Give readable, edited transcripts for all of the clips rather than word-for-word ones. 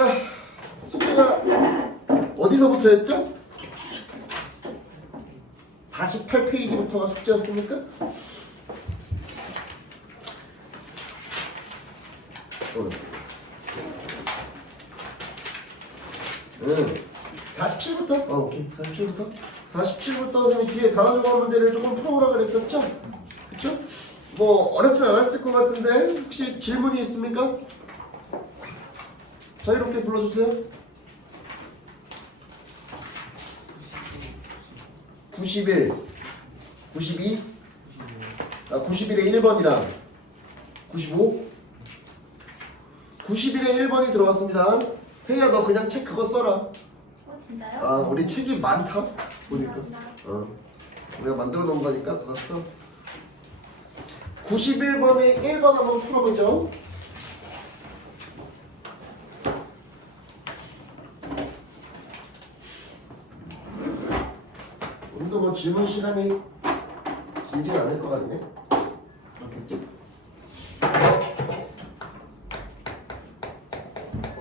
자, 숙제가 어디서부터 했죠? 48페이지부터가 숙제였습니까? 응. 47부터? 오케이. 47부터. 47부터 선생님 뒤에 단어 조합 문제를 조금 풀어보라 그랬었죠? 그쵸? 뭐 어렵진 않았을 것 같은데 혹시 질문이 있습니까? 자유롭게 불러주세요. 91, 92, 91에 1번이랑 95, 91에 1번이 들어왔습니다. 태희야 너 그냥 책 그거 써라. 진짜요? 아 우리 책이 많다 보니까. 감사합니다. 우리가 만들어 놓은 거니까 그거 써. 91번에 1번 한번 풀어보죠. 우리도 뭐 질문 시간이 길진 않을 것 같네. 그렇겠지?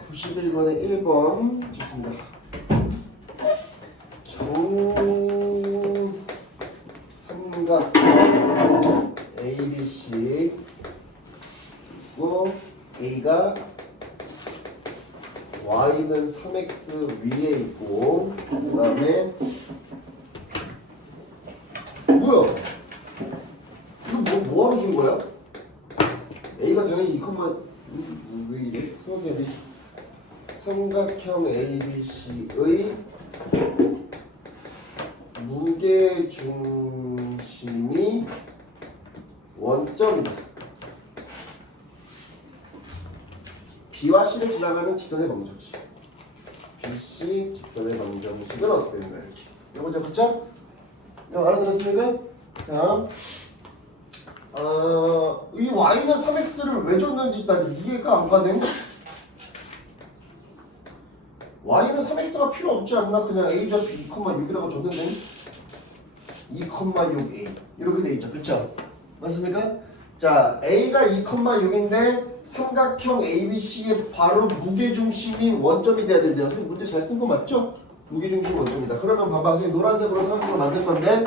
91번에 1번 좋습니다. 정삼각 ABC 있고 A가 Y는 3X 위에 있고 그 다음에 뭐야? 이거 뭐하러 준 거야? A가 당연히 2컴마 왜 이래? 삼각형 ABC의 무게중심이 원점이다. B와 C를 지나가는 직선의 방정식. BC 직선의 방정식은 어떻게 되는 거야? 이거죠, 그쵸? 이거 알아들었습니까? 자, 이 Y는 3X를 왜 줬는지 난 이해가 안 가네. Y는 3X가 필요 없지 않나? 그냥 A 좌표 2,6이라고 줬는데 2,6A 이렇게 돼 있죠, 그렇죠? 맞습니까? 자, A가 2,6인데 삼각형 ABC의 바로 무게중심이 원점이 돼야 된대요. 선생님 문제 잘 쓴 거 맞죠? 무게중심 원점이다. 그러면 봐봐, 선생님 노란색으로 삼각형을 만들 건데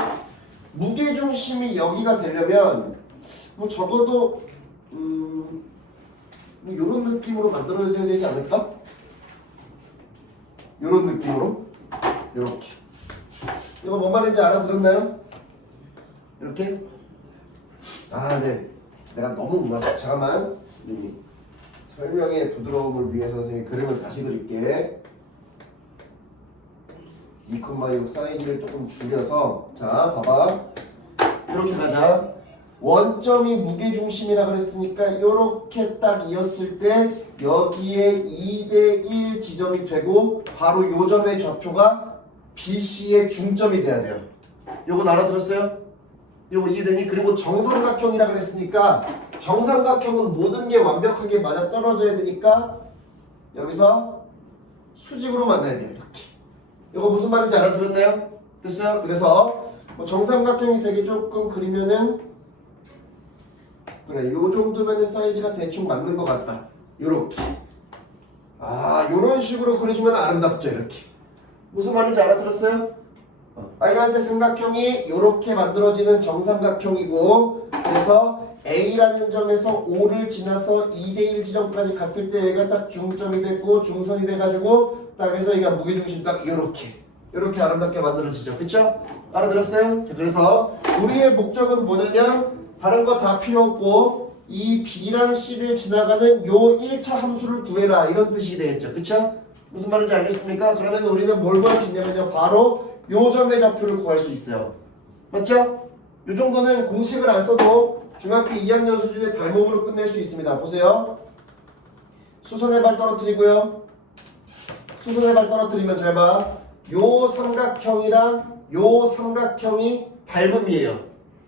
무게중심이 여기가 되려면 뭐 적어도 뭐 이런 느낌으로 만들어져야 되지 않을까? 이런 느낌으로 이렇게. 이거 뭔 말인지 알아들었나요? 이렇게? 아, 네. 내가 너무 못 맞췄어. 잠깐만. 이 설명의 부드러움을 위해서 선생님이 그림을 다시 그릴게. 2,6 사이즈를 조금 줄여서 자, 봐봐. 이렇게 가자. 원점이 무게중심이라 그랬으니까 이렇게 딱 이었을 때 여기에 2대1 지점이 되고 바로 요 점의 좌표가 BC의 중점이 돼야 돼요. 요건 알아들었어요? 요거 이해되니? 그리고 정삼각형이라 그랬으니까 정삼각형은 모든 게 완벽하게 맞아 떨어져야 되니까 여기서 수직으로 만나야 돼요. 이렇게. 요거 무슨 말인지 알아들었나요? 됐어요? 그래서 뭐 정삼각형이 되게 조금 그리면은 그래, 요 정도면은 사이즈가 대충 맞는 것 같다. 요렇게. 아, 요런 식으로 그려주면 아름답죠, 이렇게. 무슨 말인지 알아들었어요? 빨간색 삼각형이 요렇게 만들어지는 정삼각형이고, 그래서 A라는 점에서 O를 지나서 2대1 지점까지 갔을 때 얘가 딱 중점이 됐고, 중선이 돼가지고, 딱 해서 얘가 무게중심 딱 요렇게. 요렇게 아름답게 만들어지죠. 그쵸? 알아들었어요? 자, 그래서 우리의 목적은 뭐냐면, 다른 거 다 필요 없고 이 B랑 C를 지나가는 요 1차 함수를 구해라 이런 뜻이 되겠죠. 그쵸? 무슨 말인지 알겠습니까? 그러면 우리는 뭘 구할 수 있냐면요. 바로 요 점의 좌표를 구할 수 있어요. 맞죠? 요 정도는 공식을 안 써도 중학교 2학년 수준의 달모으로 끝낼 수 있습니다. 보세요. 수선의 발 떨어뜨리고요. 수선의 발 떨어뜨리면 잘 봐. 요 삼각형이랑 요 삼각형이 닮음이에요.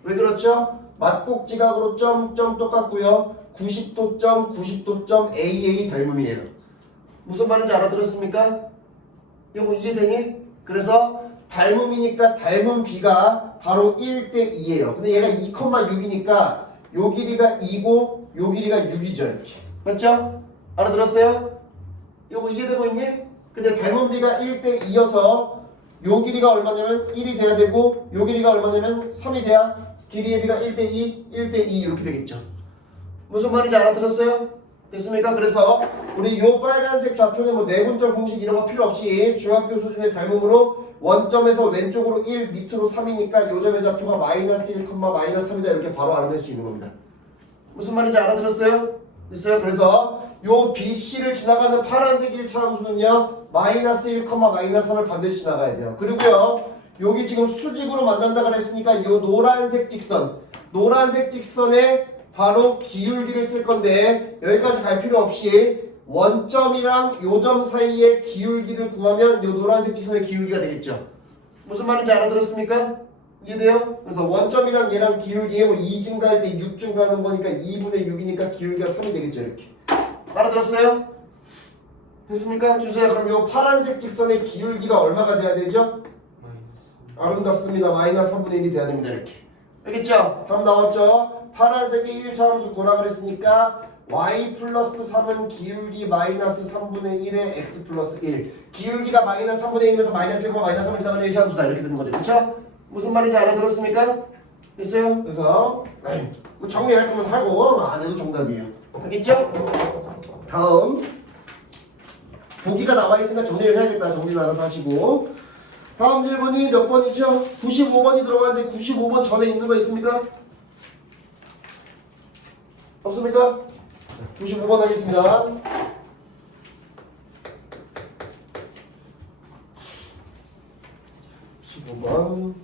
왜 그렇죠? 맞곡지각으로 점 똑같고요. 90도 점, 90도 점 AA 닮음이에요. 무슨 말인지 알아들었습니까? 요거 이해되니? 그래서 닮음이니까 닮은 B가 바로 1대 2예요. 근데 얘가 2,6이니까 요 길이가 2고 요 길이가 6이죠. 이렇게. 맞죠? 알아들었어요? 요거 이해되고 있니? 근데 닮은 비가 1대 2여서 요 길이가 얼마냐면 1이 돼야 되고 요 길이가 얼마냐면 3이 돼야 길이의 비가 1대 2, 1대 2 이렇게 되겠죠. 무슨 말인지 알아들었어요? 됐습니까? 그래서 우리 요 빨간색 좌표는 뭐 내분점 공식 이런 거 필요 없이 중학교 수준의 닮음으로 원점에서 왼쪽으로 1, 밑으로 3이니까 요 점의 좌표가 마이너스 1, 마이너스 3이다 이렇게 바로 알아낼 수 있는 겁니다. 무슨 말인지 알아들었어요? 됐어요? 그래서 요 BC를 지나가는 파란색 1차 함수는요 마이너스 1, 마이너스 3을 반드시 지나가야 돼요. 그리고요 여기 지금 수직으로 만난다고 했으니까 요 노란색 직선에 바로 기울기를 쓸 건데 여기까지 갈 필요 없이 원점이랑 요점 사이의 기울기를 구하면 요 노란색 직선의 기울기가 되겠죠. 무슨 말인지 알아들었습니까? 이해돼요? 그래서 원점이랑 얘랑 기울기에 뭐 2 증가할 때 6 증가하는 거니까 2분의 6이니까 기울기가 3이 되겠죠. 이렇게 알아들었어요? 됐습니까? 주세요. 그럼 요 파란색 직선의 기울기가 얼마가 돼야 되죠? 아름답습니다. 마이너스 3분의 1이 돼야 됩니다. 이렇게 알겠죠? 답 나왔죠? 파란색이 1차 함수 구라 그랬으니까 y 플러스 3은 기울기 마이너스 3분의 1에 x 플러스 1 기울기가 마이너스 3분의 1이면서 마이너스 1, 마이너스 3을 지나가는 1차 함수다 이렇게 되는 거죠. 그쵸? 무슨 말인지 알아들었습니까? 됐어요? 그래서 정리할 거면 하고 안 해도 정답이에요. 알겠죠? 다음 보기가 나와 있으니까 정리를 해야겠다. 정리를 알아서 하시고 다음 질문이 몇 번이죠? 95번이 들어가는데 95번 전에 있는 거 있습니까? 없습니까? 95번 하겠습니다. 95번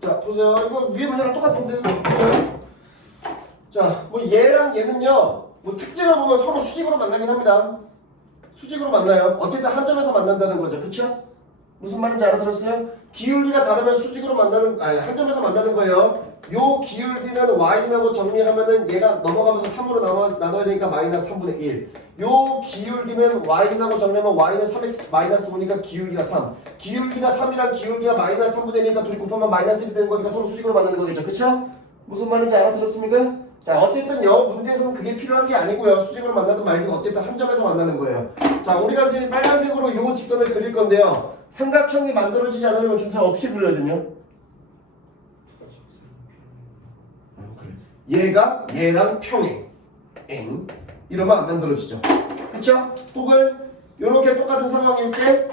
자, 보세요. 이거 위에 문제랑 똑같은데 보세요. 자, 뭐 얘랑 얘는요. 뭐 특징을 보면 서로 수직으로 만나긴 합니다. 수직으로 만나요. 어쨌든 한 점에서 만난다는 거죠. 그쵸? 무슨 말인지 알아들었어요? 기울기가 다르면 수직으로 만나는 한 점에서 만나는 거예요. 요 기울기는 y하고 정리하면은 얘가 넘어가면서 3으로 나눠야 되니까 마이너스 3분의 1. 요 기울기는 y하고 정리하면 y는 3x 마이너스 5니까 기울기가 3. 기울기가 3이랑 기울기가 마이너스 3분의 1이니까 둘이 곱하면 마이너스 1이 되는 거니까 서로 수직으로 만나는 거겠죠. 그쵸? 무슨 말인지 알아들었습니까? 자, 어쨌든 문제에서는 그게 필요한 게 아니고요. 수직으로 만나든 말든 어쨌든 한 점에서 만나는 거예요. 자, 우리가 지금 빨간색으로 요 직선을 그릴 건데요. 삼각형이 만들어지지 않으려면 준서 어떻게 그려야 되냐? 얘가 얘랑 평행 이러면 안 만들어지죠. 그쵸? 혹은 이렇게 똑같은 상황일 때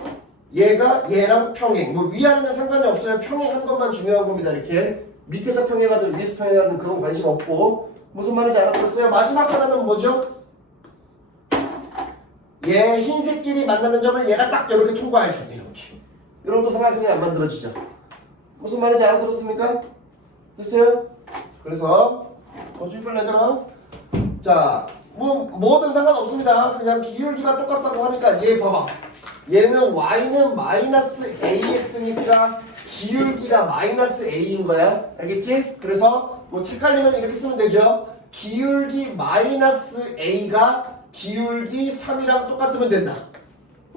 얘가 얘랑 평행 뭐 위아래는 상관이 없어요. 평행한 것만 중요한 겁니다. 이렇게 밑에서 평행하든 위에서 평행하든 그건 관심 없고 무슨 말인지 알아들었어요? 마지막 하나는 뭐죠? 얘 흰색끼리 만나는 점을 얘가 딱 이렇게 통과해줄 때 이렇게 이런 또 삼각형이 안 만들어지죠. 무슨 말인지 알아들었습니까? 됐어요? 그래서 주의별 내잖아. 자, 뭐든 상관없습니다. 그냥 기울기가 똑같다고 하니까 얘 봐봐. 얘는 y는 마이너스 ax니까 기울기가 마이너스 a인 거야. 알겠지? 그래서 뭐 헷갈리면 이렇게 쓰면 되죠. 기울기 마이너스 a가 기울기 3이랑 똑같으면 된다.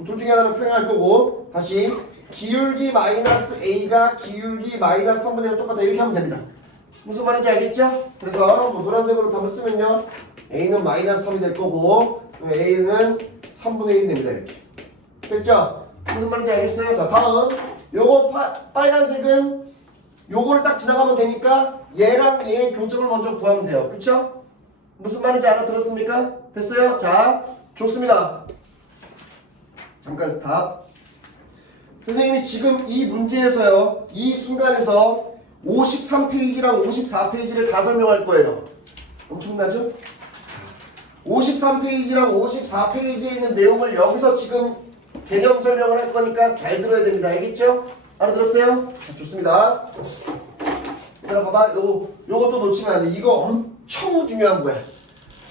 둘 중에 하나는 평행할 거고 다시 기울기 마이너스 a가 기울기 마이너스 3분의 1랑 똑같다 이렇게 하면 됩니다. 무슨 말인지 알겠죠? 그래서 뭐 노란색으로 답을 쓰면요 a는 마이너스 3이 될 거고 a는 3분의 1이 됩니다. 이렇게 됐죠? 무슨 말인지 알겠어요? 자, 다음 요거 빨간색은 요거를 딱 지나가면 되니까 얘랑 얘의 교점을 먼저 구하면 돼요. 그쵸? 무슨 말인지 알아들었습니까? 됐어요? 자, 좋습니다. 잠깐 스탑. 선생님이 지금 이 문제에서요 이 순간에서 53페이지랑 54페이지를 다 설명할 거예요. 엄청나죠? 53페이지랑 54페이지에 있는 내용을 여기서 지금 개념 설명을 할 거니까 잘 들어야 됩니다. 알겠죠? 알아들었어요? 자, 좋습니다. 얘들아 봐봐. 요것도 놓치면 안 돼. 이거 엄청 중요한 거야.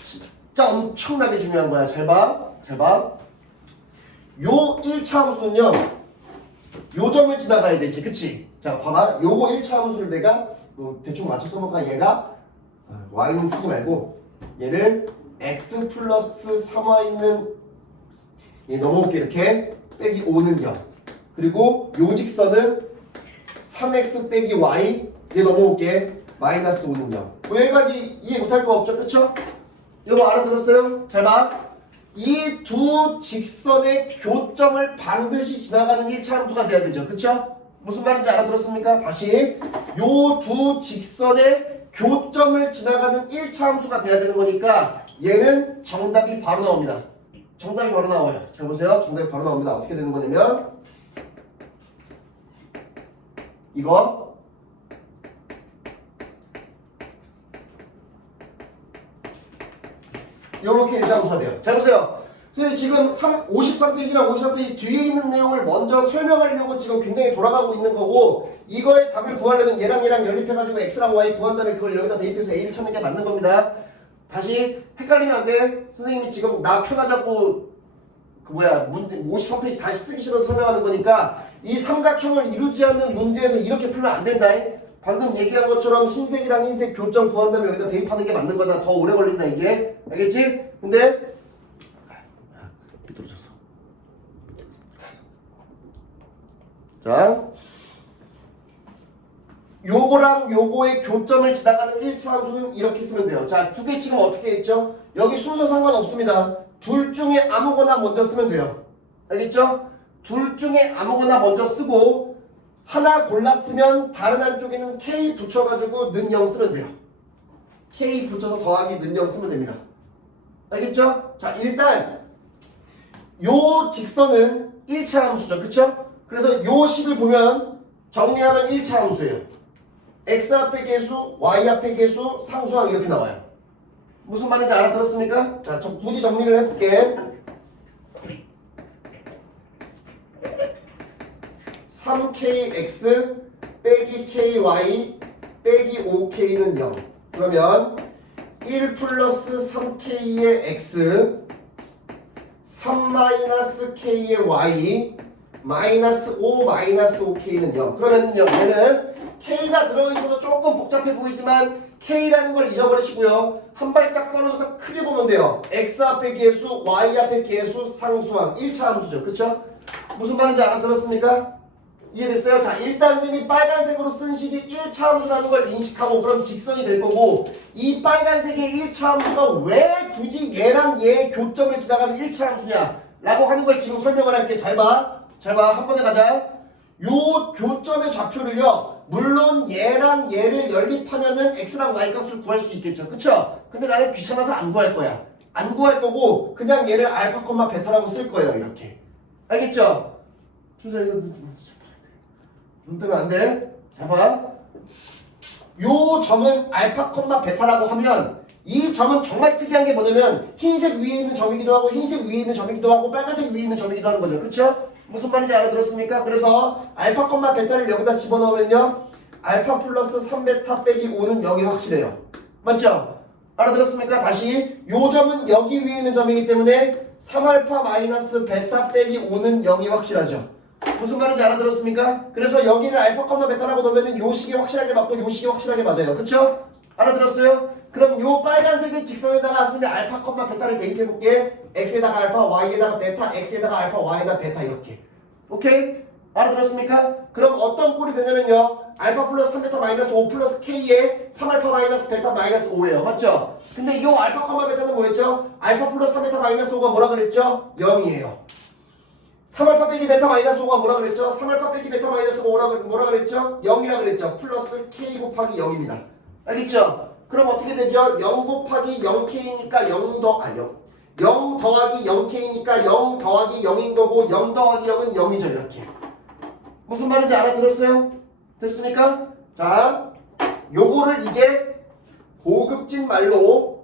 진짜 엄청나게 중요한 거야. 잘 봐. 잘 봐. 요 1차 함수는요. 요 점을 지나가야 되지. 그치? 자, 봐봐. 요거 1차 함수를 내가 대충 맞춰 써볼까? 얘가 y는 쓰지 말고 얘를 x 플러스 3y는 넘어올게 이렇게 빼기 5는 0 그리고 요 직선은 3x 빼기 y 얘 넘어올게 마이너스 5는 0 뭐 여기까지 이해 못할 거 없죠? 그쵸? 이거 알아들었어요? 잘 봐. 이 두 직선의 교점을 반드시 지나가는 1차 함수가 돼야 되죠. 그쵸? 무슨 말인지 알아들었습니까? 다시 요 두 직선의 교점을 지나가는 1차 함수가 돼야 되는 거니까 얘는 정답이 바로 나옵니다. 정답이 바로 나와요. 잘 보세요. 정답이 바로 나옵니다. 어떻게 되는 거냐면 이거 요렇게 1차 함수가 돼요. 잘 보세요. 선생님 지금 53페이지랑 54페이지 뒤에 있는 내용을 먼저 설명하려고 지금 굉장히 돌아가고 있는 거고 이거의 답을 구하려면 얘랑 연립해가지고 x랑 y 구한 다음에 그걸 여기다 대입해서 a를 찾는 게 맞는 겁니다. 다시 헷갈리면 안 돼. 선생님이 지금 나 편하자고 문제 53페이지 다시 쓰기 싫어서 설명하는 거니까 이 삼각형을 이루지 않는 문제에서 이렇게 풀면 안 된다. 방금 얘기한 것처럼 흰색이랑 흰색 교점 구한 다음에 여기다 대입하는 게 맞는 거다. 더 오래 걸린다 이게. 알겠지? 근데 삐뚤어졌어. 자 요거랑 요거의 교점을 지나가는 1차 함수는 이렇게 쓰면 돼요. 자, 두 개 지금 어떻게 했죠? 여기 순서 상관없습니다. 둘 중에 아무거나 먼저 쓰면 돼요. 알겠죠? 둘 중에 아무거나 먼저 쓰고 하나 골랐으면 다른 한쪽에는 k 붙여가지고 는 0 쓰면 돼요. k 붙여서 더하기 는 0 쓰면 됩니다. 알겠죠? 자, 일단 요 직선은 1차 함수죠. 그쵸? 그래서 요 식을 보면 정리하면 1차 함수예요. x 앞에 계수, y 앞에 계수, 상수항 이렇게 나와요. 무슨 말인지 알아들었습니까? 자, 굳이 정리를 해볼게. 3kx 빼기 ky 빼기 5k는 0. 그러면 1 플러스 3k의 x 3 마이너스 k의 y 마이너스 5 마이너스 5k는 0. 그러면은요, 얘는 k가 들어있어서 조금 복잡해 보이지만 k라는 걸 잊어버리시고요. 한 발짝 떨어져서 크게 보면 돼요. x 앞에 계수, y 앞에 계수, 상수항 1차 함수죠. 그쵸? 무슨 말인지 알아들었습니까? 이해됐어요? 자, 일단 쌤이 빨간색으로 쓴 식이 1차 함수라는 걸 인식하고 그럼 직선이 될 거고 이 빨간색의 1차 함수가 왜 굳이 얘랑 얘의 교점을 지나가는 1차 함수냐 라고 하는 걸 지금 설명을 할게. 잘 봐. 잘 봐. 한 번에 가자. 요 교점의 좌표를요. 물론 얘랑 얘를 연립하면은 x랑 y 값을 구할 수 있겠죠. 그쵸? 근데 나는 귀찮아서 안 구할 거야. 안 구할 거고 그냥 얘를 알파, 베타라고 쓸 거예요. 이렇게. 알겠죠? 준서 이거 눈 뜨면 안 돼. 자 봐. 요 점은 알파, 베타라고 하면 이 점은 정말 특이한 게 뭐냐면 흰색 위에 있는 점이기도 하고 흰색 위에 있는 점이기도 하고 빨간색 위에 있는 점이기도 하는 거죠. 그쵸? 무슨 말인지 알아들었습니까? 그래서 알파, 베타를 여기다 집어넣으면요. 알파 플러스 3베타 빼기 5는 0이 확실해요. 맞죠? 알아들었습니까? 다시 요 점은 여기 위에 있는 점이기 때문에 3알파 마이너스 베타 빼기 5는 0이 확실하죠. 무슨 말인지 알아들었습니까? 그래서 여기를 알파, 베타라고 넣으면 요 식이 확실하게 맞고 요 식이 확실하게 맞아요. 그쵸? 알아들었어요? 그럼 요 빨간색의 직선에다가 선생님 알파, 베타를 대입해볼게. x에다가 알파, y에다가 베타, x에다가 알파, y에다가 베타 이렇게. 오케이? 알아들었습니까? 그럼 어떤 꼴이 되냐면요. 알파 플러스 3베타 마이너스 5 플러스 k에 3알파 마이너스 베타 마이너스 5예요. 맞죠? 근데 이 알파, 베타는 뭐였죠? 알파 플러스 3베타 마이너스 5가 뭐라 그랬죠? 0이에요. 3알파 빼기 베타 마이너스 5가 뭐라 그랬죠? 3알파 빼기 베타 마이너스 5가 뭐라 그랬죠? 0이라 그랬죠? 플러스 k 곱하기 0입니다. 알겠죠? 그럼 어떻게 되죠? 0 곱하기 0k니까 0 더하기 0k니까 0 더하기 0인 거고 0 더하기 0은 0이죠. 이렇게. 무슨 말인지 알아들었어요? 됐습니까? 자, 요거를 이제 고급진 말로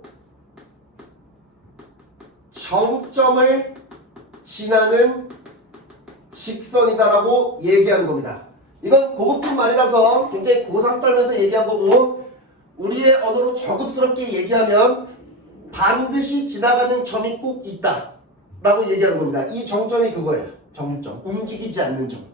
정점을 지나는 직선이다라고 얘기하는 겁니다. 이건 고급진 말이라서 굉장히 고상 떨면서 얘기한 거고 우리의 언어로 저급스럽게 얘기하면 반드시 지나가는 점이 꼭 있다 라고 얘기하는 겁니다. 이 정점이 그거예요. 정점. 움직이지 않는 점.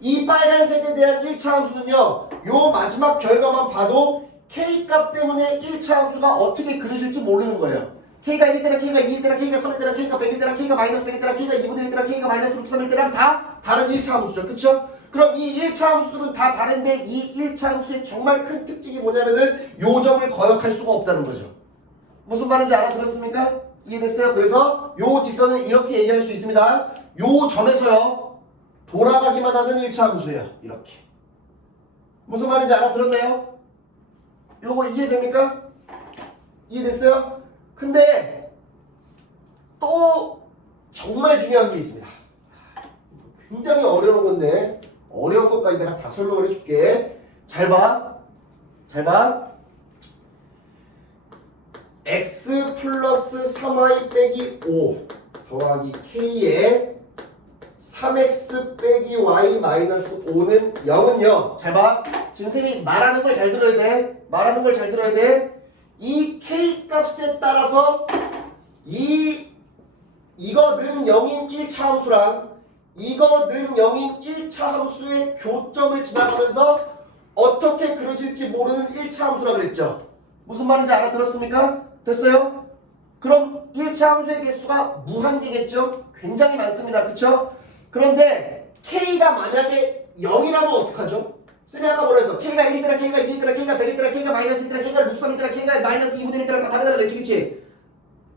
이 빨간색에 대한 1차 함수는요. 요 마지막 결과만 봐도 K값 때문에 1차 함수가 어떻게 그려질지 모르는 거예요. K가 1대랑 K가 2일대랑 K가 3일대랑 K가 100일대랑 K가 마이너스 100일대랑 K가 2분의 1대랑 K가 마이너스 3일대랑 다 다른 1차 함수죠. 그쵸? 그럼 이 1차 함수들은 다 다른데 이 1차 함수의 정말 큰 특징이 뭐냐면은 요 점을 거역할 수가 없다는 거죠. 무슨 말인지 알아들었습니까? 이해됐어요? 그래서 요 직선은 이렇게 얘기할 수 있습니다. 요 점에서요 돌아가기만 하는 1차 함수예요. 이렇게. 무슨 말인지 알아들었나요? 요거 이해됩니까? 이해됐어요? 근데 또 정말 중요한 게 있습니다. 굉장히 어려운 건데 어려운 것까지 내가 다 설명을 해줄게. 잘 봐. 잘 봐. x 플러스 3y 빼기 5 더하기 k에 3x 빼기 y 마이너스 5는 0은 0. 잘 봐. 지금 쌤이 말하는 걸 잘 들어야 돼. 말하는 걸 잘 들어야 돼. 이 k 값에 따라서 이거 는 0인 1차 함수랑 이거 는 0인 1차 함수의 교점을 지나가면서 어떻게 그려질지 모르는 1차 함수라 그랬죠. 무슨 말인지 알아들었습니까? 됐어요? 그럼 1차 함수의 개수가 무한대겠죠? 굉장히 많습니다. 그쵸? 그런데 K가 만약에 0이라면 어떡하죠? 쌤이 아까 뭐라 했어? K가 1대라 K가 2대라 K가 100대라 K가 마이너스 1대라 K가 루트 3대라 K가 마이너스 2분의 1대라 다 다르다고 그랬지. 그치?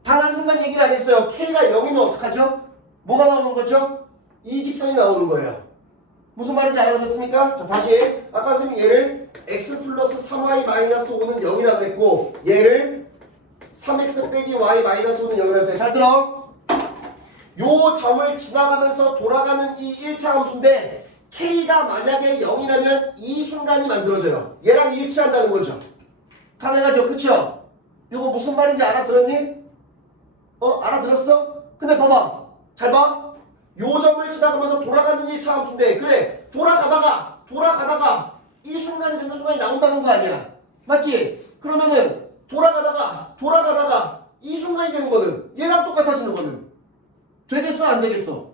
단 한순간 얘기를 안 했어요. K가 0이면 어떡하죠? 뭐가 나오는 거죠? 이 직선이 나오는 거예요. 무슨 말인지 알아들었습니까? 자, 다시 아까 선생님이 얘를 x 플러스 3y 마이너스 5는 0이라고 그랬고 얘를 3x 빼기 y 마이너스 5는 0이라고 했어요. 잘 들어. 요 점을 지나가면서 돌아가는 이 1차 함수인데 k가 만약에 0이라면 이 순간이 만들어져요. 얘랑 일치한다는 거죠. 가능하죠? 그쵸? 요거 무슨 말인지 알아들었니? 알아들었어? 근데 봐봐. 잘 봐. 요 점을 지나가면서 돌아가는 1차 함수인데 그래 돌아가다가 이 순간이 되는 순간이 나온다는 거 아니야. 맞지? 그러면은 돌아가다가 이 순간이 되는 거는 얘랑 똑같아지는 거는 되겠어 안 되겠어?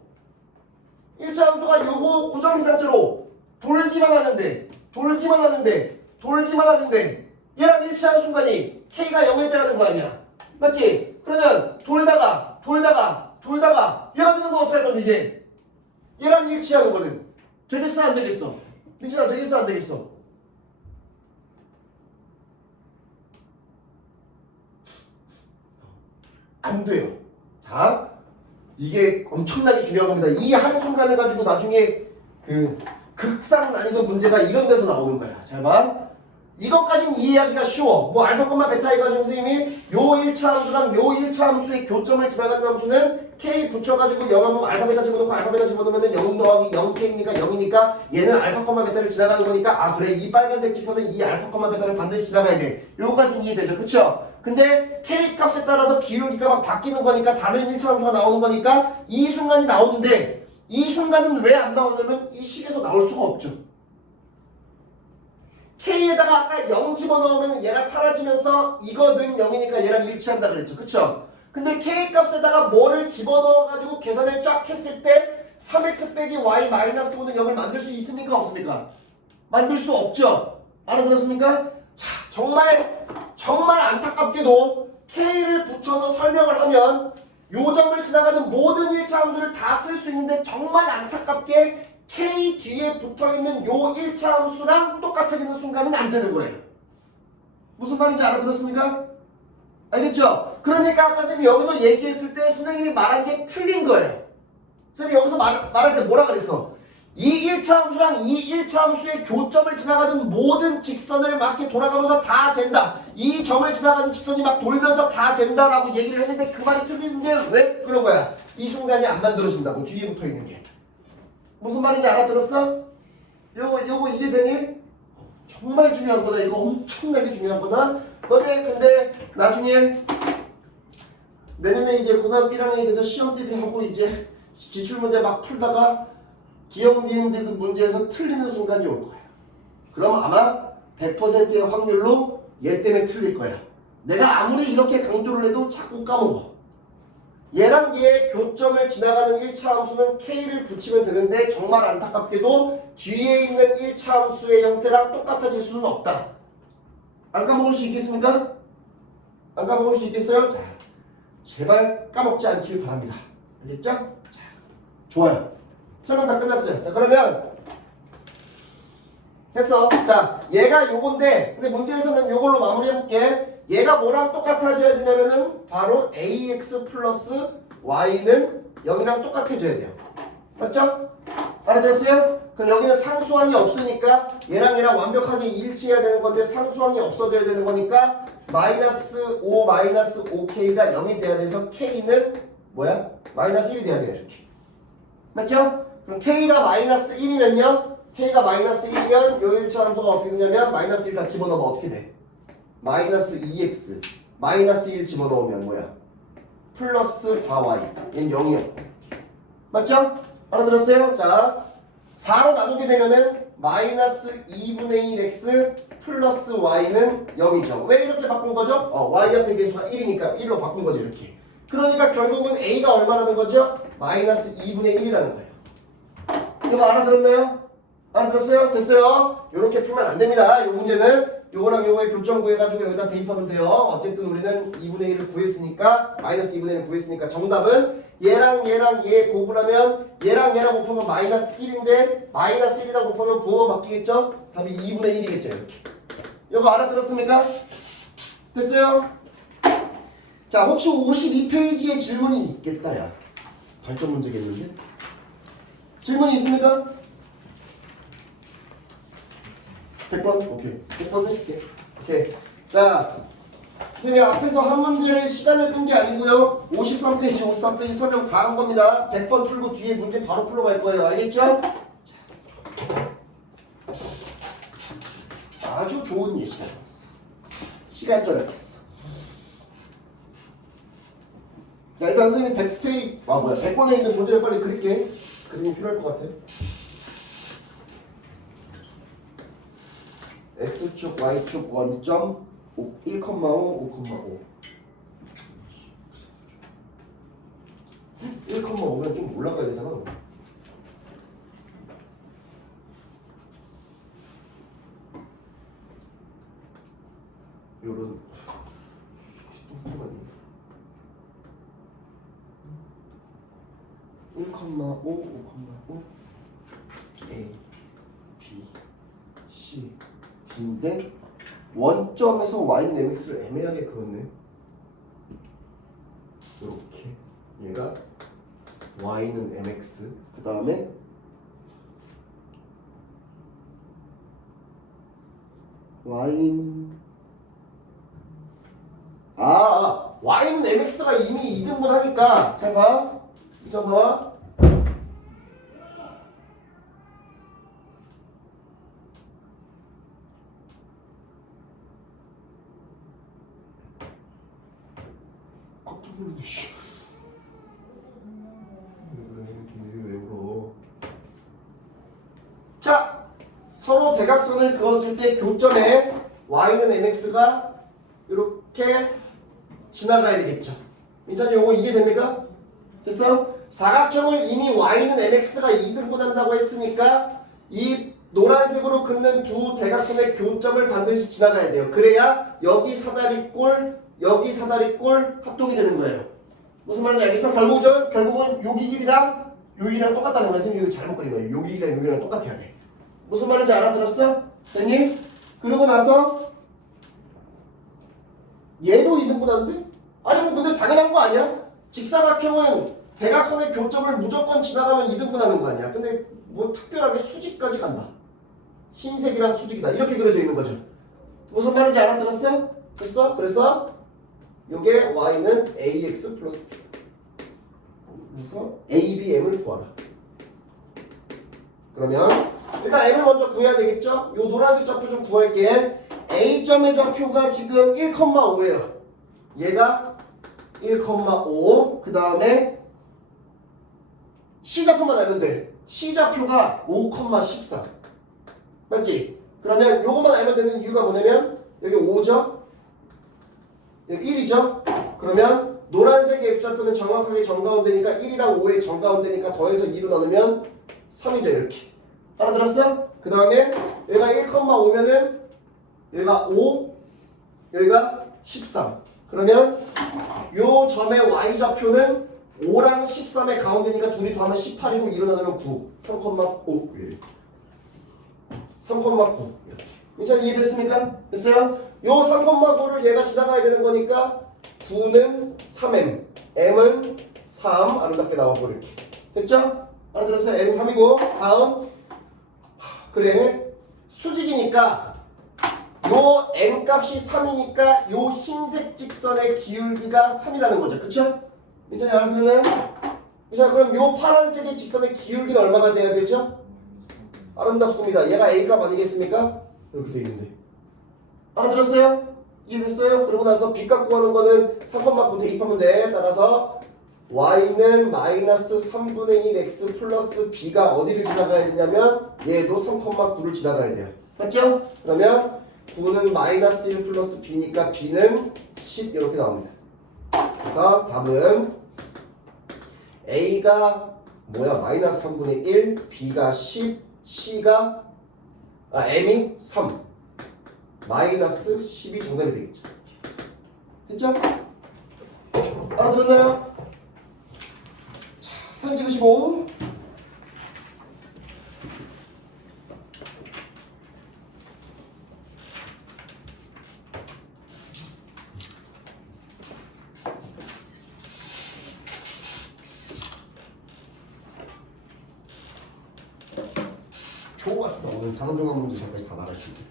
1차 함수가 요거 고정인 상태로 돌기만 하는데 얘랑 일치하는 순간이 K가 0일 때라는 거 아니야. 맞지? 그러면 돌다가 얘가 되는 거 어떻게 할 건데 이게 얘랑 일치하는 거는 되겠어 안 되겠어? 민준아 되겠어 안 되겠어? 안 돼요. 자, 이게 엄청나게 중요한 겁니다. 이 한순간을 가지고 나중에 그 극상 난이도 문제가 이런 데서 나오는 거야. 잘 봐. 이것까진 이해하기가 쉬워. 뭐 알파, 베타 해가지고 선생님이 요 1차 함수랑 요 1차 함수의 교점을 지나가는 함수는 K 붙여가지고 0하면 알파, 베타 집어넣고 알파, 베타 집어넣으면 0 더하기 0K니까 0이니까 얘는 알파, 베타를 지나가는 거니까 아 그래 이 빨간색 직선은 이 알파, 베타를 반드시 지나가야 돼. 요거까진 이해되죠. 그쵸? 근데 K 값에 따라서 기울기가 막 바뀌는 거니까 다른 1차 함수가 나오는 거니까 이 순간이 나오는데 이 순간은 왜 안 나오냐면 이 식에서 나올 수가 없죠. K에다가 아까 0 집어넣으면 얘가 사라지면서 이거는 0이니까 얘랑 일치한다 그랬죠. 그쵸? 근데 K 값에다가 뭐를 집어넣어가지고 계산을 쫙 했을 때 3x 빼기 y 마이너스 5는 0을 만들 수 있습니까? 없습니까? 만들 수 없죠. 알아들었습니까? 자, 정말 안타깝게도 K를 붙여서 설명을 하면 요 점을 지나가는 모든 1차 함수를 다 쓸 수 있는데 정말 안타깝게 K 뒤에 붙어있는 요 1차 함수랑 똑같아지는 순간은 안 되는 거예요. 무슨 말인지 알아들었습니까? 알겠죠? 그러니까 아까 선생님이 여기서 얘기했을 때 선생님이 말한 게 틀린 거예요. 선생님이 여기서 말할 때 뭐라 그랬어? 이 1차 함수랑 이 1차 함수의 교점을 지나가는 모든 직선을 막 이렇게 돌아가면서 다 된다. 이 점을 지나가는 직선이 막 돌면서 다 된다라고 얘기를 했는데 그 말이 틀린 게 왜 그런 거야? 이 순간이 안 만들어진다고 뒤에 붙어있는 게. 무슨 말인지 알아들었어? 요거 이해되니? 정말 중요한 거다. 이거 엄청나게 중요한 거다. 너네 근데 나중에 내년에 이제 고등학교 1학년이 돼서 시험 대비하고 이제 기출문제 막 풀다가 기억 니은 디귿 문제에서 틀리는 순간이 올 거야. 그럼 아마 100%의 확률로 얘 때문에 틀릴 거야. 내가 아무리 이렇게 강조를 해도 자꾸 까먹어. 얘랑 얘의 교점을 지나가는 1차 함수는 K를 붙이면 되는데 정말 안타깝게도 뒤에 있는 1차 함수의 형태랑 똑같아질 수는 없다. 안 까먹을 수 있겠습니까? 안 까먹을 수 있겠어요? 자, 제발 까먹지 않길 바랍니다. 알겠죠? 자, 좋아요. 설명 다 끝났어요. 자, 그러면 됐어. 자, 얘가 요건데 근데 문제에서는 요걸로 마무리해볼게. 얘가 뭐랑 똑같아져야 되냐면은 바로 ax 플러스 y는 0이랑 똑같아져야 돼요. 맞죠? 알아들었어요? 그럼 여기는 상수항이 없으니까 얘랑 완벽하게 일치해야 되는 건데 상수항이 없어져야 되는 거니까 마이너스 5 마이너스 5k가 0이 돼야 돼서 k는 뭐야? 마이너스 1이 돼야 돼요. 이렇게. 맞죠? 그럼 k가 마이너스 1이면요? k가 마이너스 1이면 요 일치 함수가 어떻게 되냐면 마이너스 1 다 집어넣으면 어떻게 돼? 마이너스 2x 마이너스 1 집어넣으면 뭐야? 플러스 4y 얘는 0이었고 맞죠? 알아들었어요? 자 4로 나누게 되면은 마이너스 2분의 1x 플러스 y는 0이죠. 왜 이렇게 바꾼 거죠? y 옆에 계수가 1이니까 1로 바꾼 거죠. 이렇게. 그러니까 결국은 a가 얼마라는 거죠? 마이너스 2분의 1이라는 거예요. 이거 알아들었나요? 알아들었어요? 됐어요? 이렇게 풀면 안 됩니다. 이 문제는 요거랑 요거의 교점 구해가지고 여기다 대입하면 돼요. 어쨌든 우리는 2분의 1을 구했으니까 마이너스 2분의 1을 구했으니까 정답은 얘랑 얘 곱하면 얘랑 곱하면 마이너스 1인데 마이너스 1이랑 곱하면 부호가 바뀌겠죠? 답이 2분의 1이겠죠. 이렇게. 이거 알아들었습니까? 됐어요? 자 혹시 52페이지에 질문이 있겠다 야 발전 문제겠는데? 질문이 있습니까? 100번? 오케이. 100번 해줄게. 오케이. 자, 선생님이 앞에서 한 문제를 시간을 끈 게 아니고요. 53페이지 설명 다 한 겁니다. 100번 풀고 뒤에 문제 바로 풀어갈 거예요. 알겠죠? 아주 좋은 예시가 나왔어. 시간 절약했어. 자, 일단 선생님 100페이지, 100번에 있는 문제를 빨리 그릴게. 그림이 필요할 것 같아. x축, y축 원점 1,5, 5,5 1,5면 좀 올라가야 되잖아. 요런 뚱뚱하니 1,5, 5,5 A, B, C D인데 원점에서 y는 mx를 애매하게 그었네. 이렇게 얘가 y는 mx 그 다음에 y는 y는 mx가 이미 2등분 하니까 잘 봐. 자 봐. 왜 울어? 자, 서로 대각선을 그었을 때 교점에 y는 mx가 이렇게 지나가야 되겠죠. 민찬이 요거 이해됩니까? 됐어? 사각형을 이미 y는 mx가 2등분 한다고 했으니까 이 노란색으로 긋는 두 대각선의 교점을 반드시 지나가야 돼요. 그래야 여기 사다리꼴 여기 사다리꼴 합동이 되는 거예요. 무슨 말인지 알겠어? 결국은 여기 길이랑 여기 길이랑 똑같다는 거야. 선생님이 잘못 그린 거예요. 여기 길이랑 여기 길이랑 똑같아야 돼. 무슨 말인지 알아들었어? 됐니? 그러고 나서 얘도 2등분하는데? 아니 뭐 근데 당연한 거 아니야? 직사각형은 대각선의 교점을 무조건 지나가면 2등분하는 거 아니야? 근데 뭐 특별하게 수직까지 간다. 흰색이랑 수직이다. 이렇게 그려져 있는 거죠. 무슨 말인지 알아들었어? 됐어? 그래서 요게 y는 ax 플러스 b. 그래서 a, b, m을 구하라. 그러면 일단 m을 먼저 구해야 되겠죠? 요 노란색 좌표 좀 구할게. a점의 좌표가 지금 1,5예요. 얘가 1,5. 그 다음에 c좌표만 알면 돼. c좌표가 5,14. 맞지? 그러면 요것만 알면 되는 이유가 뭐냐면 여기 5죠? 여기 1이죠? 그러면 노란색의 x좌표는 정확하게 정가운데니까 1이랑 5의 정가운데니까 더해서 2로 나누면 3이죠. 이렇게. 알아들었어? 그 다음에 얘가 1,5면은 얘가 5, 여기가 13. 그러면 요 점의 y좌표는 5랑 13의 가운데니까 둘이 더하면 18이고 일어나면 9. 3,5 이렇게. 3,9 이렇게. 이제 이해됐습니까? 됐어요? 요 3,9를 얘가 지나가야 되는 거니까 9는 3m, m은 3 아름답게 나와고 이렇게. 됐죠? 알아들었어요? m 3이고 다음 그래 수직이니까 요 m 값이 3이니까 요 흰색 직선의 기울기가 3이라는 거죠. 그쵸? 이제 알아들었나요? 자 그럼 요 파란색의 직선의 기울기는 얼마가 돼야 되죠? 아름답습니다. 얘가 A값 아니겠습니까? 이렇게 되겠네. 알아들었어요? 이해됐어요? 그러고 나서 B값 구하는 거는 3,9 대입하면 돼. 따라서 Y는 마이너스 3분의 1 X 플러스 B가 어디를 지나가야 되냐면 얘도 3,9를 지나가야 돼요. 맞죠? 그러면 9는 마이너스 1 플러스 B니까 B는 10 이렇게 나옵니다. 그래서 답은 A가 뭐야? 마이너스 3분의 1, B가 10, C가 M이 3 마이너스 10이 정답이 되겠죠. 됐죠? 알아들었나요? 자, 사진 찍으시고 좋았어. 오늘 단원 종합 문제 저까지 다 나가시고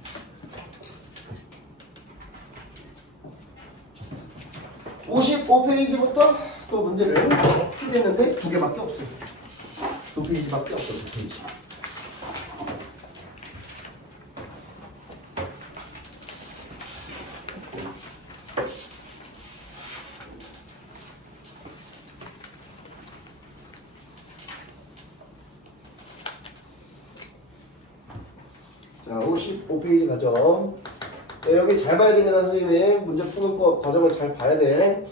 55페이지부터 또 문제를 풀겠는데 2개밖에 없어요. 2페이지밖에 없어요. 2페이지. 자, 55페이지 가죠. 네, 여기 잘 봐야 됩니다, 선생님이. 문제 푸는 거 과정을 잘 봐야 돼.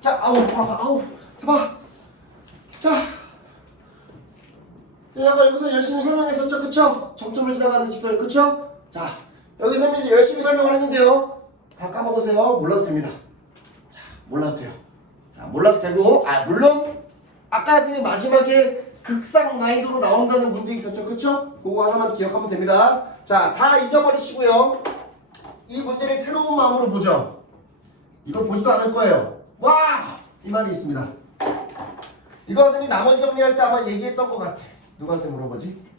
자, 아우, 해봐. 자, 아까 여기서 열심히 설명했었죠, 그쵸? 정점을 지나가는 시절, 그쵸? 자, 여기서 열심히 설명을 했는데요. 다 까먹으세요. 몰라도 됩니다. 자, 몰라도 돼요. 자, 몰라도 되고, 물론 아까 선생님 마지막에 극상 난이도로 나온다는 문제 있었죠, 그쵸? 그거 하나만 기억하면 됩니다. 자, 다 잊어버리시고요. 이 문제를 새로운 마음으로 보죠. 이거 보지도 않을 거예요. 와! 이 말이 있습니다. 이거 선생님이 나머지 정리할 때 아마 얘기했던 것 같아. 누구한테 물어보지?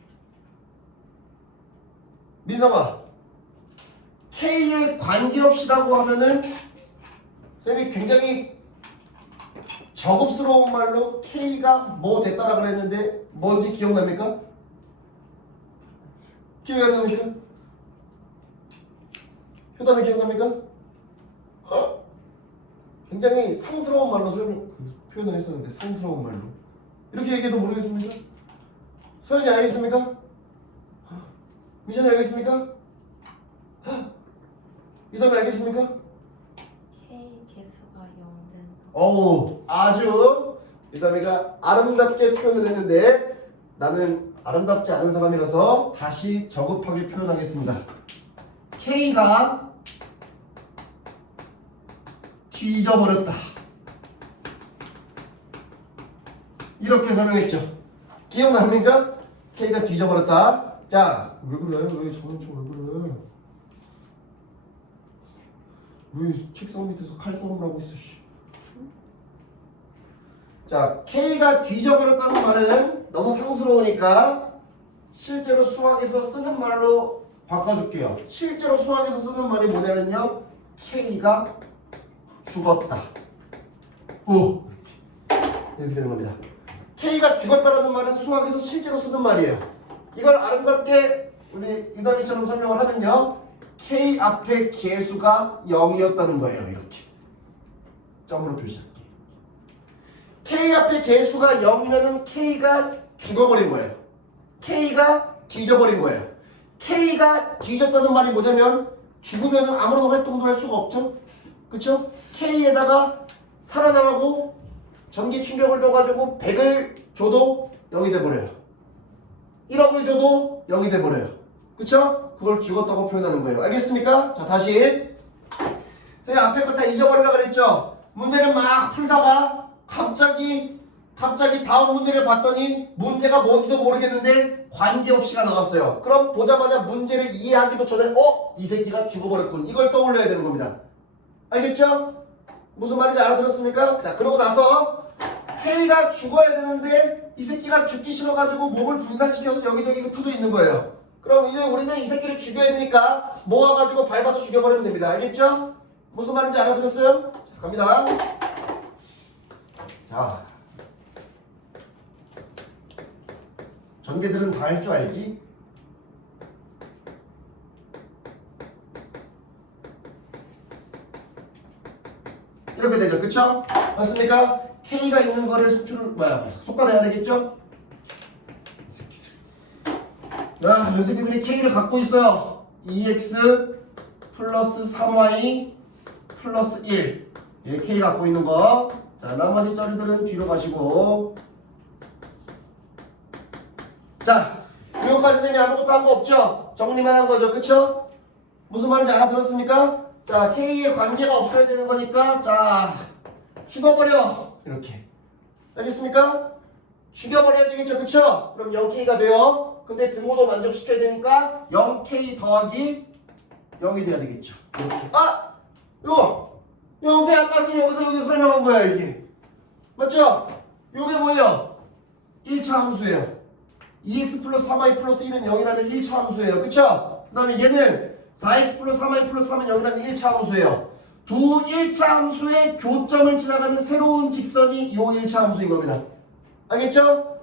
민성아, K에 관계없이라고 하면은 선생님이 굉장히 저급스러운 말로 K가 뭐 됐다라 그랬는데 뭔지 기억납니까? 기억이 안 납니까? 효담이 기억납니까? 굉장히 상스러운 말로 표현을 했었는데 상스러운 말로 이렇게 얘기해도 모르겠습니까? 소연이 알겠습니까? 미션이 알겠습니까? 이담이 알겠습니까? K 개수가 0된 어우 아주 이담이가 아름답게 표현을 했는데 나는 아름답지 않은 사람이라서 다시 저급하게 표현하겠습니다. K가 뒤져버렸다. 이렇게 설명했죠. 기억납니까? K가 뒤져버렸다. 자, 왜 그래? 왜 저런 왜 그래? 왜 책상 밑에서 칼싸움을 하고 있어? 자, K가 뒤져버렸다는 말은 너무 상스러우니까 실제로 수학에서 쓰는 말로 바꿔줄게요. 실제로 수학에서 쓰는 말이 뭐냐면요. K가 죽었다. 오, 이렇게 되는 겁니다. K가 죽었다라는 말은 수학에서 실제로 쓰는 말이에요. 이걸 아름답게 우리 유담이처럼 설명을 하면요. K 앞에 개수가 0이었다는 거예요. 이렇게 점으로 표시할게요. K 앞에 개수가 0이면은 K가 죽어버린 거예요. K가 뒤져버린 거예요. K가 뒤졌다는 말이 뭐냐면 죽으면은 아무런 활동도 할 수가 없죠. 그쵸? K에다가 살아나가고 전기 충격을 줘가지고 100을 줘도 0이 돼버려요. 1억을 줘도 0이 돼버려요. 그쵸? 그걸 죽었다고 표현하는 거예요. 알겠습니까? 자, 다시. 제가 앞에 거 다 잊어버리라 그랬죠? 문제를 막 풀다가 갑자기 다음 문제를 봤더니 문제가 뭔지도 모르겠는데 관계없이가 나왔어요. 그럼 보자마자 문제를 이해하기도 전에 이 새끼가 죽어버렸군. 이걸 떠올려야 되는 겁니다. 알겠죠? 무슨 말인지 알아들었습니까? 자, 그러고 나서 K가 죽어야 되는데 이 새끼가 죽기 싫어가지고 몸을 분산시켜서 여기저기 흩어져 있는 거예요. 그럼 이제 우리는 이 새끼를 죽여야 되니까 모아가지고 밟아서 죽여버리면 됩니다. 알겠죠? 무슨 말인지 알아들었어요? 자, 갑니다. 자, 전개들은 다 할 줄 알지? 이렇게 되죠. 그쵸? 맞습니까? K가 있는 거를 속아내야 되겠죠? 이 새끼들이 K를 갖고 있어요. 2x 플러스 3y 플러스 1. 예, K 갖고 있는 거. 자, 나머지 쩌리들은 뒤로 가시고. 자, 여기까지 쌤이 아무것도 한 거 없죠? 정리만 한 거죠. 그쵸? 무슨 말인지 알아들었습니까? 자, K의 관계가 없어야 되는 거니까, 자, 죽어버려. 이렇게. 알겠습니까? 죽여버려야 되겠죠. 그쵸? 그럼 0K가 돼요. 근데 등호도 만족시켜야 되니까 0K 더하기 0이 돼야 되겠죠. 이렇게. 이거 아까 선생님 여기서 설명한 거야, 이게. 맞죠? 요게 뭐예요? 1차 함수예요. 2x 플러스 3y 플러스 1은 0이라는 1차 함수예요. 그쵸? 그 다음에 얘는 4x 플러스 3y 플러스 3은 0이라는 1차 함수예요. 두 1차 함수의 교점을 지나가는 새로운 직선이 요 1차 함수인 겁니다. 알겠죠?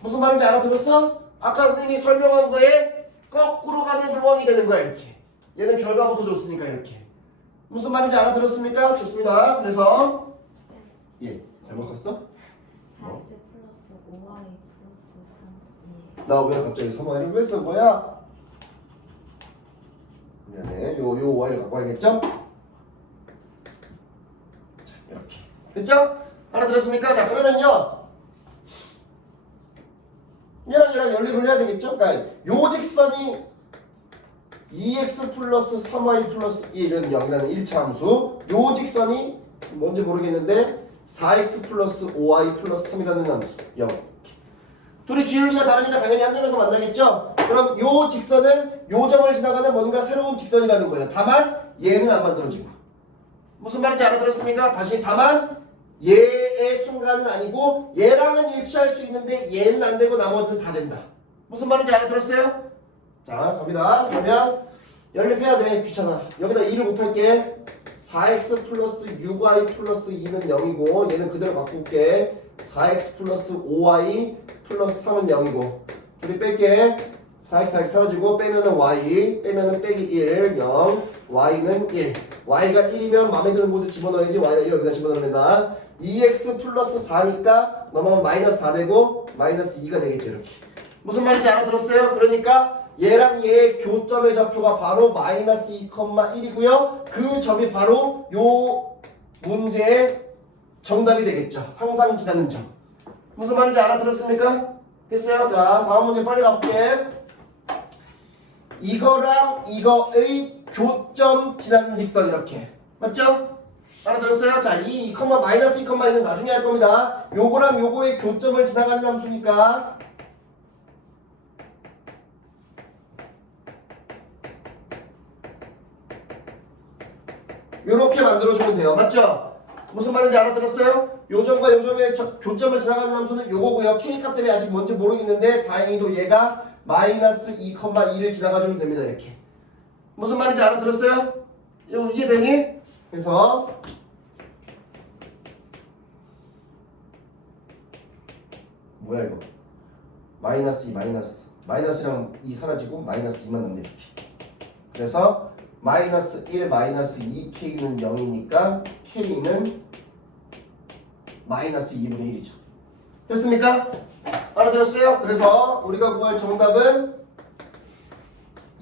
무슨 말인지 알아들었어? 아까 선생님이 설명한 거에 거꾸로 가는 상황이 되는 거야, 이렇게. 얘는 결과부터 줬으니까 이렇게. 무슨 말인지 알아들었습니까? 좋습니다. 그래서 예, 잘못 썼어? 4x 플러스 5y 플러스 3. 나 왜 갑자기 3y를 왜 쓴 거야? 미안해. 요 y를 갖고 와야겠죠? 자, 이렇게. 됐죠? 알아들었습니까? 자, 그러면요. 얘랑 연립을 해야 되겠죠? 그러니까 요 직선이 2x 플러스 3y 플러스 1은 0이라는 1차 함수. 요 직선이 뭔지 모르겠는데 4x 플러스 5y 플러스 3이라는 함수 0. 둘이 기울기가 다르니까 당연히 한 점에서 만나겠죠? 그럼 요 직선은 요 점을 지나가는 뭔가 새로운 직선이라는 거예요. 다만 얘는 안 만들어지고. 무슨 말인지 알아들었습니까? 다시 다만 얘의 순간은 아니고 얘랑은 일치할 수 있는데 얘는 안 되고 나머지는 다 된다. 무슨 말인지 알아들었어요? 자, 갑니다. 그러면 연립해야 돼. 귀찮아. 여기다 2를 곱할게. 4x 플러스 6y 플러스 2는 0이고 얘는 그대로 갖고 올게. 4x 플러스 5y 플러스 3은 0이고 둘이 뺄게. 4x 사라지고 빼면은 y 빼면은 빼기 1 0 y는 1 y가 1이면 마음에 드는 곳에 집어넣어야지. y가 1을 여기다 집어넣으면 된다. 2x 플러스 4니까 넘어가면 마이너스 4 되고 마이너스 2가 되겠지. 이렇게. 무슨 말인지 알아들었어요? 그러니까 얘랑 얘의 교점의 좌표가 바로 마이너스 2,1이고요. 그 점이 바로 요 문제의 정답이 되겠죠. 항상 지나는 점. 무슨 말인지 알아들었습니까? 됐어요? 자, 다음 문제 빨리 가볼게. 이거랑 이거의 교점 지나는 직선 이렇게. 맞죠? 알아들었어요? 자, 이 마이너스 2,2는 나중에 할 겁니다. 요거랑 요거의 교점을 지나가는 함수니까 요렇게 만들어주면 돼요. 맞죠? 무슨 말인지 알아들었어요? 요점과 요점의 교점을 지나가는 함수는 요거고요. K값 때문에 아직 뭔지 모르겠는데 다행히도 얘가 마이너스 2,2를 지나가주면 됩니다. 이렇게. 무슨 말인지 알아들었어요? 이거 이해되니? 그래서 뭐야 이거? 마이너스 2 마이너스랑 2 사라지고 마이너스 2만 남네 이렇게. 그래서 마이너스 1 마이너스 2k는 0이니까 k는 마이너스 2분의 1이죠. 됐습니까? 알아들었어요? 그래서 우리가 구할 정답은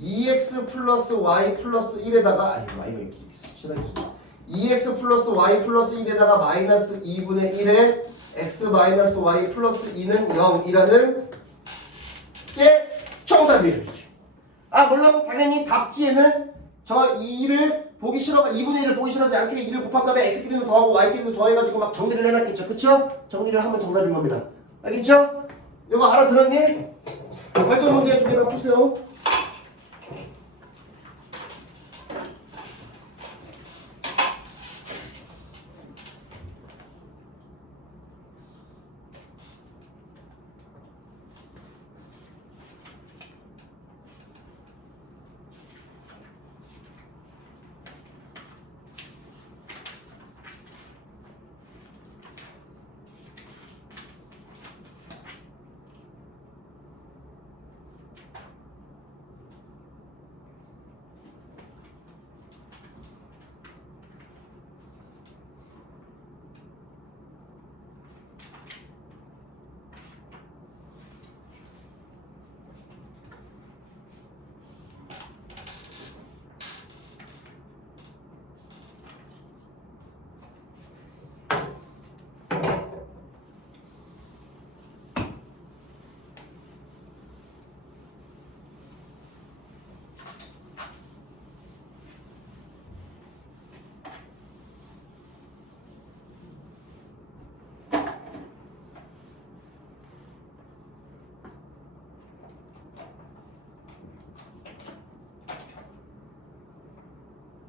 2x 플러스 y 플러스 1에다가 아니 y가 이렇게 있어. 2x 플러스 y 플러스 1에다가 마이너스 2분의 1에 x 마이너스 y 플러스 2는 0이라는 게 정답이에요. 아 물론 당연히 답지에는 저 2를 보기 싫어 2분의 1을 보기 싫어서 양쪽에 2를 곱한 다음에 x끼리도 더하고 y끼리도 더해가지고 막 정리를 해놨겠죠. 그쵸? 정리를 하면 정답인 겁니다. 알겠죠? 이거 알아들었니? 발전 문제 두 개나 푸세요.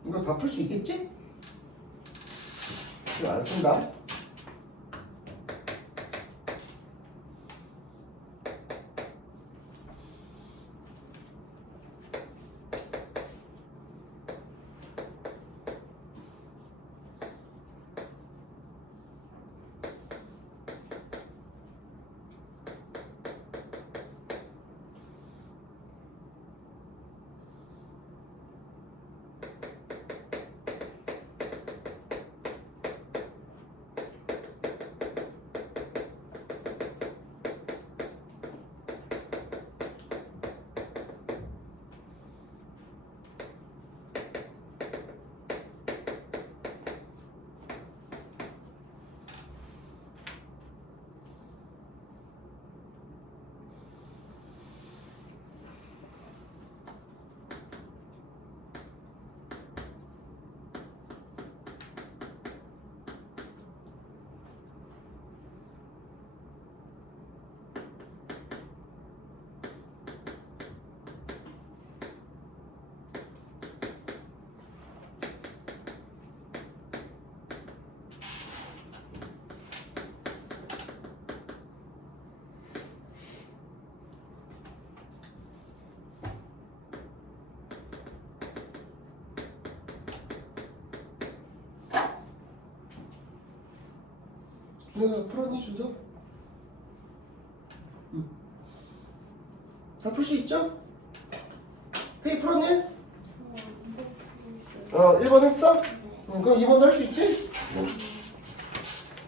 이거 다 풀 수 있겠지? 이거 안 쓴다. 풀었니 준서? 다 풀 수 있죠? 테이 풀었니? 1번 했어? 그럼 2번도 할 수 있지?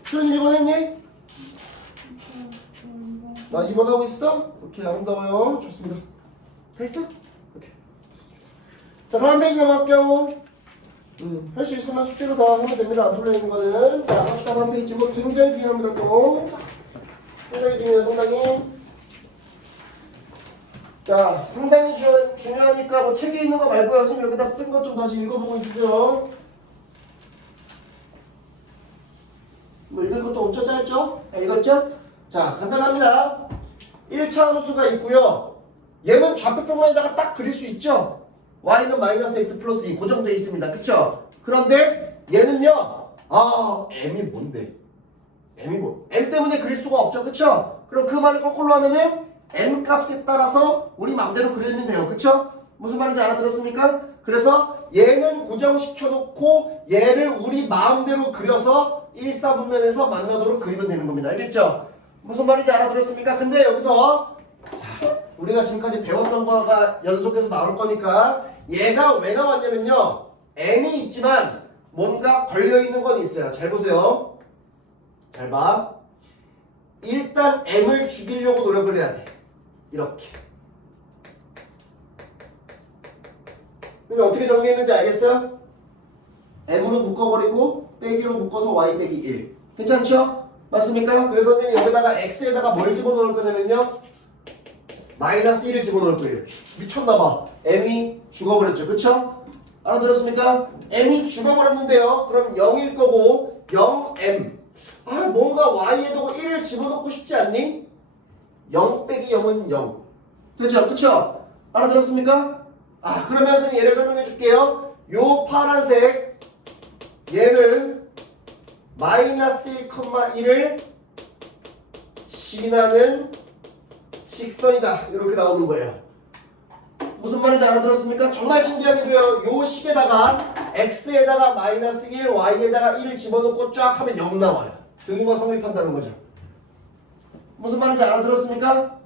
수련이 1번 했니? 나 2번 하고 있어? 오케이 아름다워요. 좋습니다. 다 했어? 오케이. 자 다음 페이지 넘어갈게요. 할 수 있으면 숙제로 다 하면 됩니다. 안 풀려 있는 거는. 자, 다음 페이지 뭐 굉장히 중요합니다. 또 상당히 중요해요. 상당히. 자, 상당히 중요하니까 뭐 책에 있는 거 말고요. 선생님 여기다 쓴 거 좀 다시 읽어보고 있으세요. 뭐 읽을 것도 엄청 짧죠? 자, 읽었죠? 자, 간단합니다. 1차 함수가 있고요. 얘는 좌표평면에다가 딱 그릴 수 있죠? y는 마이너스 x 플러스 2 고정되어 있습니다. 그쵸? 그런데 얘는요. m이 뭔데? m이 뭐? m 때문에 그릴 수가 없죠. 그쵸? 그럼 그 말을 거꾸로 하면은 m 값에 따라서 우리 맘대로 그리면 돼요. 그쵸? 무슨 말인지 알아들었습니까? 그래서 얘는 고정시켜 놓고 얘를 우리 마음대로 그려서 1사분면에서 만나도록 그리면 되는 겁니다. 알겠죠? 무슨 말인지 알아들었습니까? 근데 여기서 우리가 지금까지 배웠던 거가 연속해서 나올 거니까 얘가 왜 나왔냐면요. m이 있지만 뭔가 걸려있는 건 있어요. 잘 보세요. 잘 봐. 일단 m을 죽이려고 노력을 해야 돼. 이렇게. 그러면 어떻게 정리했는지 알겠어요? m으로 묶어버리고 빼기로 묶어서 y 빼기 1. 괜찮죠? 맞습니까? 그래서 선생님이 여기다가 x에다가 뭘 집어넣을 거냐면요. 마이너스 1을 집어넣을 거예요. 미쳤나봐. m이 죽어버렸죠. 그쵸? 알아들었습니까? m이 죽어버렸는데요. 그럼 0일 거고 0m. 아 뭔가 y에다가 1을 집어넣고 싶지 않니? 0 빼기 0은 0. 되죠? 그쵸? 알아들었습니까? 아 그러면 선생님 예를 설명해 줄게요. 요 파란색 얘는 마이너스 1,1을 지나는 직선이다. 이렇게 나오는 거예요. 무슨 말인지 알아들었습니까? 정말 신기하게도요. 요 식에다가 x에다가 마이너스 1, y에다가 1을 집어넣고 쫙 하면 0 나와요. 등호가 성립한다는 거죠. 무슨 말인지 알아들었습니까?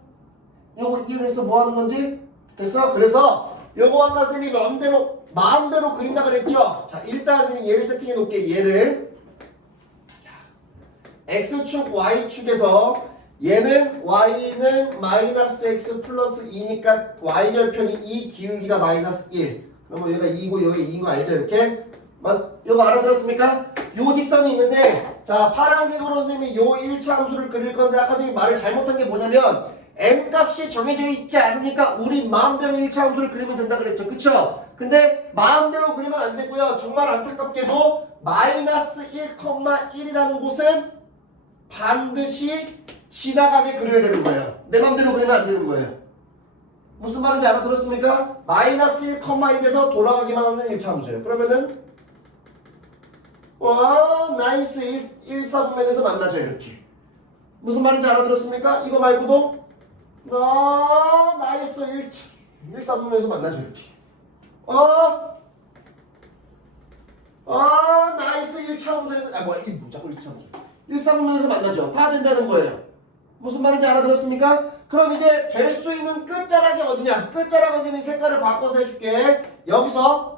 요거 이해됐어? 뭐 하는 건지? 됐어? 그래서 요거 아까 쌤이 마음대로 그린다 그랬죠? 자 일단 쌤이 얘를 세팅해 놓을게. 얘를 자, x축 y축에서 얘는 y는 마이너스 x 플러스 2니까 y절편이 2 기울기가 마이너스 1. 그러면 얘가 2고 여기 2인 거 알죠? 이렇게? 요거 알아들었습니까? 요 직선이 있는데 자 파란색으로 선생님이 요 1차 함수를 그릴 건데 아까 선생님이 말을 잘못한 게 뭐냐면 m 값이 정해져 있지 않으니까 우리 마음대로 1차 함수를 그리면 된다 그랬죠. 그쵸? 근데 마음대로 그리면 안 되고요. 정말 안타깝게도 마이너스 1,1이라는 곳은 반드시 지나가게 그려야 되는 거예요. 내 맘대로 그리면 안 되는 거예요. 무슨 말인지 알아들었습니까? 마이너스 1,1에서 돌아가기만 하는 1차 함수예요. 그러면은 와 나이스 1사분면에서 만나죠. 이렇게. 무슨 말인지 알아들었습니까? 이거 말고도 나이스 1사분면에서 만나죠. 이렇게. 나이스 1차 함수에서 자꾸 1차 함수 1사분면에서 만나죠. 다 된다는 거예요. 무슨 말인지 알아들었습니까? 그럼 이제 될 수 있는 끝자락이 어디냐? 끝자락 선생님이 색깔을 바꿔서 해줄게. 여기서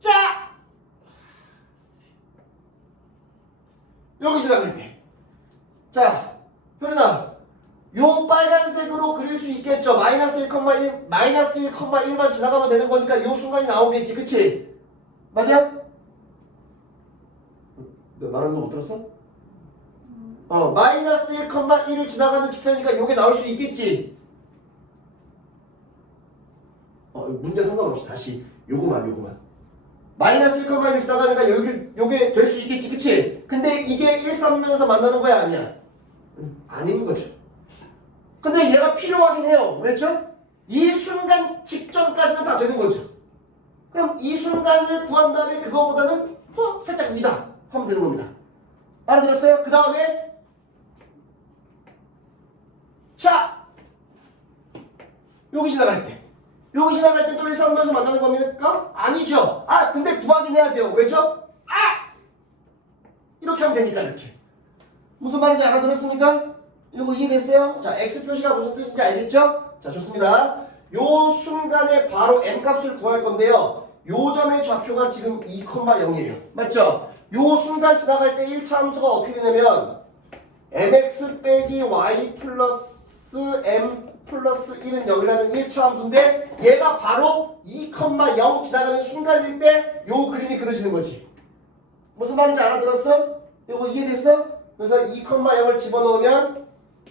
자! 여기 지나갈 때. 자, 효린아. 요 빨간색으로 그릴 수 있겠죠? 마이너스 1,1만 지나가면 되는 거니까 요 순간이 나오겠지. 그치? 맞아? 너 말하는 거 못 들었어? 마이너스 1,1을 지나가는 직선이니까 요게 나올 수 있겠지? 문제 상관없이 다시 요거만 마이너스 1,1을 지나가니까 요게 될 수 있겠지. 그치? 근데 이게 1,3면에서 만나는 거야 아니야? 아닌 거죠. 근데 얘가 필요하긴 해요. 왜죠? 이 순간 직전까지는 다 되는 거죠. 그럼 이 순간을 구한 다음에 그거보다는 살짝 위다 하면 되는 겁니다. 알아들었어요? 그 다음에 자 여기 지나갈 때 또 1,3면에서 만나는 겁니까? 아니죠. 근데 구하긴 해야 돼요. 왜죠? 이렇게 하면 되니까 이렇게. 무슨 말인지 알아들었습니까? 이거 이해됐어요? 자 x 표시가 무슨 뜻인지 알겠죠? 자 좋습니다. 요 순간에 바로 m 값을 구할 건데요. 요 점의 좌표가 지금 2,0이에요. 맞죠? 요 순간 지나갈 때 1차 함수가 어떻게 되냐면 mx 빼기 y 플러스 m 플러스 1은 0이라는 1차 함수인데 얘가 바로 2,0 지나가는 순간일 때 요 그림이 그려지는 거지. 무슨 말인지 알아들었어? 요거 이해됐어? 그래서 2,0을 집어넣으면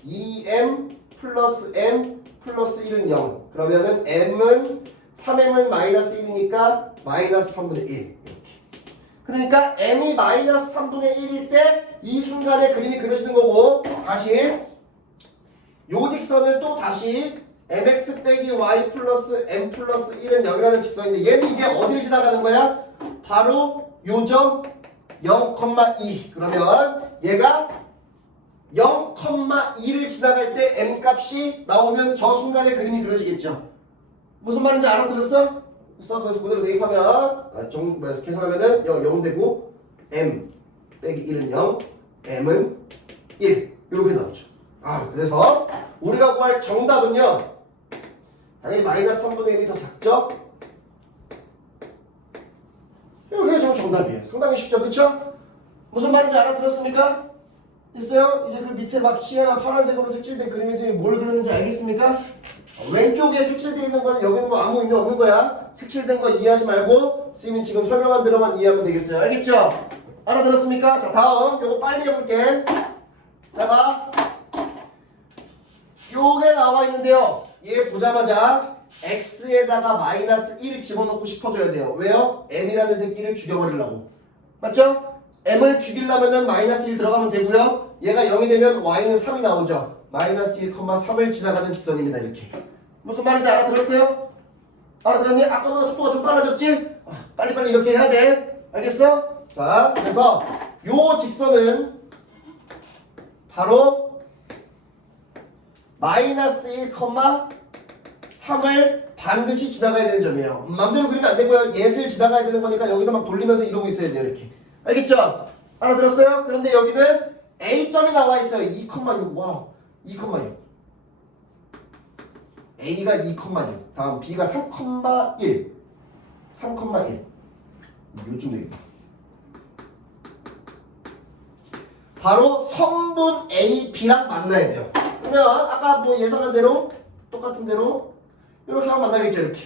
2m 플러스 m 플러스 1은 0. 그러면은 m은 3m은 마이너스 1이니까 마이너스 3분의 1. 그러니까 m이 마이너스 3분의 1일 때 이 순간에 그림이 그려지는 거고 다시 요 직선은 또 다시 mx 빼기 y 플러스 m 플러스 1은 0이라는 직선인데 얘는 이제 어디를 지나가는 거야? 바로 요점 0,2. 그러면 얘가 0,2를 지나갈 때 m값이 나오면 저 순간에 그림이 그려지겠죠. 무슨 말인지 알아들었어? 그래서 그대로 대입하면 계산하면은 0 되고 m 빼기 1은 0, m은 1 이렇게 나오죠. 그래서 우리가 구할 정답은요. 당연히 마이너스 3분의 1이 더 작죠? 이렇게 해주면 정답이에요. 상당히 쉽죠, 그쵸? 무슨 말인지 알아들었습니까? 됐어요? 이제 그 밑에 막 희한한 파란색으로 색칠된 그림에서 뭘 그렸는지 알겠습니까? 왼쪽에 색칠되어 있는 건 여기는 뭐 아무 의미 없는 거야. 색칠된 거 이해하지 말고 쌤이 지금 설명한 대로만 이해하면 되겠어요. 알겠죠? 알아들었습니까? 자, 다음 요거 빨리 해볼게. 자, 봐. 요게 나와 있는데요. 얘 보자마자 x에다가 마이너스 1 집어넣고 싶어줘야 돼요. 왜요? m이라는 새끼를 죽여버리려고. 맞죠? m을 죽이려면은 마이너스 1 들어가면 되고요. 얘가 0이 되면 y는 3이 나오죠. 마이너스 1,3을 지나가는 직선입니다. 이렇게. 무슨 말인지 알아들었어요? 알아들었니? 아까보다 속도가 좀 빨라졌지? 빨리빨리 이렇게 해야 돼. 알겠어? 자, 그래서 요 직선은 바로 마이너스 1,3을 반드시 지나가야 되는 점이에요. 맘대로 그리면 안 되고요. 얘를 지나가야 되는 거니까 여기서 막 돌리면서 이러고 있어야 돼요. 이렇게. 알겠죠? 알아들었어요? 그런데 여기는 A점이 나와 있어요. 2,6. 와우. 2,6. A가 2,6. 다음 B가 3,1. 3,1. 요쯤 되겠다. 바로 성분 A, B랑 만나야 돼요. 그러면 아까 뭐 예상한 대로 똑같은 대로 이렇게 하면 만나겠죠. 이렇게.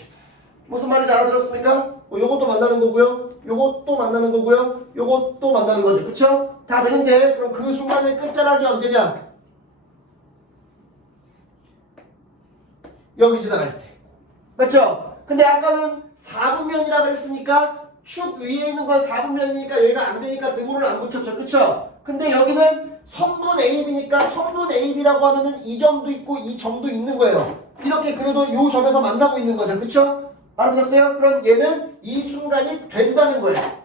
무슨 말인지 알아들었습니까? 요것도 만나는 거고요. 요것도 만나는 거고요. 요것도 만나는 거죠. 그쵸? 다 되는데 그럼 그 순간의 끝자락이 언제냐? 여기 지나갈 때. 맞죠? 근데 아까는 4분면이라 그랬으니까 축 위에 있는 건 4분면이니까 여기가 안 되니까 등호를 안 붙였죠. 그쵸? 근데 여기는 선분 AB니까 선분 AB라고 하면은 이 점도 있고 이 점도 있는 거예요. 이렇게 그래도 이 점에서 만나고 있는 거죠. 그쵸? 알아들었어요? 그럼 얘는 이 순간이 된다는 거예요.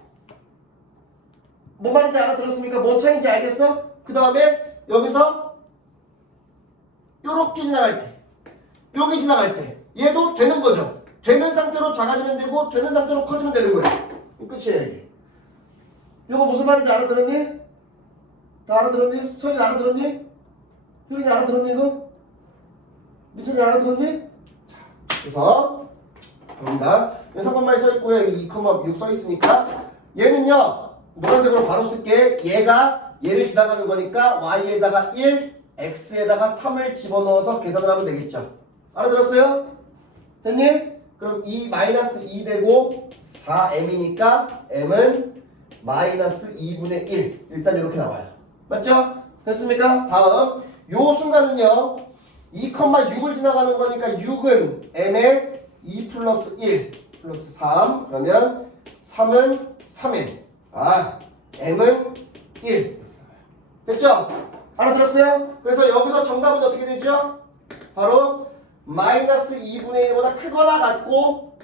뭔 말인지 알아들었습니까? 뭔 차이인지 알겠어? 그 다음에 여기서 요렇게 지나갈 때 여기 지나갈 때 얘도 되는 거죠. 되는 상태로 작아지면 되고 되는 상태로 커지면 되는 거예요. 끝이에요 이게. 이거 무슨 말인지 알아들었니? 다 알아들었니? 소연이 알아들었니? 효린이 알아들었니 이거? 미천이 알아들었니? 자, 그래서 갑니다. 여기 상관말이 써있고요. 여기 2,6 써있으니까 얘는요 노란색으로 바로 쓸게. 얘가 얘를 지나가는 거니까 y에다가 1, x에다가 3을 집어넣어서 계산을 하면 되겠죠. 알아들었어요? 됐니? 그럼 이 마이너스 2 되고 4m이니까 m은 마이너스 2분의 1. 일단 이렇게 나와요. 맞죠? 됐습니까? 다음 요 순간은요 2,6을 지나가는 거니까 6은 m에 2 플러스 1 플러스 3 그러면 3은 3m m은 1 됐죠? 알아들었어요? 그래서 여기서 정답은 어떻게 되죠? 바로 마이너스 2분의 1보다 크거나 같고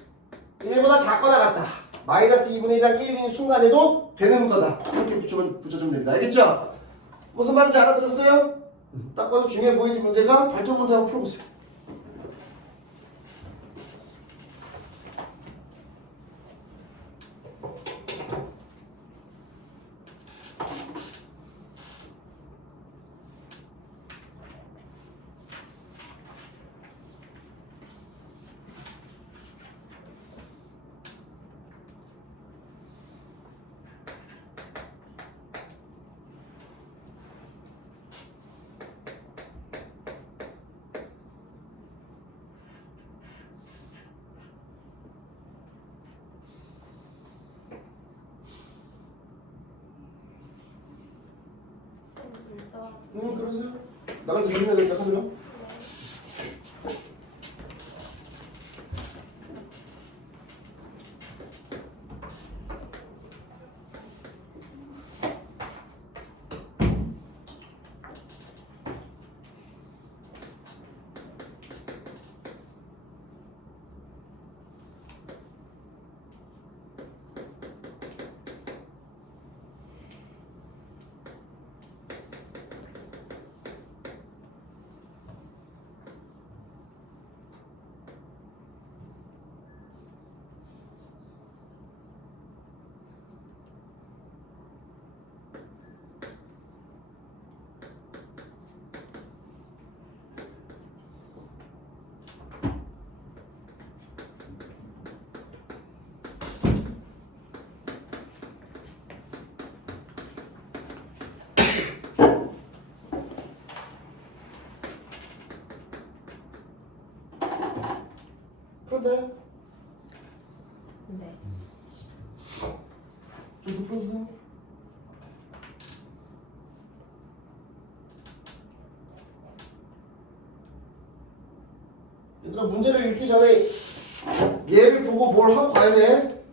1보다 작거나 같다. 마이너스 2분의 1이랑 1인 순간에도 되는 거다. 이렇게 붙여주면 됩니다. 알겠죠? 무슨 말인지 알아들었어요? 딱 봐도 중요해 보이지 문제가? 발전 문제 한번 풀어보세요. 그러세요. 나갈 때 조심해야 되니까 카드로. 풀어도 돼? 네. 좀 풀어주세요. 얘들아 문제를 읽기 전에 얘를 보고 뭘 하고 가야 돼.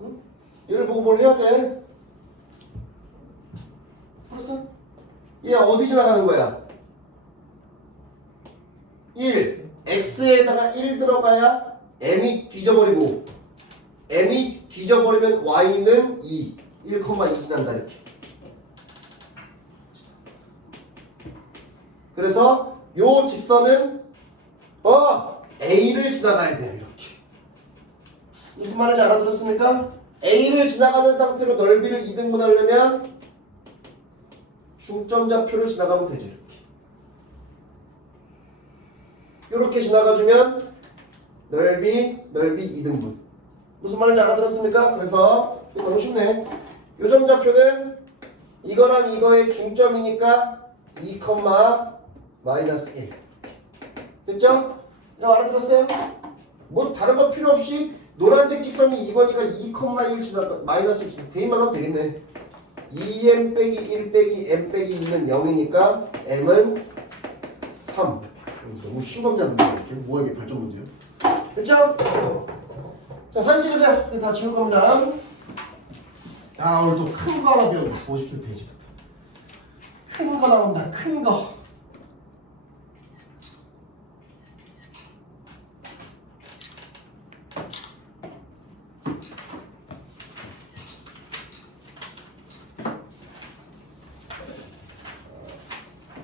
응? 얘를 보고 뭘 해야 돼. 풀었어? 얘 어디 지나가는 거야? 1. x에다가 1 들어가야 m이 뒤져버리고 m이 뒤져버리면 y는 2. 1,2 지난다 이렇게. 그래서 요 직선은 A를 지나가야 돼요. 이렇게. 무슨 말인지 알아들었습니까? A를 지나가는 상태로 넓이를 2등분 하려면 중점좌표를 지나가면 되죠. 이렇게 지나가주면 넓이 2등분. 무슨 말인지 알아들었습니까? 그래서 이거 너무 쉽네. 요점좌표는 이거랑 이거의 중점이니까 2, 마이너스 1. 됐죠? 이거 알아들었어요? 뭐 다른 거 필요 없이 노란색 직선이 이거니까 2,1 지나가 마이너스 1 대입만 하면 되겠네. 2m 빼기 1 빼기 m 빼기 2는 0이니까 m은 3. 너무 신검자 문제 이렇게 뭐야 이게 발전 문제야? 됐죠? 자 사진 찍으세요. 이거 다 지울 겁니다. 아 오늘 또 큰 거 하나 배운다. 57페이지부터 큰 거 나온다. 큰 거.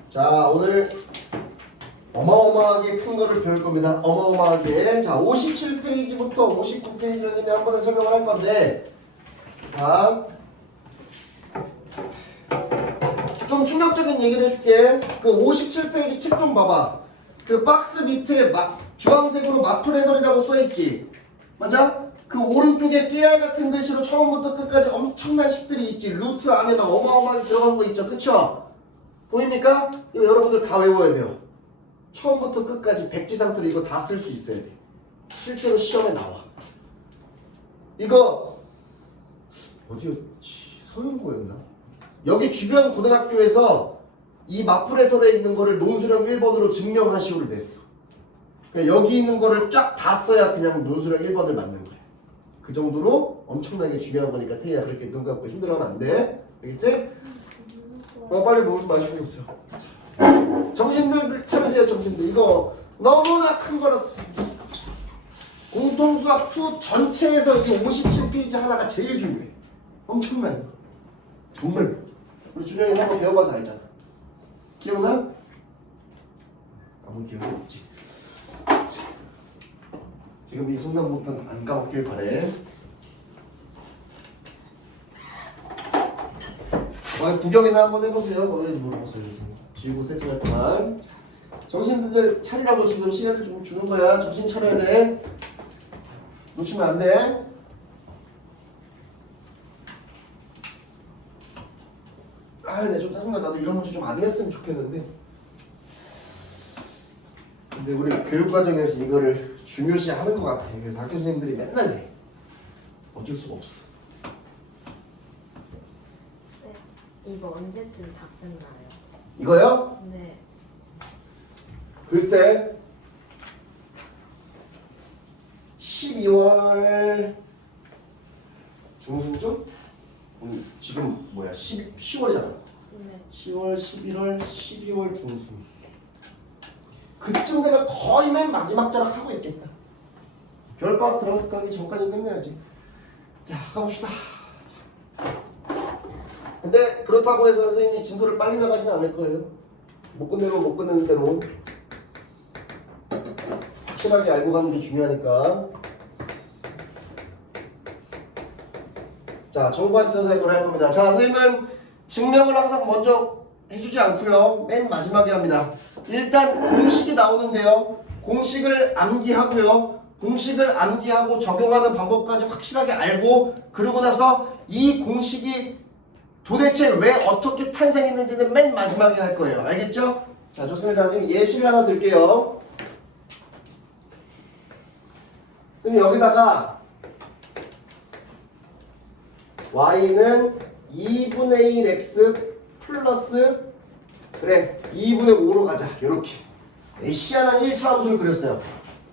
자 오늘 어마어마하게 큰 거를 배울 겁니다. 어마어마하게. 자 57페이지부터 59페이지를 선생님이 한 번에 설명을 할 건데 자 좀 충격적인 얘기를 해줄게. 그 57페이지 책 좀 봐봐. 그 박스 밑에 주황색으로 마플 해설이라고 써있지. 맞아? 그 오른쪽에 깨알 같은 글씨로 처음부터 끝까지 엄청난 식들이 있지. 루트 안에 막 어마어마하게 들어간 거 있죠. 그쵸? 보입니까? 이거 여러분들 다 외워야 돼요. 처음부터 끝까지 백지 상태로 이거 다 쓸 수 있어야 돼. 실제로 시험에 나와. 이거 어디였지? 서영고였나? 여기 주변 고등학교에서 이 마플해설에 있는 거를 논술형 1번으로 증명하시오를 냈어. 그러니까 여기 있는 거를 쫙 다 써야 그냥 논술형 1번을 맞는 거야. 그 정도로 엄청나게 중요한 거니까 태희야 그렇게 눈 감고 힘들어하면 안 돼. 알겠지? 빨리 뭐 좀 마시고 있어. 정신들 차리세요. 정신들. 이거 너무나 큰 거라서. 공통수학 2 전체에서 이 57페이지 하나가 제일 중요해. 엄청나게. 정말. 우리 준영이 한번 배워봐서 알잖아. 기억나? 아무 기억이 없지. 지금 이 순간부터 안 까먹길 바래. 구경이나 한번 해보세요. 물어보세요. 지우고 세팅할 동안. 정신들 차리라고 지금 시간을 좀 주는 거야. 정신 차려야 돼. 놓치면 안 돼. 네, 좀 짜증나. 나도 이런 문제 좀 안 냈으면 좋겠는데. 근데 우리 교육과정에서 이거를 중요시 하는 것 같아. 그래서 학교 선생님들이 맨날 해. 어쩔 수가 없어. 이거 언제쯤 다 끝나요? 이거요? 네. 글쎄 12월 중순쯤? 지금 뭐야 10월이잖아. 네. 10월, 11월, 12월 중순. 그쯤 되면 거의 맨 마지막 자락 하고 있겠다. 겨울방학 들어가기 전까지는 끝내야지. 자, 가봅시다. 근데 그렇다고 해서 선생님이 진도를 빨리 나가지는 않을 거예요. 못 끝내면 못 끝내는 대로 확실하게 알고 가는 게 중요하니까. 자, 정보화에서 사용을 할 겁니다. 자, 선생님은 증명을 항상 먼저 해주지 않고요. 맨 마지막에 합니다. 일단 공식이 나오는데요. 공식을 암기하고요. 공식을 암기하고 적용하는 방법까지 확실하게 알고 그러고 나서 이 공식이 도대체 왜 어떻게 탄생했는지는 맨 마지막에 할 거예요. 알겠죠? 자, 좋습니다. 선생님 예시를 하나 드릴게요. 그럼 여기다가 y는 2분의 1 x 플러스 그래 2분의 5로 가자. 요렇게 희한한 1차 함수를 그렸어요.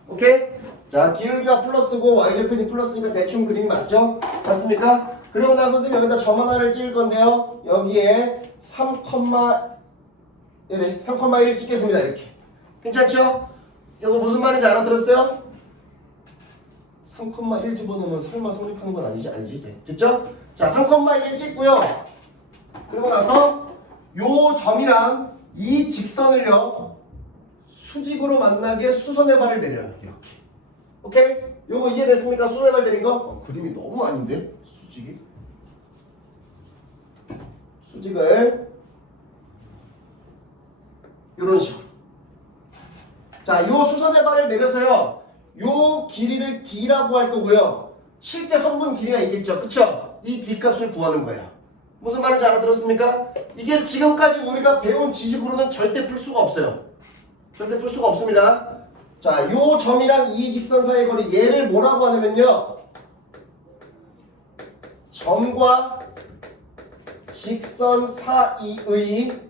오케이? 자, 기울기가 플러스고 y좌편이 플러스니까 대충 그림 맞죠? 맞습니까? 그리고 나서 선생님 여기다 점 하나를 찍을 건데요. 여기에 3,1 찍겠습니다. 이렇게. 괜찮죠? 이거 무슨 말인지 알아들었어요? 3,1 집어넣으면 설마 성립하는 건 아니지? 됐죠? 자, 3,1 찍고요. 그리고 나서 요 점이랑 이 직선을요. 수직으로 만나게 수선의 발을 내려요. 이렇게. 오케이? 요거 이해됐습니까? 수선의 발 내린 거? 그림이 너무 아닌데? 수직을 요런 식으로. 자, 요 수선의 발을 내려서요. 요 길이를 D라고 할 거고요. 실제 성분 길이가 있겠죠. 그쵸? 이 D 값을 구하는 거예요. 무슨 말인지 알아들었습니까? 이게 지금까지 우리가 배운 지식으로는 절대 풀 수가 없어요. 절대 풀 수가 없습니다. 자, 요 점이랑 이 직선 사이의 거리 얘를 뭐라고 하냐면요. 점과 직선 사이의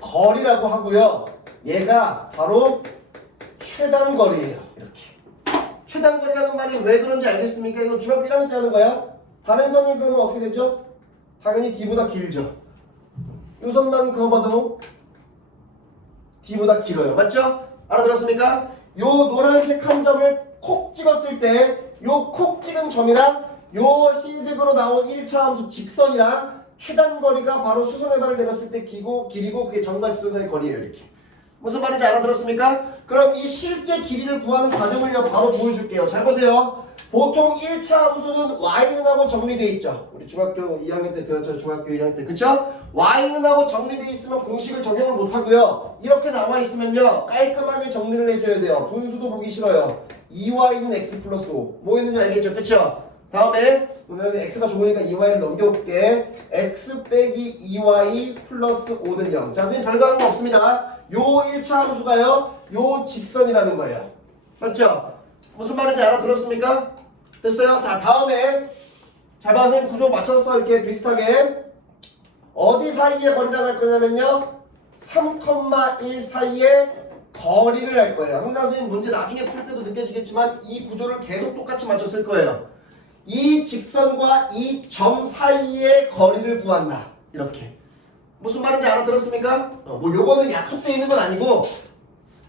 거리라고 하고요. 얘가 바로 최단거리예요. 이렇게. 최단거리라는 말이 왜 그런지 알겠습니까? 이거 중학교 1학년 때 하는 거야. 다른 선을 그으면 어떻게 되죠? 당연히 D보다 길죠. 요 선만 그어봐도 D보다 길어요. 맞죠? 알아들었습니까? 요 노란색 한 점을 콕 찍었을 때 요 콕 찍은 점이랑 요 흰색으로 나온 1차 함수 직선이랑 최단거리가 바로 수선의 발을 내렸을 때 길이고 그게 점과 직선 사이의 거리예요. 이렇게. 무슨 말인지 알아들었습니까? 그럼 이 실제 길이를 구하는 과정을요 바로 보여줄게요. 잘 보세요. 보통 1차 함수는 y는 하고 정리되어 있죠. 우리 중학교 2학년 때 배웠죠. 중학교 1학년 때. 그쵸? y는 하고 정리되어 있으면 공식을 적용을 못하고요. 이렇게 나와 있으면요 깔끔하게 정리를 해줘야 돼요. 분수도 보기 싫어요. 2y는 x 플러스 5. 뭐 있는지 알겠죠? 그쵸? 다음에 오늘 x가 좋으니까 2y를 넘겨볼게. x 빼기 2y 플러스 5는 0. 자, 선생님 별거 한 거 없습니다. 요 1차 함수가요 요 직선이라는 거예요. 맞죠? 무슨 말인지 알아들었습니까? 됐어요? 자, 다음에 잘 봐, 선생님 구조 맞춰서 이렇게 비슷하게 어디 사이의 거리라고 할 거냐면요 3,1 사이의 거리를 할 거예요. 항상 선생님 문제 나중에 풀 때도 느껴지겠지만 이 구조를 계속 똑같이 맞췄을 거예요. 이 직선과 이 점 사이의 거리를 구한다. 이렇게. 무슨 말인지 알아들었습니까? 뭐 요거는 약속되어 있는 건 아니고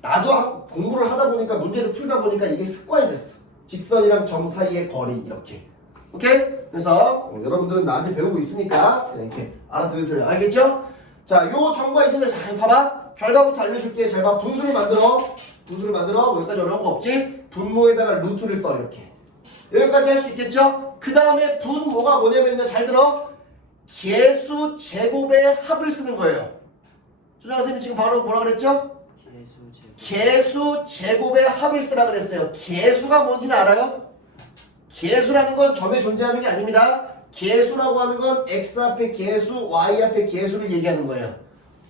나도 공부를 하다 보니까 문제를 풀다 보니까 이게 습관이 됐어. 직선이랑 점 사이의 거리 이렇게. 오케이? 그래서 여러분들은 나한테 배우고 있으니까 이렇게 알아들으세요. 알겠죠? 자, 요 점과 이 점을 잘 봐봐. 결과부터 알려줄게. 잘 봐. 분수를 만들어. 뭐 여기까지 어려운 거 없지? 분모에다가 루트를 써 이렇게. 여기까지 할 수 있겠죠? 그 다음에 분모가 뭐냐면요. 잘 들어. 개수 제곱의 합을 쓰는 거예요. 조정아 선생님 지금 바로 뭐라 그랬죠? 개수 제곱의 합을 쓰라 그랬어요. 개수가 뭔지는 알아요? 개수라는 건 점에 존재하는 게 아닙니다. 개수라고 하는 건 x 앞에 개수, y 앞에 개수를 얘기하는 거예요.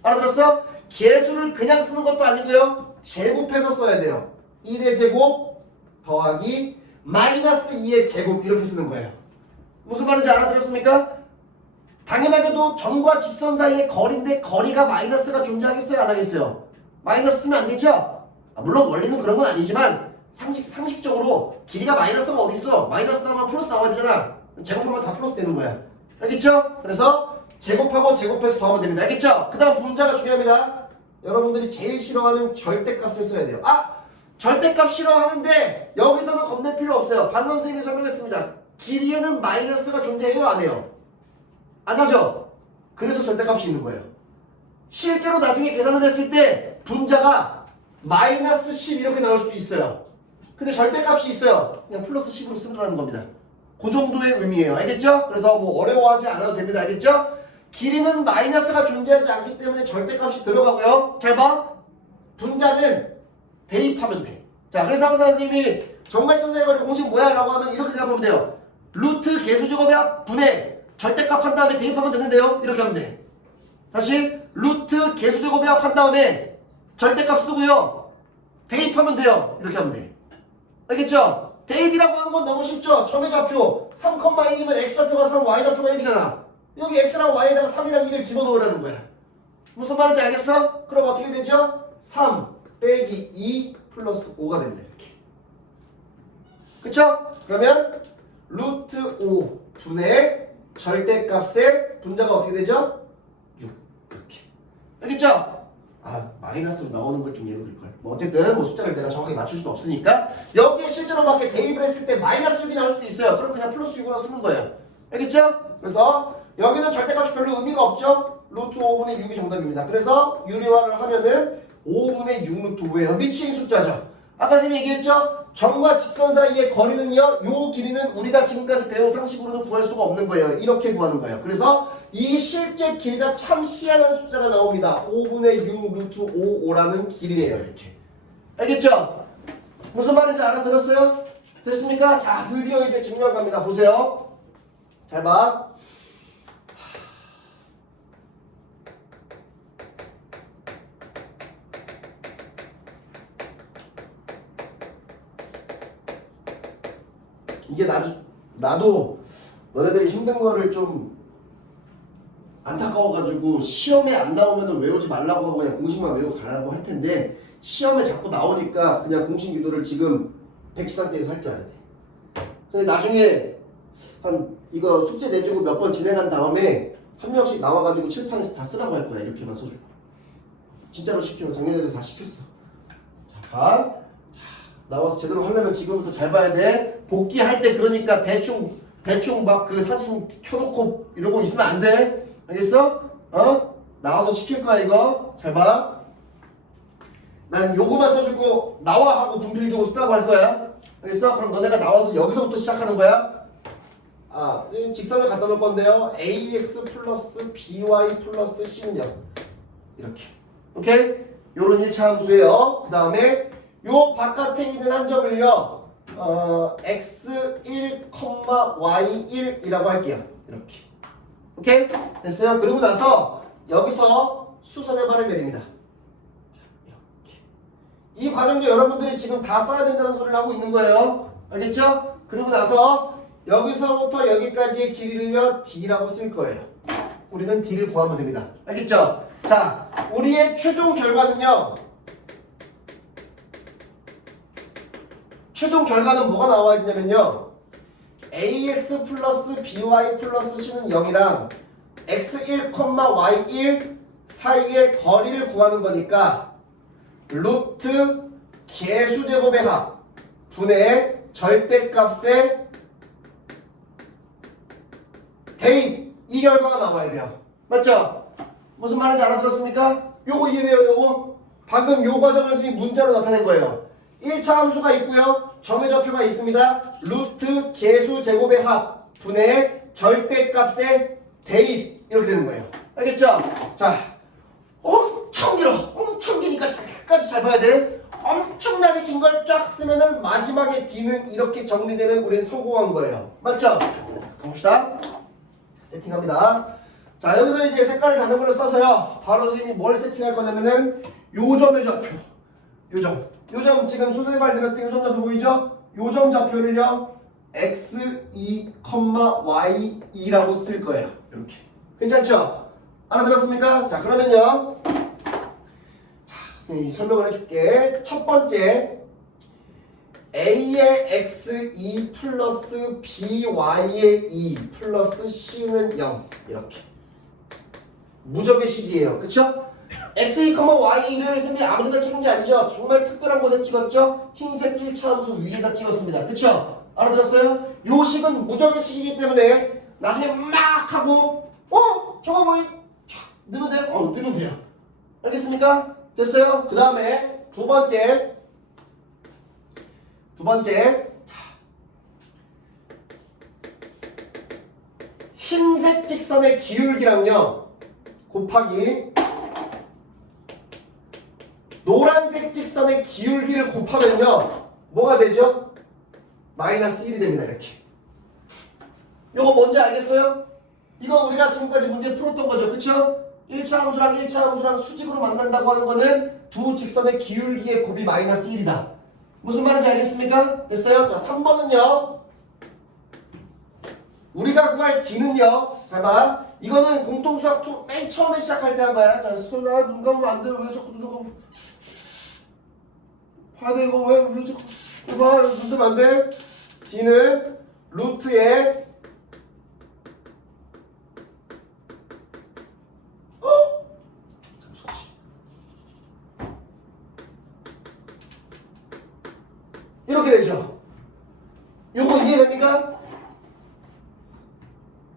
알아들었어? 개수를 그냥 쓰는 것도 아니고요. 제곱해서 써야 돼요. 1의 제곱 더하기 마이너스 2의 제곱 이렇게 쓰는 거예요. 무슨 말인지 알아들었습니까? 당연하게도 점과 직선 사이의 거리인데 거리가 마이너스가 존재하겠어요? 안 하겠어요? 마이너스 쓰면 안 되죠? 물론 원리는 그런 건 아니지만 상식적으로 길이가 마이너스가 어디 있어? 마이너스 나오면 플러스 나와야 되잖아. 제곱하면 다 플러스 되는 거야. 알겠죠? 그래서 제곱하고 제곱해서 더하면 됩니다. 알겠죠? 그 다음 분자가 중요합니다. 여러분들이 제일 싫어하는 절대값을 써야 돼요. 절대값 싫어하는데 여기서는 겁낼 필요 없어요. 방금 선생님이 설명했습니다. 길이에는 마이너스가 존재해요? 안 해요? 안 하죠? 그래서 절대값이 있는 거예요. 실제로 나중에 계산을 했을 때 분자가 마이너스 10 이렇게 나올 수도 있어요. 근데 절대값이 있어요. 그냥 플러스 10으로 쓰라는 겁니다. 그 정도의 의미예요. 알겠죠? 그래서 뭐 어려워하지 않아도 됩니다. 알겠죠? 길이는 마이너스가 존재하지 않기 때문에 절대값이 들어가고요. 잘 봐. 분자는 대입하면 돼. 자, 그래서 항상 선생님이 정말선 사이의 거리 공식 뭐야? 라고 하면 이렇게 대답하면 돼요. 루트 개수제곱의 합 분의 절대값 한 다음에 대입하면 되는데요. 이렇게 하면 돼. 다시 루트 개수제곱의 합 한 다음에 절대값 쓰고요. 대입하면 돼요. 이렇게 하면 돼. 알겠죠? 대입이라고 하는 건 너무 쉽죠? 점의 좌표 3,1이면 x좌표가 3, y좌표가 1이잖아. 여기 x랑 y에다가 3이랑 1을 집어넣으라는 거야. 무슨 말인지 알겠어? 그럼 어떻게 되죠? 3 빼기 2 플러스 5가 됩니다. 이렇게. 그쵸? 그러면 루트 5 분의 절대값의 분자가 어떻게 되죠? 6 이렇게. 알겠죠? 아 마이너스로 나오는 걸 좀 예로 들걸. 뭐 어쨌든 뭐 숫자를 내가 정확하게 맞출 수는 없으니까 여기에 실제로 밖에 대입을 했을 때 마이너스 6이 나올 수도 있어요. 그럼 그냥 플러스 6으로 쓰는 거예요. 알겠죠? 그래서 여기는 절대값이 별로 의미가 없죠? 루트 5분의 6이 정답입니다. 그래서 유리화를 하면은 5분의 6 루트 5예요. 미칭 숫자죠. 아까 선생님이 얘기했죠? 점과 직선 사이의 거리는요. 요 길이는 우리가 지금까지 배운 상식으로는 구할 수가 없는 거예요. 이렇게 구하는 거예요. 그래서 이 실제 길이가 참 희한한 숫자가 나옵니다. 5분의 6 루트 5라는 길이래요. 이렇게. 알겠죠? 무슨 말인지 알아들었어요? 됐습니까? 자, 드디어 이제 증명 갑니다. 보세요. 잘 봐. 이게 나도 너네들이 힘든 거를 좀 안타까워가지고 시험에 안 나오면 외우지 말라고 하고 그냥 공식만 외우고 가라고 할 텐데 시험에 자꾸 나오니까 그냥 공식 유도를 지금 100 상태에서 할 줄 알아야 돼. 근데 나중에 한 이거 숙제 내주고 몇 번 진행한 다음에 한 명씩 나와가지고 칠판에서 다 쓰라고 할 거야. 이렇게만 써주고. 진짜로 시켜. 작년에도 다 시켰어. 자, 봐. 나와서 제대로 하려면 지금부터 잘 봐야 돼. 복귀할 때 그러니까 대충 막 그 사진 켜놓고 이러고 있으면 안 돼. 알겠어? 어? 나와서 시킬 거야 이거. 잘 봐. 난 요거만 써주고 나와 하고 분필 주고 쓰라고 할 거야. 알겠어? 그럼 너네가 나와서 여기서부터 시작하는 거야. 아, 직선을 갖다 놓을 건데요. ax 플러스 by 플러스 c는 0. 이렇게. 오케이? 요런 1차 함수예요. 그 다음에 요 바깥에 있는 한 점을요. x1, y1이라고 할게요. 이렇게. 오케이? 됐어요? 그리고 나서 여기서 수선의 발을 내립니다. 이렇게. 이 과정도 여러분들이 지금 다 써야 된다는 소리를 하고 있는 거예요. 알겠죠? 그리고 나서 여기서부터 여기까지의 길이를요 d라고 쓸 거예요. 우리는 d를 구하면 됩니다. 알겠죠? 자, 우리의 최종 결과는요. 최종 결과는 뭐가 나와야 되냐면요. ax 플러스 by 플러스 c는 0이랑 x1, y1 사이의 거리를 구하는 거니까 루트 개수제곱의 합 분의 절대값의 대입 이 결과가 나와야 돼요. 맞죠? 무슨 말인지 알아들었습니까? 요거 이해돼요? 요거 방금 요 과정을 선생님이 문자로 나타낸 거예요. 1차 함수가 있고요. 점의 좌표가 있습니다. 루트 개수 제곱의 합 분의 절대값의 대입 이렇게 되는 거예요. 알겠죠? 자, 엄청 길어. 엄청 기니까 끝까지 잘 봐야 돼. 엄청나게 긴 걸 쫙 쓰면은 마지막에 D는 이렇게 정리되면 우리는 성공한 거예요. 맞죠? 가봅시다. 세팅합니다. 자, 여기서 이제 색깔을 다른 걸로 써서요. 바로 선생님이 뭘 세팅할 거냐면은 요 점의 좌표. 요점 지금 수선의 발 들었을 때 요점 좌표 보이죠? 요점 좌표를요 x2, y2라고 쓸 거예요. 이렇게. 괜찮죠? 알아들었습니까? 자, 그러면요. 자, 선생님이 설명을 해줄게. 첫 번째 a의 x2 플러스 by의 2 플러스 c는 0 이렇게. 무적의 식이에요. 그쵸? x2, y2를 선생님이 아무데나 찍은 게 아니죠. 정말 특별한 곳에 찍었죠. 흰색 1차 함수 위에다 찍었습니다. 그쵸? 알아들었어요? 요 식은 무적의 식이기 때문에 나중에 막 하고 저거 뭐 넣으면 돼요? 넣으면 돼요. 알겠습니까? 됐어요? 그 다음에 두 번째 흰색 직선의 기울기랑요 곱하기 노란색 직선의 기울기를 곱하면요 뭐가 되죠? 마이너스 1이 됩니다. 이렇게. 요거 뭔지 알겠어요? 이건 우리가 지금까지 문제 풀었던 거죠. 그쵸? 1차 함수랑 수직으로 만난다고 하는 거는 두 직선의 기울기의 곱이 마이너스 1이다. 무슨 말인지 알겠습니까? 됐어요? 자, 3번은요. 우리가 구할 D는요. 잘 봐. 이거는 공통수학 2 맨 처음에 시작할 때 한 거야. 자, 소연아 눈 감으면 안 돼. 왜 자꾸 눈 감으면. 봐야 돼 이거 왜 자꾸. 봐, 눈 감으면 안 돼. D는 루트에 이렇게 되죠. 요거 이해됩니까?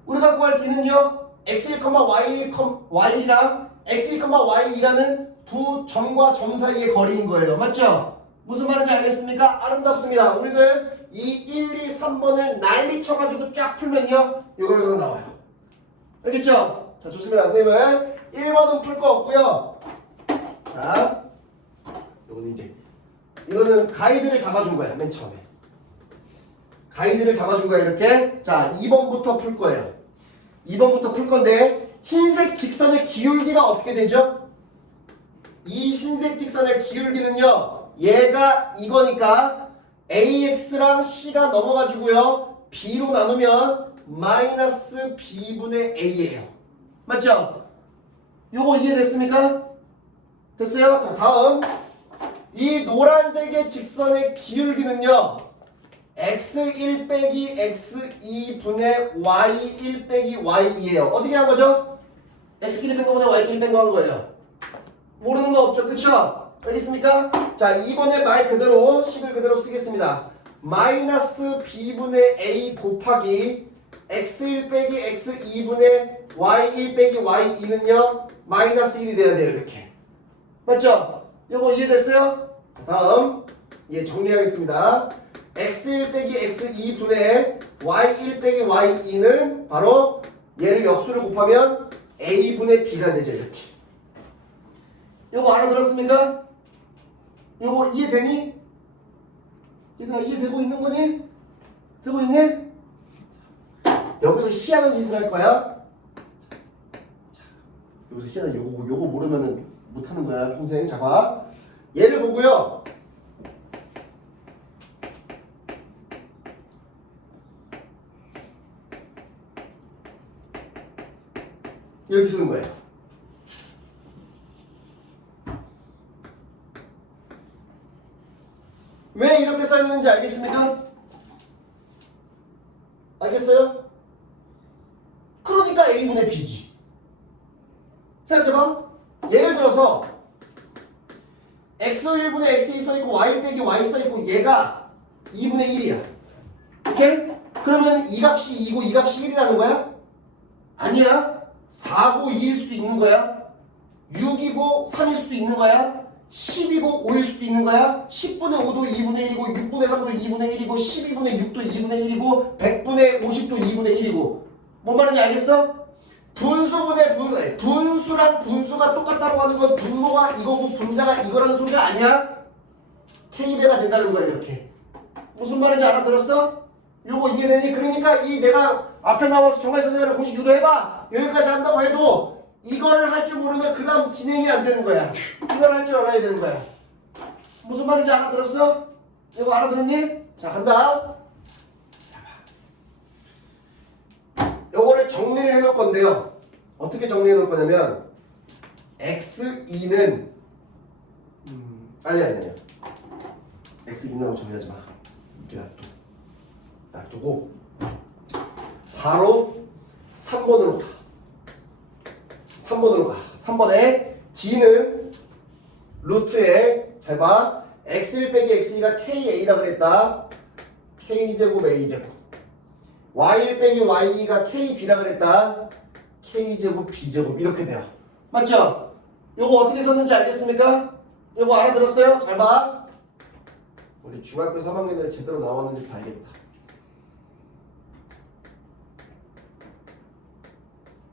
우리가 구할 D는요. x1, y1이랑 x1, y2라는 두 점과 점 사이의 거리인 거예요. 맞죠? 무슨 말인지 알겠습니까? 아름답습니다. 우리들 이 1, 2, 3번을 난리 쳐가지고 쫙 풀면요. 요거 나와요. 알겠죠? 자, 좋습니다. 선생님은 1번은 풀 거 없고요. 자, 요거는 이제 이거는 가이드를 잡아준 거야. 맨 처음에 가이드를 잡아준 거야. 이렇게. 자, 2번부터 풀 거예요. 2번부터 풀 건데 흰색 직선의 기울기가 어떻게 되죠? 이 흰색 직선의 기울기는요. 얘가 이거니까 AX랑 C가 넘어가지고요. B로 나누면 마이너스 B분의 A예요. 맞죠? 요거 이해됐습니까? 됐어요? 자, 다음 이 노란색의 직선의 기울기는요. x1 빼기 x2 분의 y1 빼기 y2예요. 어떻게 한 거죠? x끼리 뺀 거보다 y끼리 뺀 거 한 거예요. 모르는 거 없죠? 그쵸? 알겠습니까? 자, 2번의 말 그대로 식을 그대로 쓰겠습니다. 마이너스 b분의 a 곱하기 x1 빼기 x2 분의 y1 빼기 y2는요. 마이너스 1이 돼야 돼요. 이렇게. 맞죠? 요거 이해됐어요? 다음 예, 정리하겠습니다. x1 빼기 x2 분의 y1 빼기 y2는 바로 얘를 역수를 곱하면 a분의 b가 되죠. 이렇게. 요거 알아들었습니까? 요거 이해되니? 얘들아 이해되고 있는 거니? 되고 있니? 여기서 희한한 짓을 할 거야. 여기서 희한한 요거 모르면은 못하는 거야 평생. 잡아. 얘를 보고요. 이렇게 쓰는 거예요. 왜 이렇게 써야 되는지 알겠습니까? 알겠어요? 그러니까 A분의 B지. 생각해봐. 예를 들어서 X1분의 X2 써있고 Y 빼기 Y 써있고 얘가 2분의 1이야. 오케이? 그러면 이 값이 2고 이 값이 1이라는 거야? 아니야. 4고 2일 수도 있는 거야. 6이고 3일 수도 있는 거야. 10이고 5일 수도 있는 거야. 10분의 5도 2분의 1이고 6분의 3도 2분의 1이고 12분의 6도 2분의 1이고 100분의 50도 2분의 1이고 뭔 말인지 알겠어? 분수랑 분수가 똑같다고 하는 건 분모가 이거고 분자가 이거라는 소리가 아니야. K배가 된다는 거야. 이렇게. 무슨 말인지 알아들었어? 요거 이해되니? 그러니까 이 내가 앞에 나와서 정말 선생님이랑 공식 유도해봐. 여기까지 한다고 해도 이거를 할 줄 모르면 그 다음 진행이 안 되는 거야. 이걸 할 줄 알아야 되는 거야. 무슨 말인지 알아들었어? 이거 알아들었니? 자, 간다. 요거를 정리를 해놓을 건데요. 어떻게 정리해 놓을 거냐면 x2는 아니야. x2라고 정리하지 마. 놔두고 바로 3번으로 가. 3번에 D는 루트에 잘 봐. x1 빼기 x2가 KA라 그랬다. K제곱 A제곱. y1 빼기 y2가 KB라 그랬다. K제곱 B제곱 이렇게 돼요. 맞죠? 요거 어떻게 썼는지 알겠습니까? 요거 알아들었어요? 잘 봐. 우리 중학교 3학년들 제대로 나왔는지 봐야겠다.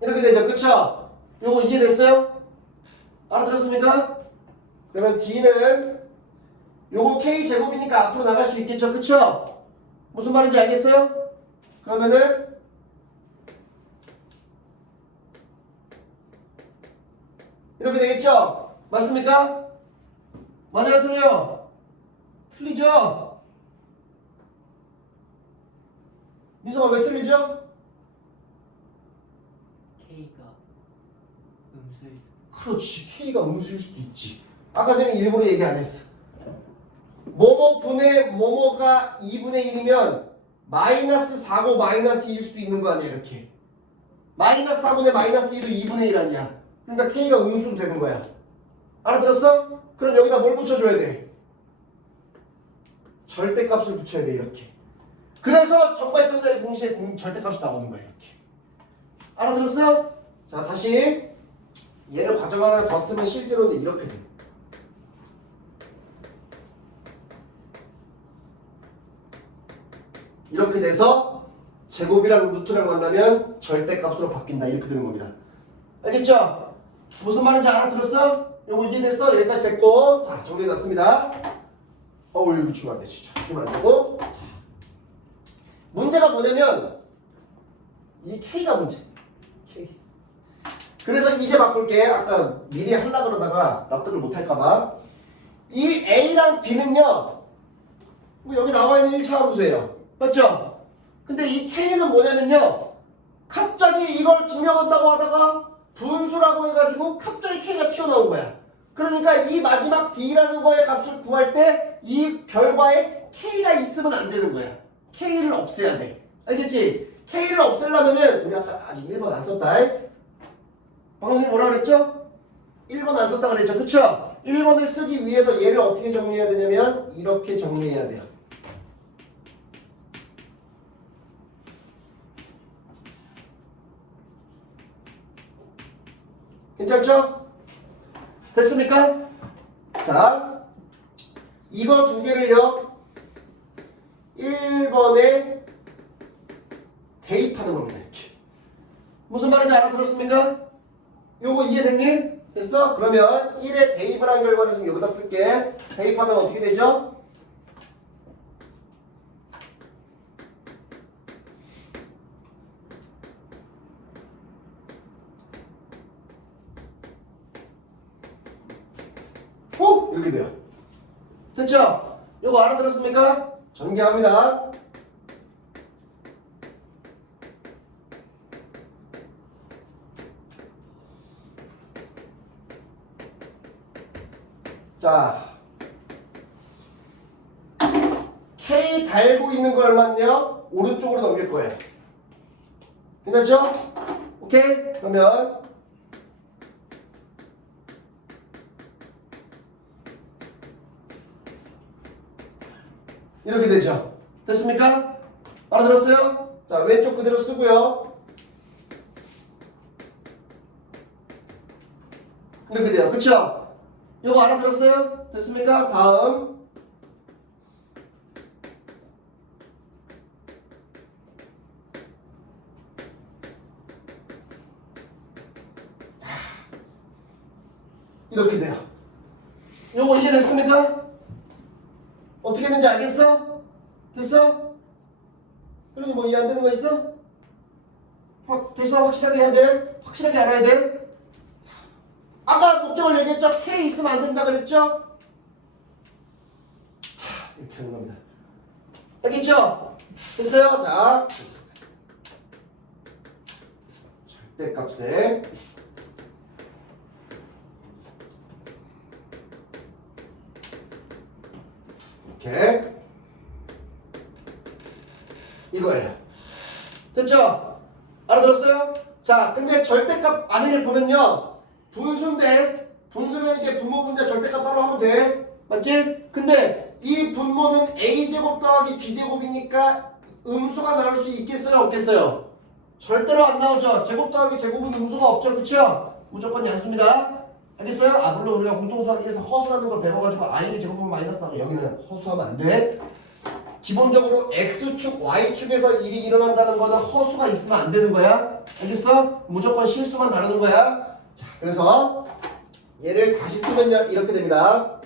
이렇게 되죠. 그쵸? 요거 이해됐어요? 알아들었습니까? 그러면 D는 요거 K제곱이니까 앞으로 나갈 수 있겠죠. 그쵸? 무슨 말인지 알겠어요? 그러면은 이렇게 되겠죠? 맞습니까? 맞아요, 틀려요? 틀리죠? 민성아 왜 틀리죠? K가 음수일 그렇지. K가 음수일 수도 있지. 아까 선생님이 일부러 얘기 안 했어. 뭐뭐 분의 뭐뭐가 2분의 1이면 마이너스 4고 마이너스 2일 수도 있는 거 아니야 이렇게. 마이너스 4분의 마이너스 2도 2분의 1 아니야. 그러니까 K가 음수로 되는 거야. 알아들었어? 그럼 여기다 뭘 붙여줘야 돼? 절대값을 붙여야 돼 이렇게. 그래서 정발성자리 공식에 절대값이 나오는 거야 이렇게. 알아들었어? 자 다시 얘를 과정 하나 더 쓰면 실제로는 이렇게 돼. 이렇게 돼서 제곱이랑 루트랑 만나면 절대값으로 바뀐다 이렇게 되는 겁니다. 알겠죠? 무슨 말인지 알아들었어? 요거 이해됐어? 여기까지 됐고 자 정리해놨습니다. 이거 주면 안 돼 진짜. 주면 안 되고 자, 문제가 뭐냐면 이 K가 문제. K. 그래서 이제 바꿀게. 아까 미리 하려고 그러다가 납득을 못할까봐 이 A랑 B는요 뭐 여기 나와 있는 1차 함수예요. 맞죠? 근데 이 K는 뭐냐면요 갑자기 이걸 증명한다고 하다가 분수라고 해가지고 갑자기 K가 튀어나온 거야. 그러니까 이 마지막 D라는 거의 값을 구할 때 이 결과에 K가 있으면 안 되는 거야. K를 없애야 돼. 알겠지? K를 없애려면은 우리 아까 아직 1번 안 썼다. 방금 선생님 뭐라 그랬죠? 1번 안 썼다 그랬죠? 그쵸? 1번을 쓰기 위해서 얘를 어떻게 정리해야 되냐면 이렇게 정리해야 돼요. 괜찮죠? 됐습니까? 자, 이거 두 개를요 1번에 대입하는 겁니다. 이렇게. 무슨 말인지 알아들었습니까? 요거 이해됐니? 됐어? 그러면 1에 대입을 한 결과를 지금 여기다 쓸게. 대입하면 어떻게 되죠? 이렇게 돼요. 됐죠? 요거 알아들었습니까? 전개합니다. 자, K 달고 있는 거 얼마냐? 오른쪽으로 넘길 거예요. 괜찮죠? 오케이? 그러면 이렇게 되죠. 됐습니까? 알아들었어요? 자, 왼쪽 그대로 쓰고요. 이렇게 돼요. 그쵸? 이거 알아들었어요? 됐습니까? 다음. 이렇게 돼요. 요거 이해됐습니까? 어떻게 했는지 알겠어? 됐어? 그러니 뭐 이해 안 되는 거 있어? 됐어? 확실하게 해야 돼? 확실하게 알아야 돼? 아까 목적을 얘기했죠? K 있으면 안 된다 그랬죠? 자, 이렇게 하는 겁니다. 알겠죠? 됐어요? 자, 절대값에 이렇게 이거예요. 됐죠? 알아들었어요? 자, 근데 절대값 안을 보면요 분수인데 분수면 이게 분모 분자 절대값 따로 하면 돼. 맞지? 근데 이 분모는 a제곱 더하기 b제곱이니까 음수가 나올 수 있겠어요? 없겠어요? 절대로 안 나오죠. 제곱 더하기 제곱은 음수가 없죠. 그쵸? 무조건 양수입니다. 알겠어요? 아 물론 우리가 공통수학에서 허수라는 걸 배워가지고 i를 제곱하면 마이너스 나오고 여기는 허수하면 안 돼. 기본적으로 x축, y축에서 일이 일어난다는 거는 허수가 있으면 안 되는 거야. 알겠어? 무조건 실수만 다루는 거야. 자, 그래서 얘를 다시 쓰면요 이렇게 됩니다.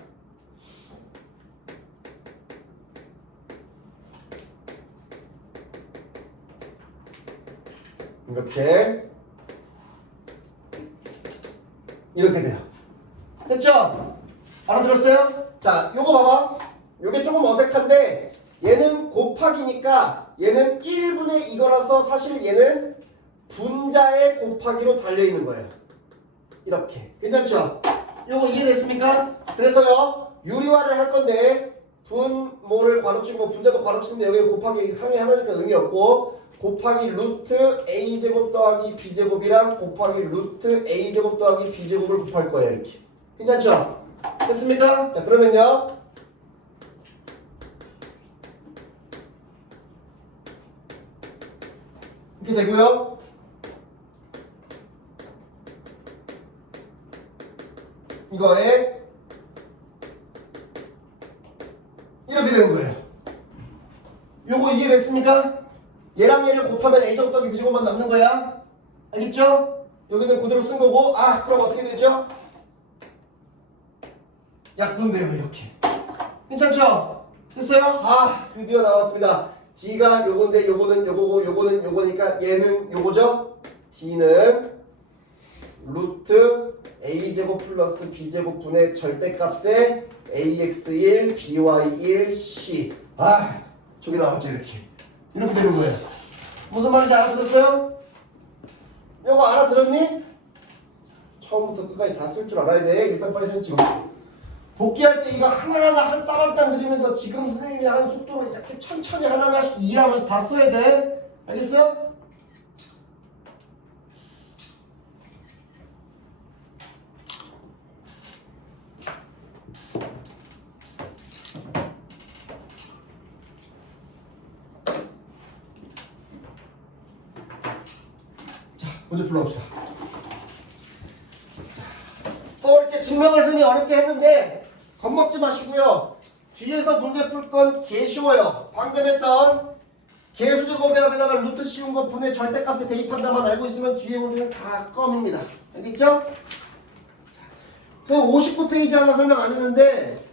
이렇게 돼요. 됐죠? 알아들었어요? 자, 요거 봐봐. 요게 조금 어색한데 얘는 곱하기니까 얘는 1분의 이거라서 사실 얘는 분자의 곱하기로 달려있는 거예요. 이렇게. 괜찮죠? 요거 이해됐습니까? 그래서요 유리화를 할 건데 분모를 괄호치고 분자도 괄호치는데 여기 곱하기 항이 하나니까 의미 없고 곱하기 루트 a제곱 더하기 b제곱이랑 곱하기 루트 a제곱 더하기 b제곱을 곱할 거예요. 이렇게. 괜찮죠? 됐습니까? 자 그러면요 이렇게 되고요. 이거에 이렇게 되는 거예요. 요거 이해됐습니까? 얘랑 얘를 곱하면 a제곱 더하기 b제곱만 남는 거야. 알겠죠? 여기는 그대로 쓴 거고 그럼 어떻게 되죠? 약분돼요. 이렇게. 괜찮죠? 됐어요? 드디어 나왔습니다. D가 요건데 요거는 요거고 요거는 요거니까 얘는 요거죠? D는 루트 a제곱 플러스 b제곱 분의 절대값에 ax1 by1 c 저기 나왔죠. 이렇게 되는 거예요. 무슨 말인지 알아들었어요? 요거 알아들었니? 처음부터 끝까지 다 쓸 줄 알아야 돼. 일단 빨리 사진 찍어. 복귀할 때 이거 하나하나 한 땀 한 땀 들이면서 지금 선생님이 하는 속도로 이렇게 천천히 하나하나씩 이해하면서 다 써야 돼. 알겠어? 자, 문제 풀어봅시다. 이렇게 증명을 좀 어렵게 했는데 겁먹지 마시고요. 뒤에서 문제 풀 건 개 쉬워요. 방금 했던 개수제곱에다가 루트 씌운 거 분의 절대값에 대입한다만 알고 있으면 뒤에 문제는 다 껌입니다. 알겠죠? 선생님 59페이지 하나 설명 안 했는데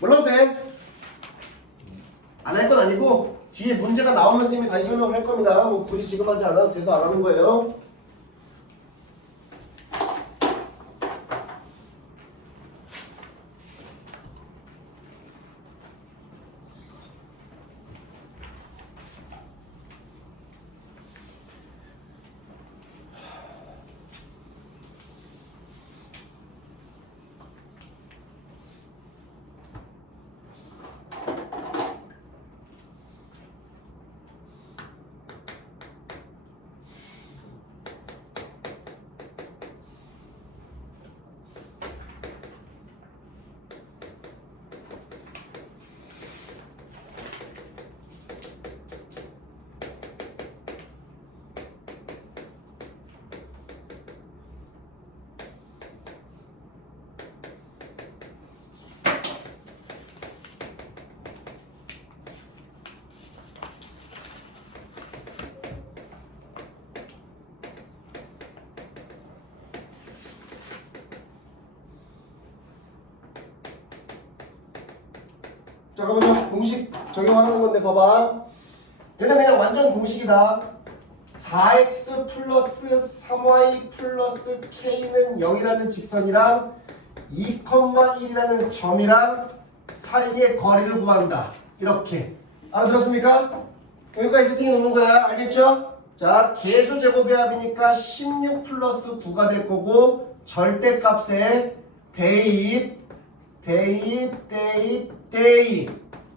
몰라도 돼. 안 할 건 아니고 뒤에 문제가 나오면 선생님이 다시 설명을 할 겁니다. 뭐 굳이 지금 하지 않아도 돼서 안 하는 거예요. 자 그러면 공식 적용하는 건데 봐봐. 얘는 그냥 완전 공식이다. 4x 플러스 3y 플러스 k는 0이라는 직선이랑 2,1이라는 점이랑 사이의 거리를 구한다. 이렇게 알아들었습니까? 여기까지 세팅해 놓는 거야. 알겠죠? 자 개수 제곱배합이니까 16 플러스 9가 될 거고 절대값에 대입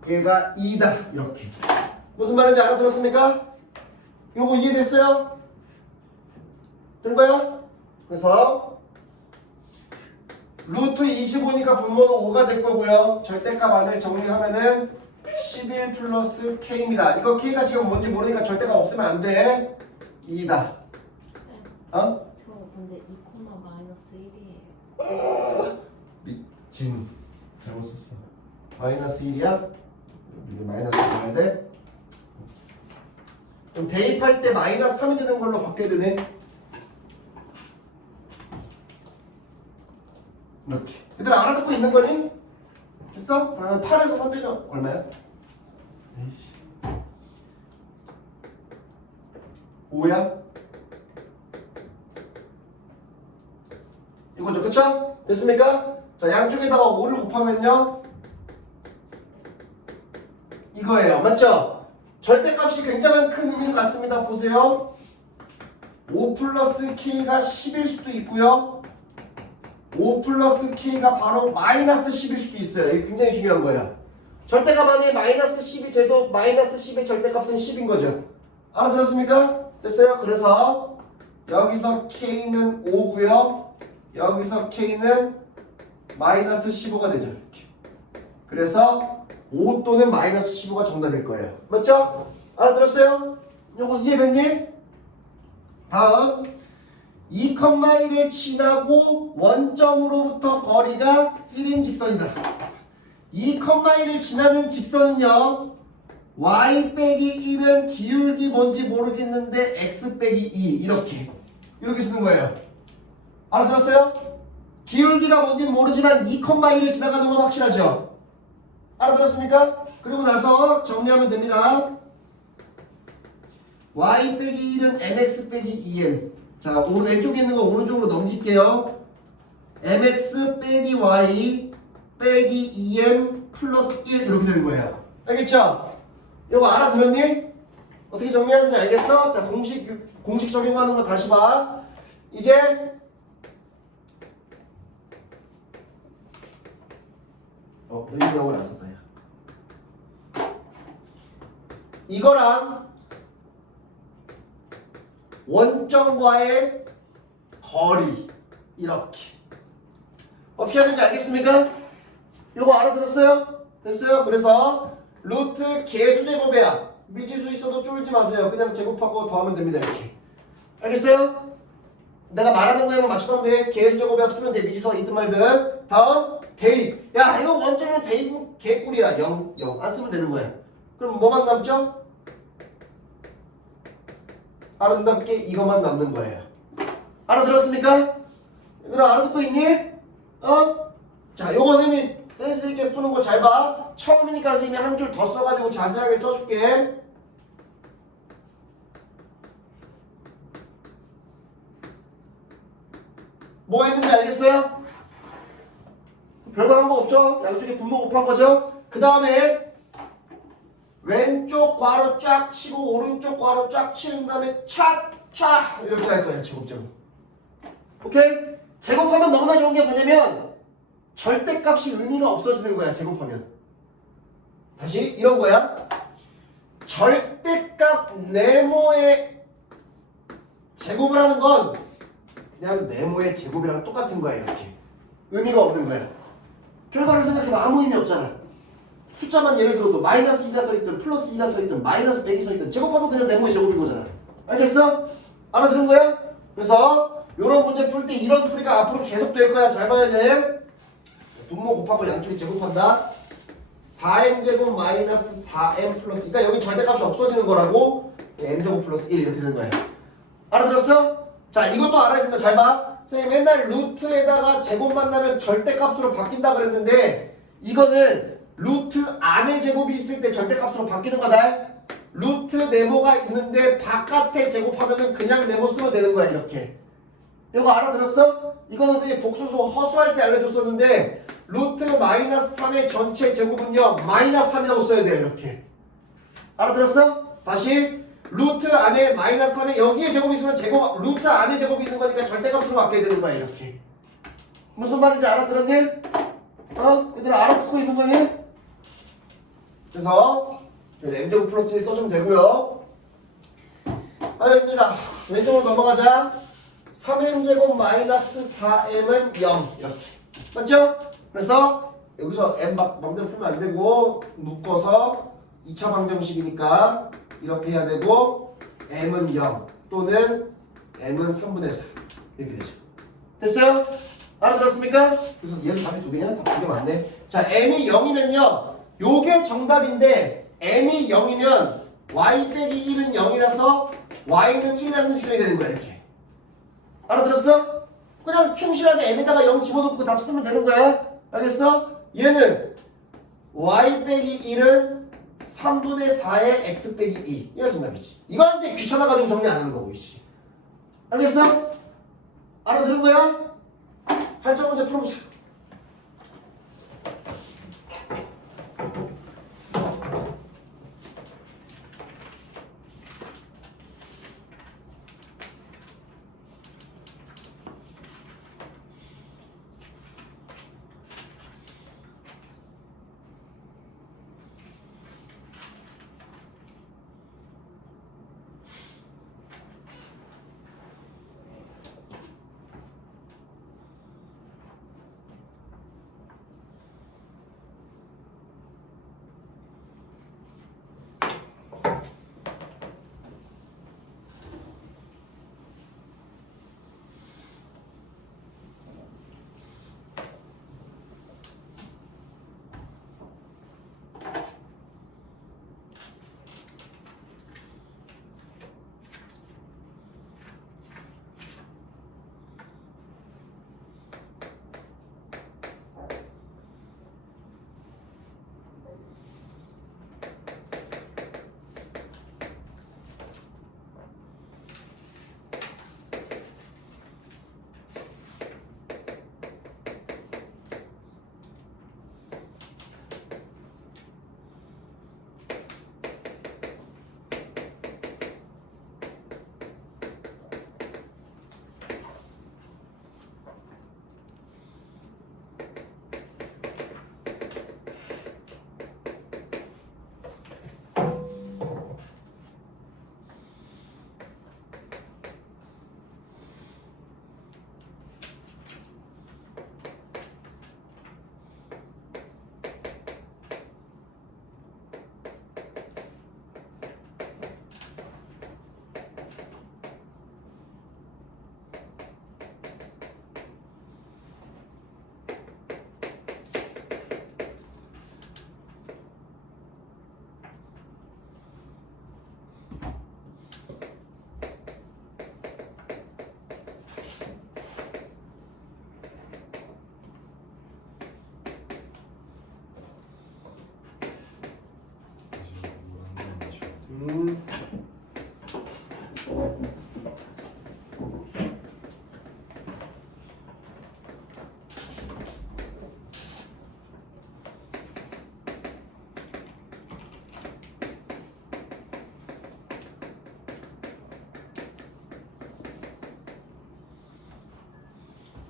얘가 2다. 이렇게. 무슨 말인지 알아들었습니까? 요거 이해됐어요? 된 거야? 그래서 루트 25니까 분모는 5가 될 거고요. 절대값 안을 정리하면은 11 플러스 k입니다. 이거 k가 지금 뭔지 모르니까 절대값 없으면 안 돼. 2다. 어? 저 근데 2, 마이너스 1이에요. 미친. 잘못 썼어. 마이너스 1이야? 이제 마이너스 1 해야 돼? 그럼 대입할 때 마이너스 3이 되는 걸로 바뀌어야 되네. 이렇게. 얘들아 알아듣고 있는 거니? 됐어? 그러면 8에서 3 빼면 얼마야? 5야? 이거죠, 그쵸? 됐습니까? 자, 양쪽에다가 5를 곱하면요 이거예요. 맞죠? 절대값이 굉장히 큰 의미를 갖습니다. 보세요. 5 플러스 K가 10일 수도 있고요. 5 플러스 K가 바로 마이너스 10일 수도 있어요. 이게 굉장히 중요한 거예요. 절대값 안에 마이너스 10이 돼도 마이너스 10의 절대값은 10인 거죠. 알아들었습니까? 됐어요? 그래서 여기서 K는 5고요. 여기서 K는 마이너스 15가 되죠. 이렇게. 그래서 5 또는 마이너스 15가 정답일 거예요. 맞죠? 알아들었어요? 요거 이해됐니? 다음 2,1을 지나고 원점으로부터 거리가 1인 직선이다. 2,1을 지나는 직선은요 y 빼기 1은 기울기 뭔지 모르겠는데 x 빼기 2 이렇게 쓰는 거예요. 알아들었어요? 기울기가 뭔지는 모르지만 2,1을 지나가는 건 확실하죠? 알아들었습니까? 그리고 나서 정리하면 됩니다. y 빼기 1은 mx 빼기 2m. 자, 왼쪽에 있는 거 오른쪽으로 넘길게요. mx 빼기 y 빼기 2m 플러스 1 이렇게 되는 거예요. 알겠죠? 이거 알아들었니? 어떻게 정리하는지 알겠어? 자, 공식 적용하는 거 다시 봐. 이제 의미형을 안 썼다. 이거랑 원점과의 거리 이렇게 어떻게 하는지 알겠습니까? 이거 알아들었어요? 됐어요? 그래서 루트 개수제곱이야. 미지수 있어도 쫄지 마세요. 그냥 제곱하고 더하면 됩니다. 이렇게 알겠어요? 내가 말하는 거에만 맞추면 돼. 개수제곱에 쓰면 돼. 미지수가 있든 말든. 다음 대입. 야 이거 원점이면 대입은 개꿀이야. 0, 0 안 쓰면 되는 거야. 그럼 뭐만 남죠? 아름답게 이것만 남는 거예요. 알아들었습니까? 얘들아 알아듣고 있니? 자, 요거 선생님이 센스 있게 푸는 거 잘 봐. 처음이니까 선생님이 한 줄 더 써가지고 자세하게 써줄게. 뭐 했는지 알겠어요? 별거 한 거 없죠? 양쪽에 분모 곱한 거죠? 그 다음에 왼쪽 괄호 쫙 치고 오른쪽 괄호 쫙 치는 다음에 촥촥 이렇게 할 거예요. 제곱제곱. 오케이? 제곱하면 너무나 좋은 게 뭐냐면 절대값이 의미가 없어지는 거야. 제곱하면. 다시 이런 거야. 절대값 네모의 제곱을 하는 건 그냥 네모의 제곱이랑 똑같은 거야. 이렇게. 의미가 없는 거야. 결과를 생각해보면 아무 의미 없잖아. 숫자만 예를 들어도 마이너스 2가 써있든 플러스 2가 써있든 마이너스 100이 써있든 제곱하면 그냥 네모의 제곱인 거잖아. 알겠어? 알아들은 거야? 그래서 이런 문제 풀 때 이런 풀이가 앞으로 계속 될 거야. 잘 봐야 돼. 분모 곱하고 양쪽이 제곱한다. 4m제곱 마이너스 4m 플러스 그러니까 여기 절대값이 없어지는 거라고 m제곱 플러스 1 이렇게 되는 거야. 알아들었어? 자, 이것도 알아야 된다. 잘 봐. 선생님 맨날 루트에다가 제곱만 나면 절대값으로 바뀐다 그랬는데 이거는 루트 안에 제곱이 있을 때 절대값으로 바뀌는 거다. 루트 네모가 있는데 바깥에 제곱하면은 그냥 네모 쓰면 되는 거야. 이렇게. 이거 알아들었어? 이거는 선생님 복소수 허수할 때 알려줬었는데 루트 마이너스 3의 전체 제곱은요 마이너스 3이라고 써야 돼요. 이렇게. 알아들었어? 다시 루트 안에 마이너스 3에 여기에 제곱이 있으면 제곱 루트 안에 제곱이 있는 거니까 절대값으로 바뀌어야 되는 거야. 이렇게. 무슨 말인지 알아들었니? 얘들아 알아듣고 있는 거니? 그래서 m제곱 플러스 1 써주면 되고요. 얘들아 왼쪽으로 넘어가자. 3m제곱 마이너스 4m은 0 이렇게. 맞죠? 그래서 여기서 m 맘대로 풀면 안 되고 묶어서 2차 방정식이니까 이렇게 해야 되고 m은 0 또는 m은 3분의 4 이렇게 되죠. 됐어요? 알아들었습니까? 그래서 얘는 답이 두 개냐? 답 두 개 맞네. 자, m이 0이면요 요게 정답인데 m이 0이면 y 빼기 1은 0이라서 y는 1이라는 지점이 되는 거야. 이렇게. 알아들었어? 그냥 충실하게 m에다가 0 집어넣고 답 쓰면 되는 거야. 알겠어? 얘는 y 빼기 1은 3분의 4의 x 빼기 2 이가 정답이지. 이거 이제 귀찮아가지고 정리 안 하는 거고. 이씨. 알겠어? 알아들은 거야? 8점 문제 풀어보자.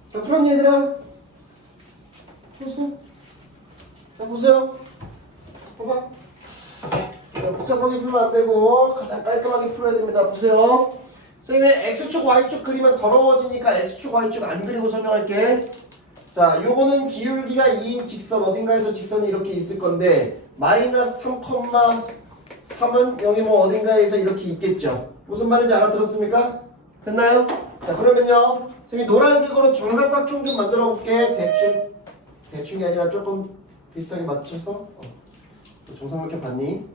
자, 풀었니 얘들아? 풀었어? 자, 보세요. 봐봐. 자, 복잡하게 풀면 안 되고 가장 깔끔하게 풀어야 됩니다. 보세요. 선생님이 X축, Y축 그리면 더러워지니까 X축, Y축 안 그리고 설명할게. 자, 요거는 기울기가 2인 직선, 어딘가에서 직선이 이렇게 있을 건데 마이너스 3,3은 여기 뭐 어딘가에서 이렇게 있겠죠. 무슨 말인지 알아들었습니까? 됐나요? 자, 그러면요. 선생님이 노란색으로 정삼각형 좀 만들어 볼게. 대충이 아니라 조금 비슷하게 맞춰서. 정삼각형 봤니?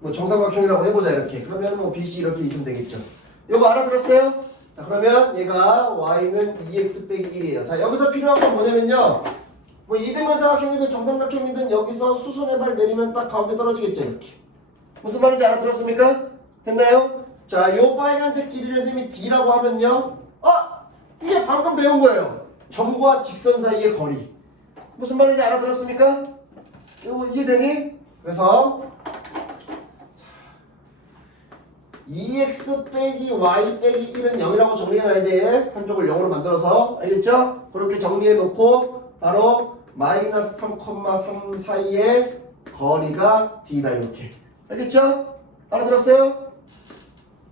뭐 정삼각형이라고 해보자 이렇게. 그러면 뭐 빛이 이렇게 있으면 되겠죠. 이거 알아들었어요? 자, 그러면 얘가 y는 2x 빼기 1이에요. 자, 여기서 필요한 건 뭐냐면요. 뭐 이등분 사각형이든 정삼각형이든 여기서 수선의 발 내리면 딱 가운데 떨어지겠죠 이렇게. 무슨 말인지 알아들었습니까? 됐나요? 자, 요 빨간색 길이를 선생님이 D라고 하면요. 이게 방금 배운 거예요. 점과 직선 사이의 거리. 무슨 말인지 알아들었습니까? 이거 이해되니? 그래서 2x 빼기 y 빼기 1은 0이라고 정리해놔야 돼. 한쪽을 0으로 만들어서. 알겠죠? 그렇게 정리해놓고 바로 마이너스 3,3 사이의 거리가 D다 이렇게. 알겠죠? 알아들었어요?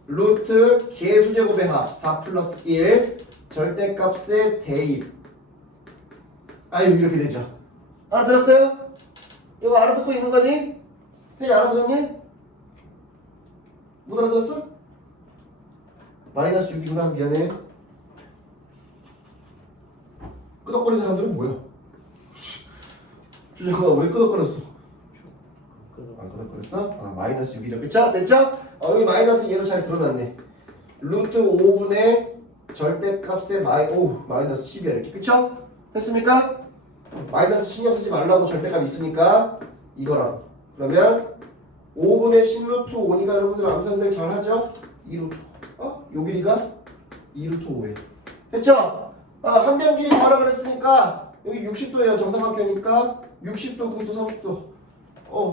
루트 개수제곱의 합 4 플러스 1 절대값의 대입. 아유 이렇게 되죠. 알아들었어요? 이거 알아듣고 있는 거니? 태희 알아들었니? 못 알아들었어? 마이너스 6이구나. 미안해. 끄덕거리는 사람들은 뭐야? 주정아 왜 끄덕거렸어? 안 끄덕거렸어? 마이너스 6이죠. 그쵸? 됐죠? 여기 마이너스 얘로 잘 드러났네. 루트 5분의 절대값의 마이너스 10이야 이렇게. 그쵸? 됐습니까? 마이너스 신경 쓰지 말라고 절대값 있으니까 이거라고. 그러면 5분의 10루트 5니까 여러분들 암산들 잘 하죠? 2루트 요 길이가 2루트 5예요. 됐죠? 한 변 길이 뭐라 그랬으니까 여기 60도예요. 정삼각형이니까 60도, 90도, 30도.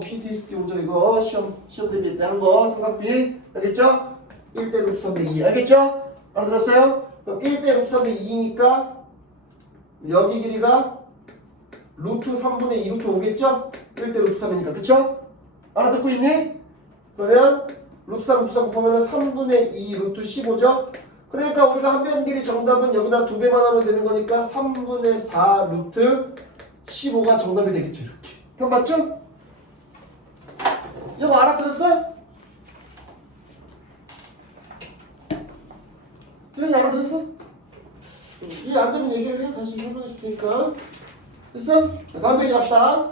PTSD 오죠 이거 시험 대비 때 한 거 삼각비. 알겠죠? 1대 루트 3대 2. 알겠죠? 알아들었어요? 그럼 1대 루트 3대 2니까 여기 길이가 루트 3분의 2 루트 5겠죠? 1대 루트 3이니까. 그쵸? 알아듣고 있니? 그러면 루트 3 루트 3 곱하면 3분의 2 루트 15죠? 그러니까 우리가 한 변 길이 정답은 여기다 2배만 하면 되는 거니까 3분의 4 루트 15가 정답이 되겠죠 이렇게. 그럼 맞죠? 이거 알아들었어? 그래 알아들었어? 이해 안 되는 얘기를 해. 다시 설명해 줄 테니까. 됐어? 자, 다음 페이지 갑시다.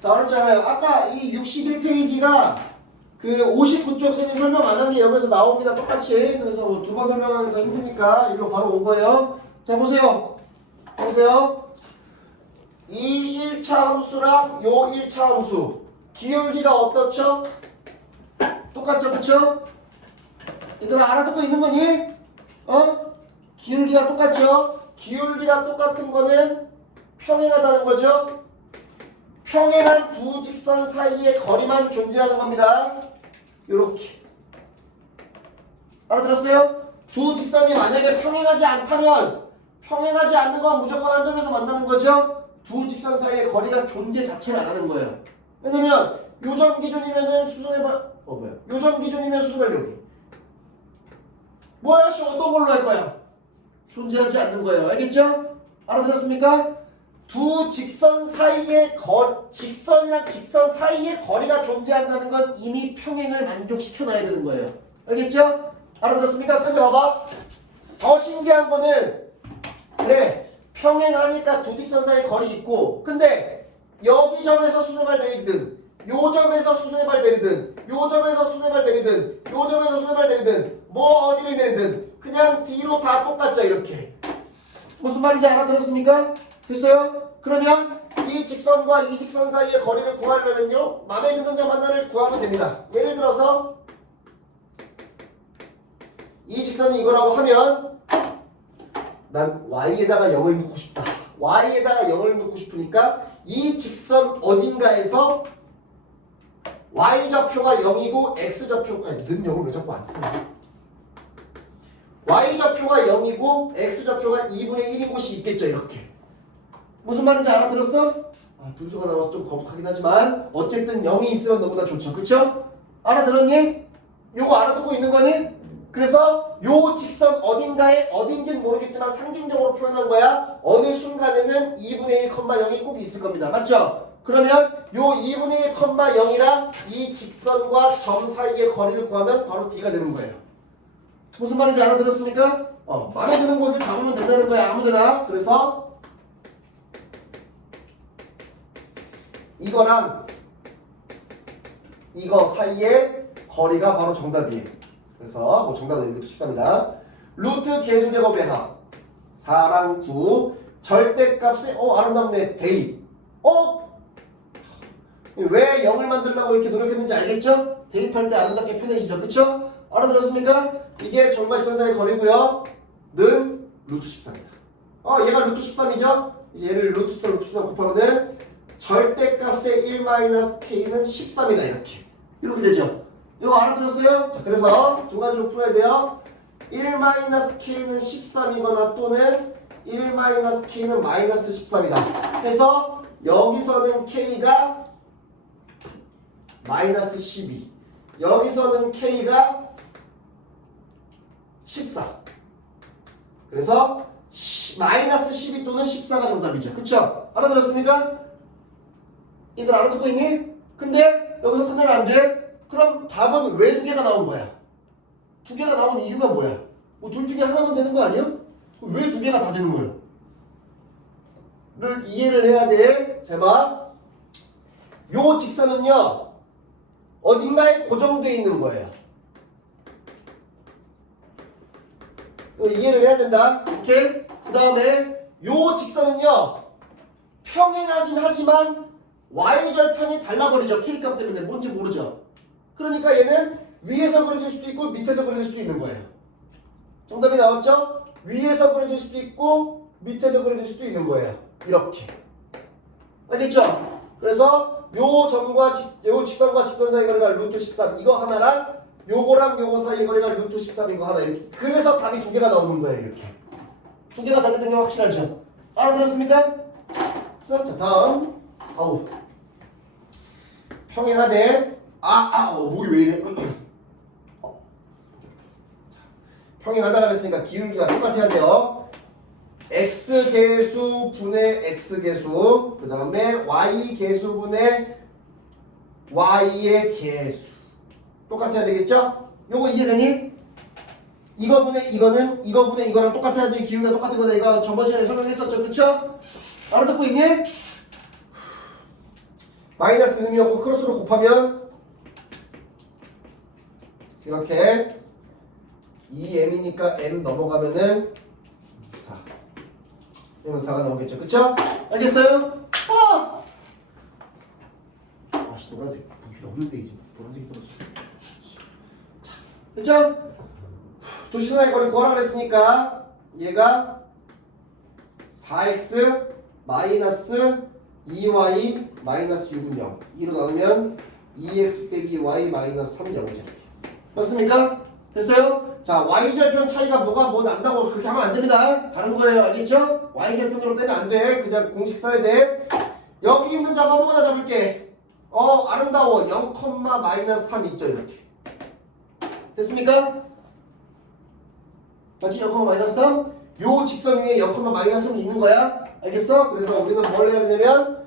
자, 어렵잖아요. 아까 이 61페이지가 그 59쪽 쌤이 설명 안 한 게 여기서 나옵니다. 똑같이. 그래서 뭐 두 번 설명하면 더 힘드니까 일로 바로 온 거예요. 자, 보세요. 보세요. 이 1차 함수랑 요 1차 함수. 기울기가 어떻죠? 똑같죠? 그쵸? 얘들아 알아듣고 있는 거니? 기울기가 똑같죠? 기울기가 똑같은 거는 평행하다는 거죠? 평행한 두 직선 사이의 거리만 존재하는 겁니다. 요렇게. 알아들었어요? 두 직선이 만약에 평행하지 않다면 평행하지 않는 건 무조건 한 점에서 만나는 거죠? 두 직선 사이의 거리가 존재 자체를 안 하는 거예요. 왜냐면 요점 기준이면은 수선의 발 요점 기준이면 수선의 발 여기. 뭐야? 어떤 걸로 할 거야? 존재하지 않는 거예요. 알겠죠? 알아들었습니까? 두 직선 사이의 직선이랑 직선 사이의 거리가 존재한다는 건 이미 평행을 만족시켜 놔야 되는 거예요. 알겠죠? 알아들었습니까? 근데 봐봐. 더 신기한 거는 그래 평행하니까 두 직선 사이의 거리 있고 근데 여기 점에서 수선발 내리든 요 점에서 수선발 내리든 요 점에서 수선발 내리든 요 점에서 수선발 내리든 뭐 어디를 내리든 그냥 뒤로 다 똑같죠 이렇게. 무슨 말인지 알아들었습니까? 됐어요? 그러면 이 직선과 이 직선 사이의 거리를 구하려면요 마음에 드는 점 하나를 구하면 됩니다. 예를 들어서 이 직선이 이거라고 하면 난 y에다가 0을 넣고 싶다. y에다가 0을 넣고 싶으니까 이 직선 어딘가에서 y좌표가 0이고 x좌표가 는 0을 왜 자꾸 안 쓰냐. y좌표가 0이고 x좌표가 2분의 1인 곳이 있겠죠. 이렇게. 무슨 말인지 알아들었어? 분수가 나와서 좀 거북하긴 하지만 어쨌든 0이 있으면 너무나 좋죠. 그쵸? 알아들었니? 요거 알아듣고 있는 거니? 그래서 요 직선 어딘가에 어딘지는 모르겠지만 상징적으로 표현한 거야. 어느 순간에는 2분의 1, 0이 꼭 있을 겁니다. 맞죠? 그러면 요 2분의 1, 0이랑 이 직선과 점 사이의 거리를 구하면 바로 D가 되는 거예요. 무슨 말인지 알아들었습니까? 마음에 드는 곳을 잡으면 된다는 거야. 아무데나. 그래서 이거랑 이거 사이의 거리가 바로 정답이에요. 그래서 뭐 정답은 루트 13이다. 루트 개수제곱의 합 4랑 9 절대값의 아름답네. 대입. 왜 0을 만들려고 이렇게 노력했는지 알겠죠? 대입할 때 아름답게 표현해지죠. 그쵸? 알아들었습니까? 이게 정말 선사의 거리고요. 는 루트 13이다. 얘가 루트 13이죠? 이제 얘를 루트 13, 루트 13 곱하면은 절대값의 1-k는 13이다. 이렇게 되죠. 이거 알아들었어요? 자, 그래서 두 가지로 풀어야 돼요. 1-k는 13이거나 또는 1-k는 마이너스 13이다. 그래서 여기서는 k가 마이너스 12. 여기서는 k가 14. 그래서 마이너스 12 또는 14가 정답이죠. 그쵸? 알아들었습니까? 얘들 알아듣고 있니? 근데 여기서 끝내면 안 돼. 그럼 답은 왜 두 개가 나온 거야? 두 개가 나온 이유가 뭐야? 뭐 둘 중에 하나만 되는 거 아니야? 왜 두 개가 다 되는 거야? 를 이해를 해야 돼. 잘 봐. 요 직선은요 어딘가에 고정되어 있는 거예요. 이거 이해를 해야 된다. 오케이? 그 다음에 요 직선은요 평행하긴 하지만 y절편이 달라버리죠. k값 때문에 뭔지 모르죠. 그러니까 얘는 위에서 그려질 수도 있고 밑에서 그려질 수도 있는 거예요. 정답이 나왔죠? 위에서 그려질 수도 있고 밑에서 그려질 수도 있는 거예요. 이렇게. 알겠죠? 그래서 요 점과 요 직선과 직선 사이 거리가 루트 13 이거 하나랑 요거랑 요거 사이 거리가 루트 13인 거 하나 이렇게. 그래서 답이 두 개가 나오는 거예요. 이렇게. 두 개가 다 되는 게 확실하죠? 알아들었습니까? 자, 다음. 평행하되 목이 왜 이래? 평행하다가 됐으니까 기울기가 똑같아야 돼요. x개수 분의 x개수 그 다음에 y개수 분의 y의 개수 똑같아야 되겠죠? 요거 이해되니? 이거 분의 이거는 이거 분의 이거랑 똑같아야지 기울기가 똑같은 거다. 이거 저번 시간에 설명했었죠. 그쵸? 알아듣고 있니? 마이너스 의미였고 크로스로 곱하면 이렇게 2m이니까 m 넘어가면은 4 이러면 4가 나오겠죠. 그쵸? 알겠어요? 아씨 노란색 필요 없는데 이제 노란색이 떨어져. 자, 그쵸? 도시선의 거리 구하라 그랬으니까 얘가 4x 마이너스 2y 마이너스 6은 0 2로 나누면 2x 빼기 y 마이너스 3은 0이죠. 맞습니까? 됐어요? 자, y절편 차이가 뭐 난다고 그렇게 하면 안 됩니다. 다른 거예요. 알겠죠? y절편으로 빼면 안 돼. 그냥 공식 써야 돼. 여기 있는 잡 아무거나 잡을게. 아름다워. 0, 마이너스 3 있죠. 이렇게. 됐습니까? 맞지? 0, 마이너스 3? 요 직선 위에 0, 마이너스 3이 있는 거야. 알겠어? 그래서 우리는 뭘 해야 되냐면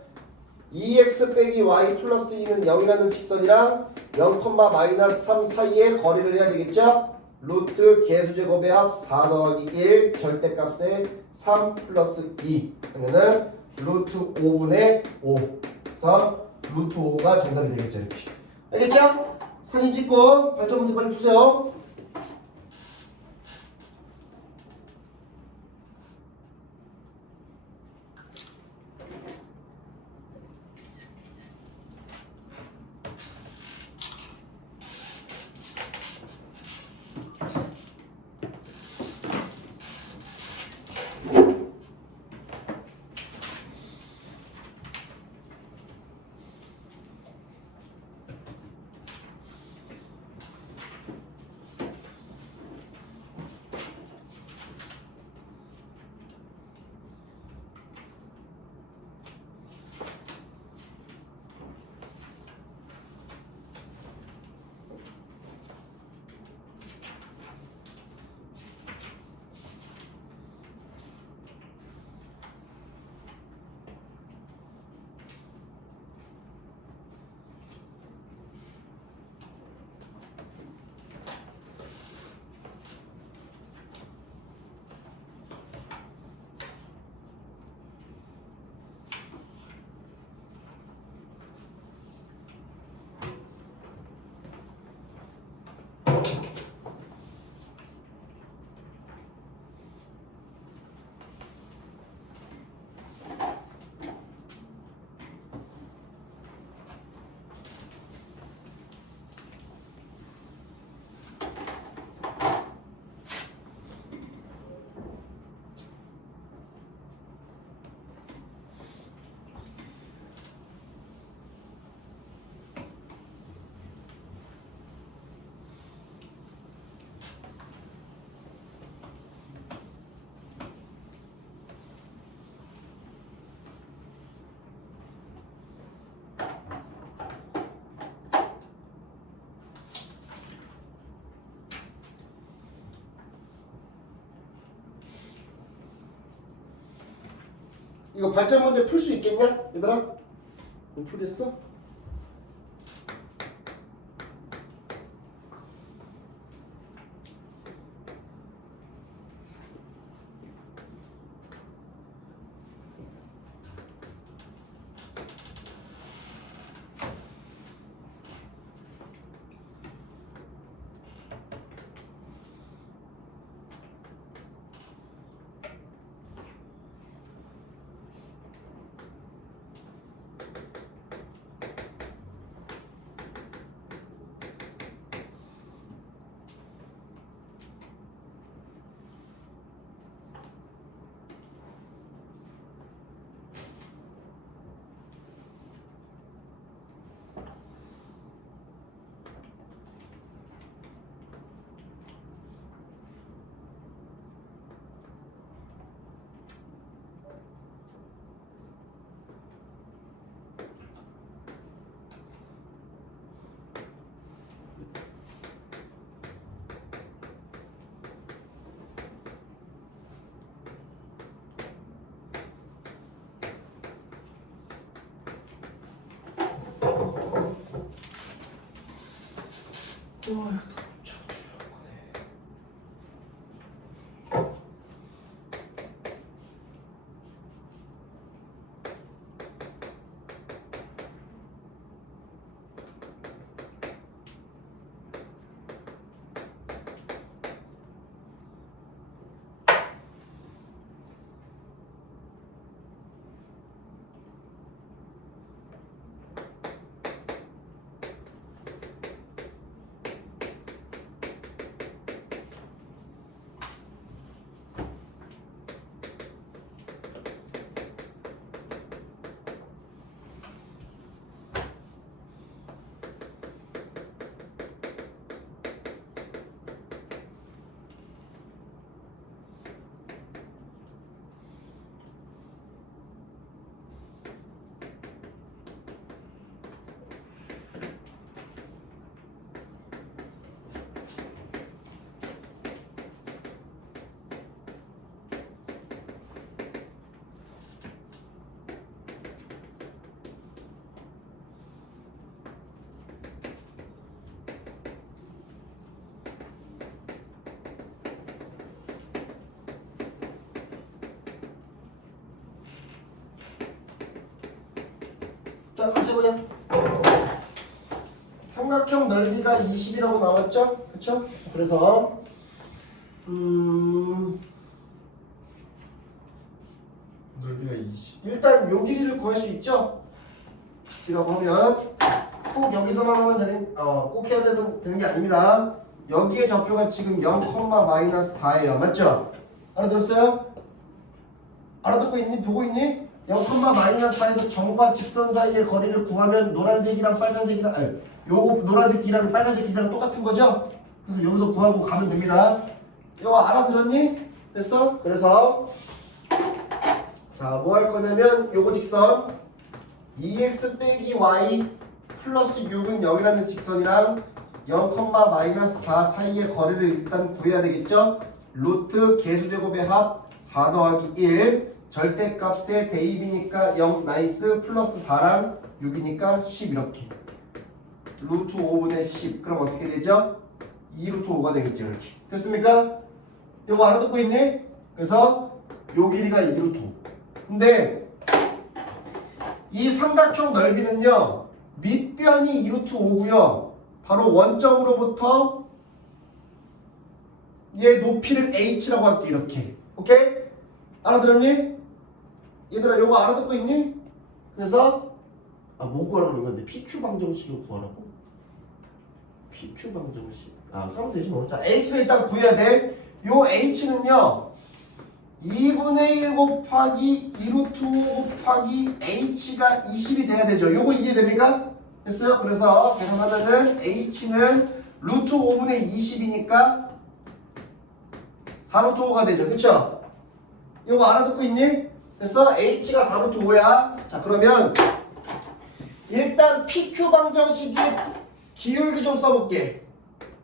2x 빼기 y 플러스 2는 0이라는 직선이랑 0, 마이너스 3 사이의 거리를 해야 되겠죠? 루트 개수제곱의 합 4 더하기 1 절대값의 3 플러스 2 하면은 루트 5분의 5 그래서 루트 5가 정답이 되겠죠. 이렇게. 알겠죠? 사진 찍고 발전 문제 빨리 푸세요. 이거 발전 문제 풀 수 있겠냐? 얘들아? 풀겠어? 자, 같이 해보자. 삼각형 넓이가 20이라고 나왔죠? 그쵸? 그래서 넓이가 20. 일단 요 길이를 구할 수 있죠? 이라고 하면 꼭 여기서만 하면 꼭 해야 되는 게 아닙니다. 여기에 좌표가 지금 0,-4예요. 맞죠? 알아들었어요? 알아듣고 있니? 보고 있니? 0,-4에서 점과 직선 사이의 거리를 구하면 노란색이랑 빨간색이랑 요거 노란색 길이랑 빨간색 길이랑 똑같은 거죠? 그래서 여기서 구하고 가면 됩니다. 이거 알아들었니? 됐어? 그래서 자, 뭐 할 거냐면 요거 직선 2x 빼기 y 플러스 6은 0이라는 직선이랑 0,-4 사이의 거리를 일단 구해야 되겠죠? 루트 개수제곱의 합 4 더하기 1 절대값의 대입이니까 0 나이스 플러스 4랑 6이니까 10 이렇게 루트 5분의 10 그럼 어떻게 되죠? 2루트 5가 되겠죠 이렇게 됐습니까? 이거 알아듣고 있니? 그래서 요 길이가 2루트 5 근데 이 삼각형 넓이는요 밑변이 2루트 5고요 바로 원점으로부터 얘 높이를 h라고 할게 이렇게 오케이? 알아들었니? 얘들아 요거 알아듣고 있니? 그래서 뭐 구하라는 건데 PQ 방정식을 구하라고? PQ 방정식 하면 되지 뭐. 자 h는 일단 구해야 돼. 요 h는요 2분의 1 곱하기 2루트 5 곱하기 h가 20이 돼야 되죠. 요거 이해됩니까? 됐어요? 그래서 계산하면은 h는 루트 5분의 20이니까 4루트 5가 되죠. 그쵸? 이거 알아듣고 있니? 됐어? h가 4루트 5야. 자 그러면 일단 PQ 방정식의 기울기 좀 써볼게.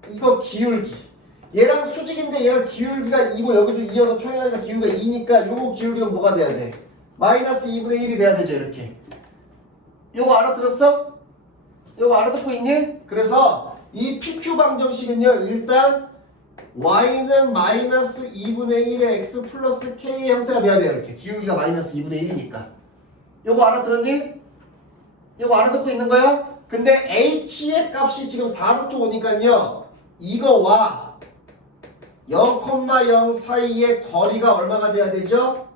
이거 기울기. 얘랑 수직인데 얘가 기울기가 2고 여기도 2여서 평행하니까 기울기가 2니까 요거 기울기는 뭐가 돼야 돼? 마이너스 2분의 1이 돼야 되죠. 이렇게. 요거 알아들었어? 요거 알아듣고 있니? 그래서 이 PQ 방정식은요. 일단 y는 마이너스 2분의 1의 x 플러스 k의 형태가 돼야 돼요. 이렇게. 기울기가 마이너스 2분의 1이니까. 요거 알아들었니? 요거 알아듣고 있는 거야? 근데 h의 값이 지금 4부터 오니까요. 이거와 0,0 사이의 거리가 얼마가 돼야 되죠?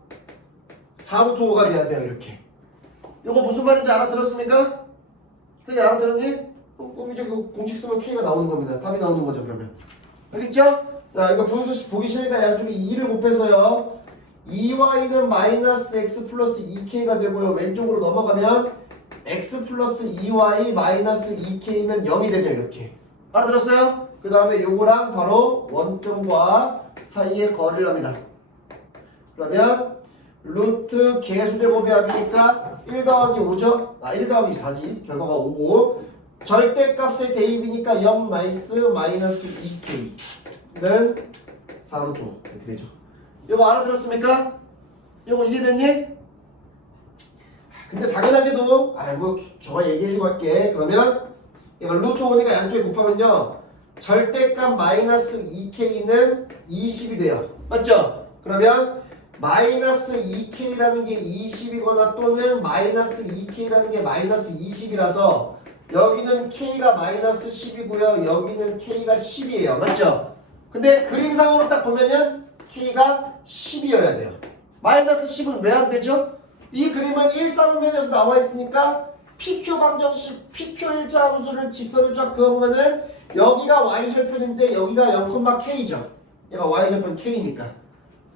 4부터 5가 돼야 돼요. 이렇게. 요거 무슨 말인지 알아들었습니까? 그게 알아들었니? 그럼 이제 그 공식 쓰면 k가 나오는 겁니다. 답이 나오는 거죠. 그러면. 알겠죠? 자, 이거 분수 보기 싫으니까 양쪽에 2를 곱해서요. 2y는 마이너스 x 플러스 2k가 되고요. 왼쪽으로 넘어가면 x 플러스 2y 마이너스 2k는 0이 되죠. 이렇게. 알아들었어요? 그 다음에 요거랑 바로 원점과 사이의 거리를 합니다. 그러면 루트 개수제곱의 합이니까 1 더하기 5죠? 1 더하기 4지. 결과가 5고 절대값의 대입이니까 0 나이스 마이너스 2k는 4루트 5 이렇게 되죠. 이거 알아들었습니까? 이거 이해됐니? 근데 당연하게도 뭐 저가 얘기해주고 할게. 그러면 이거 루트 5니까 양쪽에 곱하면요 절대값 마이너스 2k는 20이 돼요. 맞죠? 그러면 마이너스 2k라는 게 20이거나 또는 마이너스 2k라는 게 마이너스 20이라서 여기는 k가 마이너스 10이고요. 여기는 k가 10이에요. 맞죠? 근데 그림상으로 딱 보면은 k가 10이어야 돼요. 마이너스 10은 왜 안 되죠? 이 그림은 일사분면에서 나와 있으니까 PQ 방정식, PQ 일자 함수를 직선을 쫙 그어보면은 여기가 y절편인데 여기가 0,k죠. 얘가 y절편 k니까.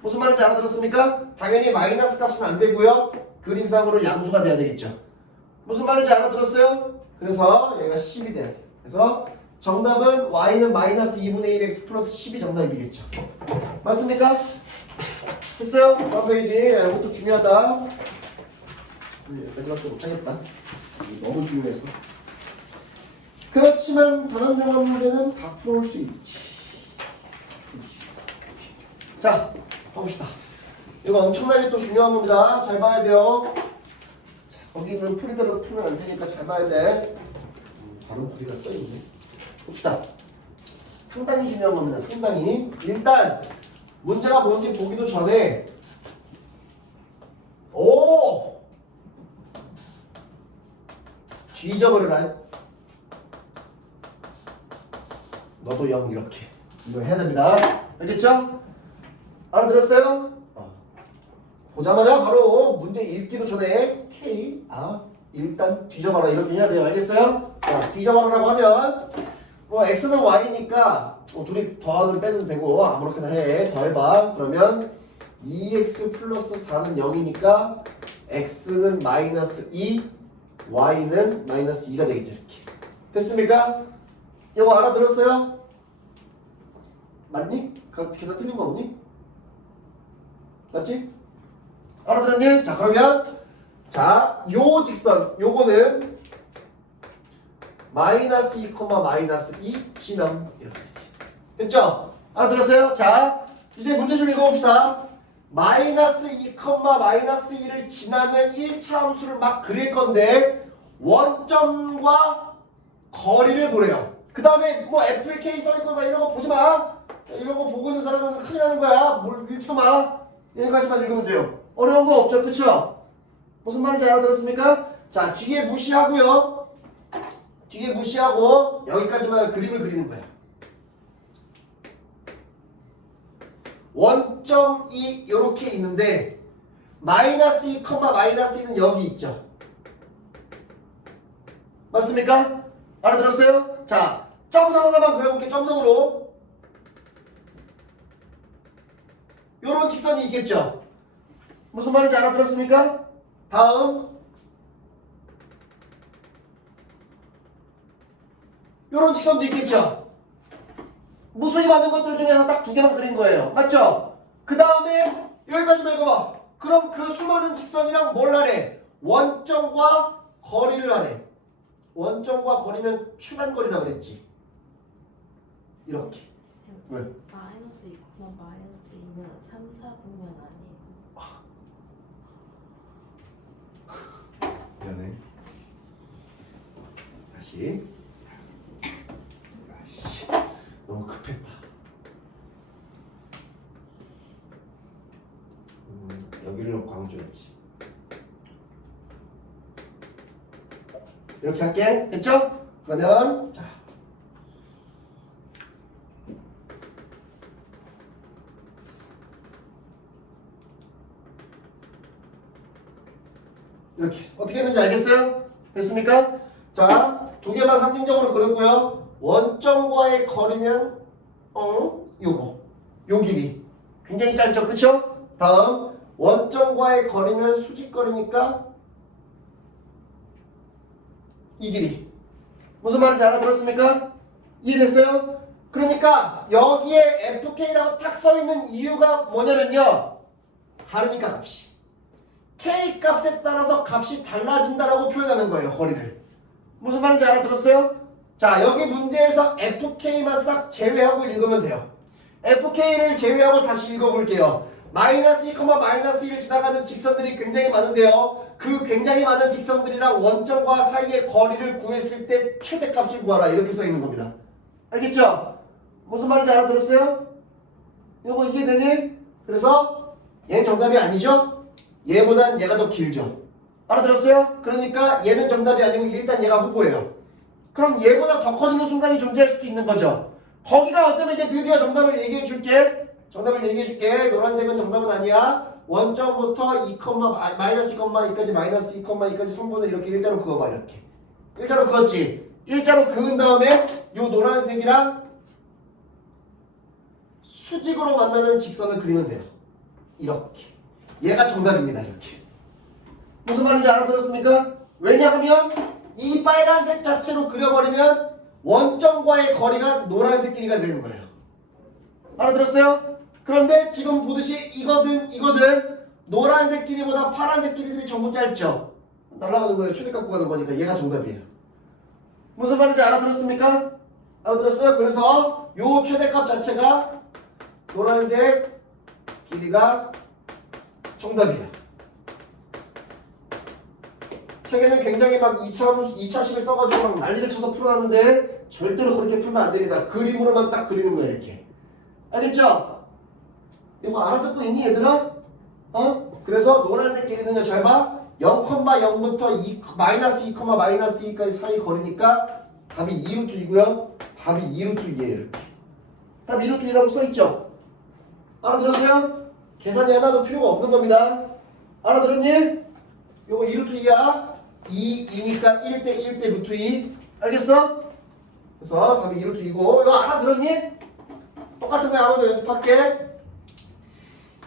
무슨 말인지 알아들었습니까? 당연히 마이너스 값은 안 되고요. 그림상으로 양수가 돼야 되겠죠. 무슨 말인지 알아들었어요? 그래서 얘가 10이 돼야 돼. 그래서 정답은 y는 마이너스 2분의 1 x 플러스 10이 정답이겠죠. 맞습니까? 됐어요? 다음 페이지. 이것도 중요하다. 마지막도 못하겠다. 너무 중요해서. 그렇지만 단원 경험 문제는 다 풀어올 수 있지. 자, 가봅시다. 이거 엄청나게 또 중요한 겁니다. 잘 봐야 돼요. 자, 거기는 풀이대로 풀면 안 되니까 잘 봐야 돼. 다른 풀이가 써있네. 봅시다. 상당히 중요한 겁니다. 상당히. 일단 문제가 뭔지 보기도 전에 뒤져버려라. 너도 0 이렇게. 이거 해야 됩니다. 알겠죠? 알아들었어요? 보자마자 바로 문제 읽기도 전에 K 일단 뒤져봐라 이렇게 해야 돼요. 알겠어요? 자, 뒤져봐라라고 하면 x는 y니까 둘이 더하든 빼든 되고 아무렇게나 해. 더해봐. 그러면 2x 플러스 4는 0이니까 x는 마이너스 2 y는 마이너스 2가 되겠죠. 이렇게. 됐습니까? 이거 알아들었어요? 맞니? 그 계산 틀린 거 없니? 맞지? 알아들었니? 자, 그러면 요 직선 요거는 마이너스 2, 마이너스 2 지점 이렇게 되지. 됐죠? 알아들었어요? 자, 이제 문제 좀 읽어봅시다. 마이너스 2, 마이너스 2를 지나는 1차 함수를 막 그릴 건데 원점과 거리를 보래요. 그 다음에 뭐 FK 써있고 막 이런 거 보지 마. 이런 거 보고 있는 사람은 큰일 나는 거야. 뭘 읽지도 마. 여기까지만 읽으면 돼요. 어려운 거 없죠? 그쵸? 무슨 말인지 알아들었습니까? 자, 뒤에 무시하고요. 뒤에 무시하고 여기까지만 그림을 그리는 거야. 원점이 이렇게 있는데 마이너스 2, 마이너스 2는 여기 있죠. 맞습니까? 알아들었어요? 자, 점선 하나만 그려볼게. 점선으로 요런 직선이 있겠죠. 무슨 말인지 알아들었습니까? 다음 요런 직선도 있겠죠. 무수히 많은 것들 중에서 딱 두 개만 그린 거예요. 맞죠? 그 다음에 여기까지만 읽어봐. 그럼 그 수많은 직선이랑 뭘 하래? 원점과 거리를 하래. 원점과 거리면 최단거리라고 그랬지. 이렇게. 왜? 마이너스 2, 마이너스 2는 3, 4분면 아니고 미안해. 다시. 아씨, 너무 급했다. 여기를 광줘야지. 이렇게 할게. 됐죠? 그러면 자. 이렇게 어떻게 했는지 알겠어요? 됐습니까? 자, 두 개만 상징적으로 그렸고요. 원점과의 거리면 요거 요 길이 굉장히 짧죠, 그쵸? 다음 원점과의 거리면 수직거리니까 이 길이. 무슨 말인지 알아들었습니까? 이해됐어요? 그러니까 여기에 FK라고 탁 써있는 이유가 뭐냐면요, 다르니까 값이 K 값에 따라서 값이 달라진다라고 표현하는 거예요, 거리를. 무슨 말인지 알아들었어요? 자, 여기 문제에서 FK만 싹 제외하고 읽으면 돼요. FK를 제외하고 다시 읽어볼게요. 마이너스 2, 마이너스 1 지나가는 직선들이 굉장히 많은데요. 그 굉장히 많은 직선들이랑 원점과 사이의 거리를 구했을 때 최대값을 구하라, 이렇게 써 있는 겁니다. 알겠죠? 무슨 말인지 알아들었어요? 이거 이해되니? 그래서 얘는 정답이 아니죠? 얘보단 얘가 더 길죠? 알아들었어요? 그러니까 얘는 정답이 아니고 일단 얘가 후보예요. 그럼 얘보다 더 커지는 순간이 존재할 수도 있는 거죠. 거기가 어쩌면 이제 드디어 정답을 얘기해 줄게. 정답을 얘기해 줄게. 노란색은 정답은 아니야. 원점부터 2, 마이너스 2,2까지 마이너스 2,2까지 성분을 이렇게 일자로 그어봐. 이렇게 일자로 그었지. 일자로 그은 다음에 요 노란색이랑 수직으로 만나는 직선을 그리면 돼요. 이렇게. 얘가 정답입니다. 이렇게. 무슨 말인지 알아들었습니까? 왜냐하면 이 빨간색 자체로 그려버리면 원점과의 거리가 노란색 길이가 되는 거예요. 알아들었어요? 그런데 지금 보듯이 이거든 노란색 길이보다 파란색 길이들이 전부 짧죠? 날아가는 거예요. 최대값 구하는 거니까 얘가 정답이에요. 무슨 말인지 알아들었습니까? 알아들었어요? 그래서 요 최대값 자체가 노란색 길이가 정답이에요. 책에는 굉장히 막 2차식을 써가지고 막 난리를 쳐서 풀어놨는데 절대로 그렇게 풀면 안 됩니다. 그림으로만 딱 그리는 거예요, 이렇게. 알겠죠? 이거 알아듣고 있니, 얘들아? 그래서 노란색 길이는요, 잘 봐. 0,0부터 2, 마이너스 2, 마이너스 2까지 사이 거리니까 답이 2루트이고요. 답이 2루트이에요, 이렇게. 답 2루트이라고 써있죠? 알아들었어요? 계산이 하나도 필요가 없는 겁니다. 알아들었니? 요거 2루트2야. 2니까 1대 1대 루트 2. 알겠어? 그래서 답이 2루트2고 이거 알아들었니? 똑같은 거 한번 더 연습할게.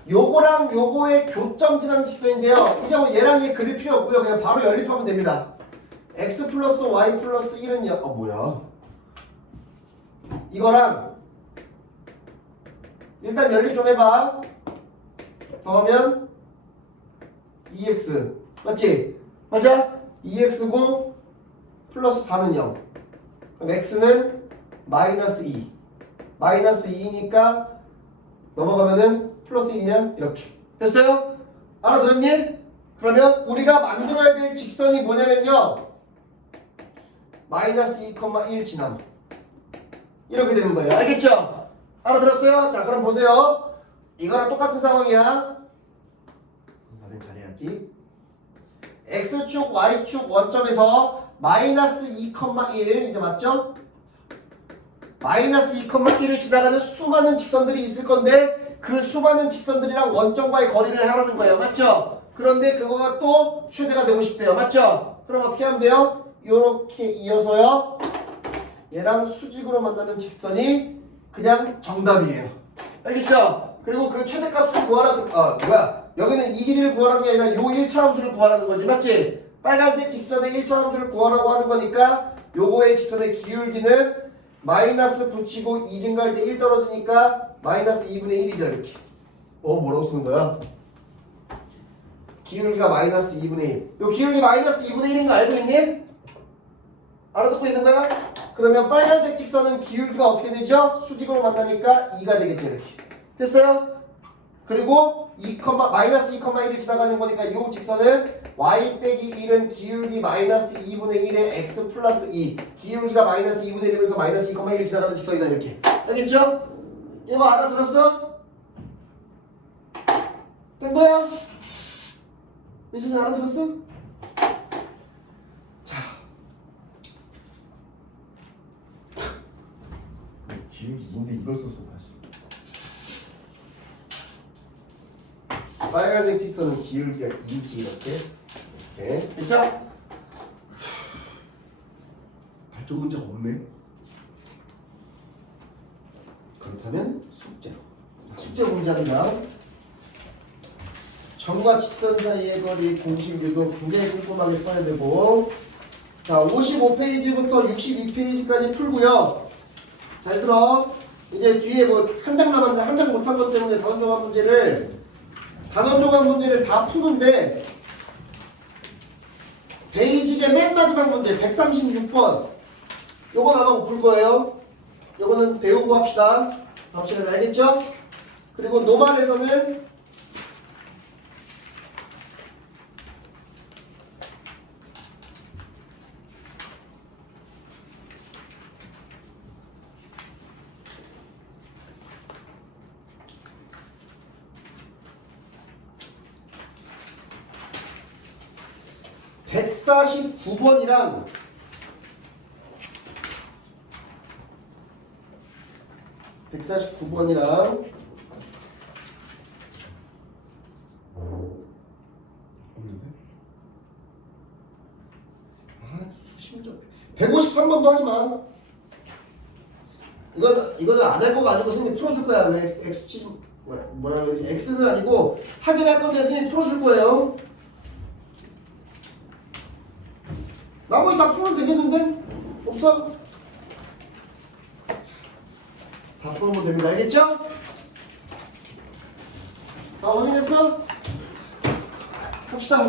요거랑 요거의 교점 지나는 직선인데요. 이제 뭐 얘랑 얘 그릴 필요 없고요. 그냥 바로 연립하면 됩니다. x 플러스 y 플러스 1은요. 뭐야? 이거랑 일단 연립 좀 해봐. 더하면 2x 맞지? 맞아? 2x고 플러스 4는 0. 그럼 x는 마이너스 2. 마이너스 2니까 넘어가면은 플러스 1이냐? 이렇게. 됐어요? 알아들었니? 그러면 우리가 만들어야 될 직선이 뭐냐면요. 마이너스 2,1 지남. 이렇게 되는 거예요. 알겠죠? 알아들었어요? 자, 그럼 보세요. 이거랑 똑같은 상황이야. 나는 잘해야지. x축, y축 원점에서 마이너스 2,1 이제 맞죠? 마이너스 2,1을 지나가는 수많은 직선들이 있을 건데 그 수많은 직선들이랑 원점과의 거리를 하라는 거예요. 맞죠? 그런데 그거가 또 최대가 되고 싶대요. 맞죠? 그럼 어떻게 하면 돼요? 요렇게 이어서요. 얘랑 수직으로 만나는 직선이 그냥 정답이에요. 알겠죠? 그리고 그 최대값을 구하라. 여기는 이 길이를 구하라는 게 아니라 요 1차 함수를 구하라는 거지. 맞지? 빨간색 직선의 1차 함수를 구하라고 하는 거니까 요거의 직선의 기울기는 마이너스 붙이고 2 증가할 때 1 떨어지니까 마이너스 2분의 1이죠. 이렇게. 뭐라고 쓰는 거야? 기울기가 마이너스 2분의 1. 요 기울기 마이너스 2분의 1인 거 알고 있니? 알아듣고 있는 거야? 그러면 빨간색 직선은 기울기가 어떻게 되죠? 수직으로 만나니까 2가 되겠죠. 이렇게. 됐어요? 그리고 마이너스 2,1을 지나가는 거니까 이 직선은 y 빼기 1은 기울기 마이너스 2분의 1의 x 플러스 2 기울기가 마이너스 2분의 1이면서 마이너스 2,1을 지나가는 직선이다 이렇게 알겠죠? 이거 알아들었어? 된 거야? 민선이 알아들었어? 자 기울기 2인데 이걸 써서 다시 빨간색 직선은 기울기가 2지 이렇게 됐죠? 발전 문제가 없네. 그렇다면 숙제로. 숙제 문제입니다. 점과 직선 사이의 거리 공식률도 굉장히 꼼꼼하게 써야 되고 자 55페이지부터 62페이지까지 풀고요. 잘 들어. 이제 뒤에 뭐 한 장 남았는데 한 장 못한 것 때문에 단원 조각 문제를 다 푸는데 베이직의 맨 마지막 문제 136번 요거 나가고 풀 거예요. 요거는 배우고 합시다. 다음 시간에 알겠죠? 그리고 노말에서는 (149번이랑) (149번이랑) 없는데? 수심적 153번도 하지마. 이거는 안 할 거가 아니고 선생님이 풀어줄 거야. 왜 X 뭐야 X는 아니고 확인할 건데 선생님이 풀어줄 거예요. 나머지 다 풀면 되겠는데? 없어? 다 풀면 됩니다. 알겠죠? 다 확인했어? 합시다.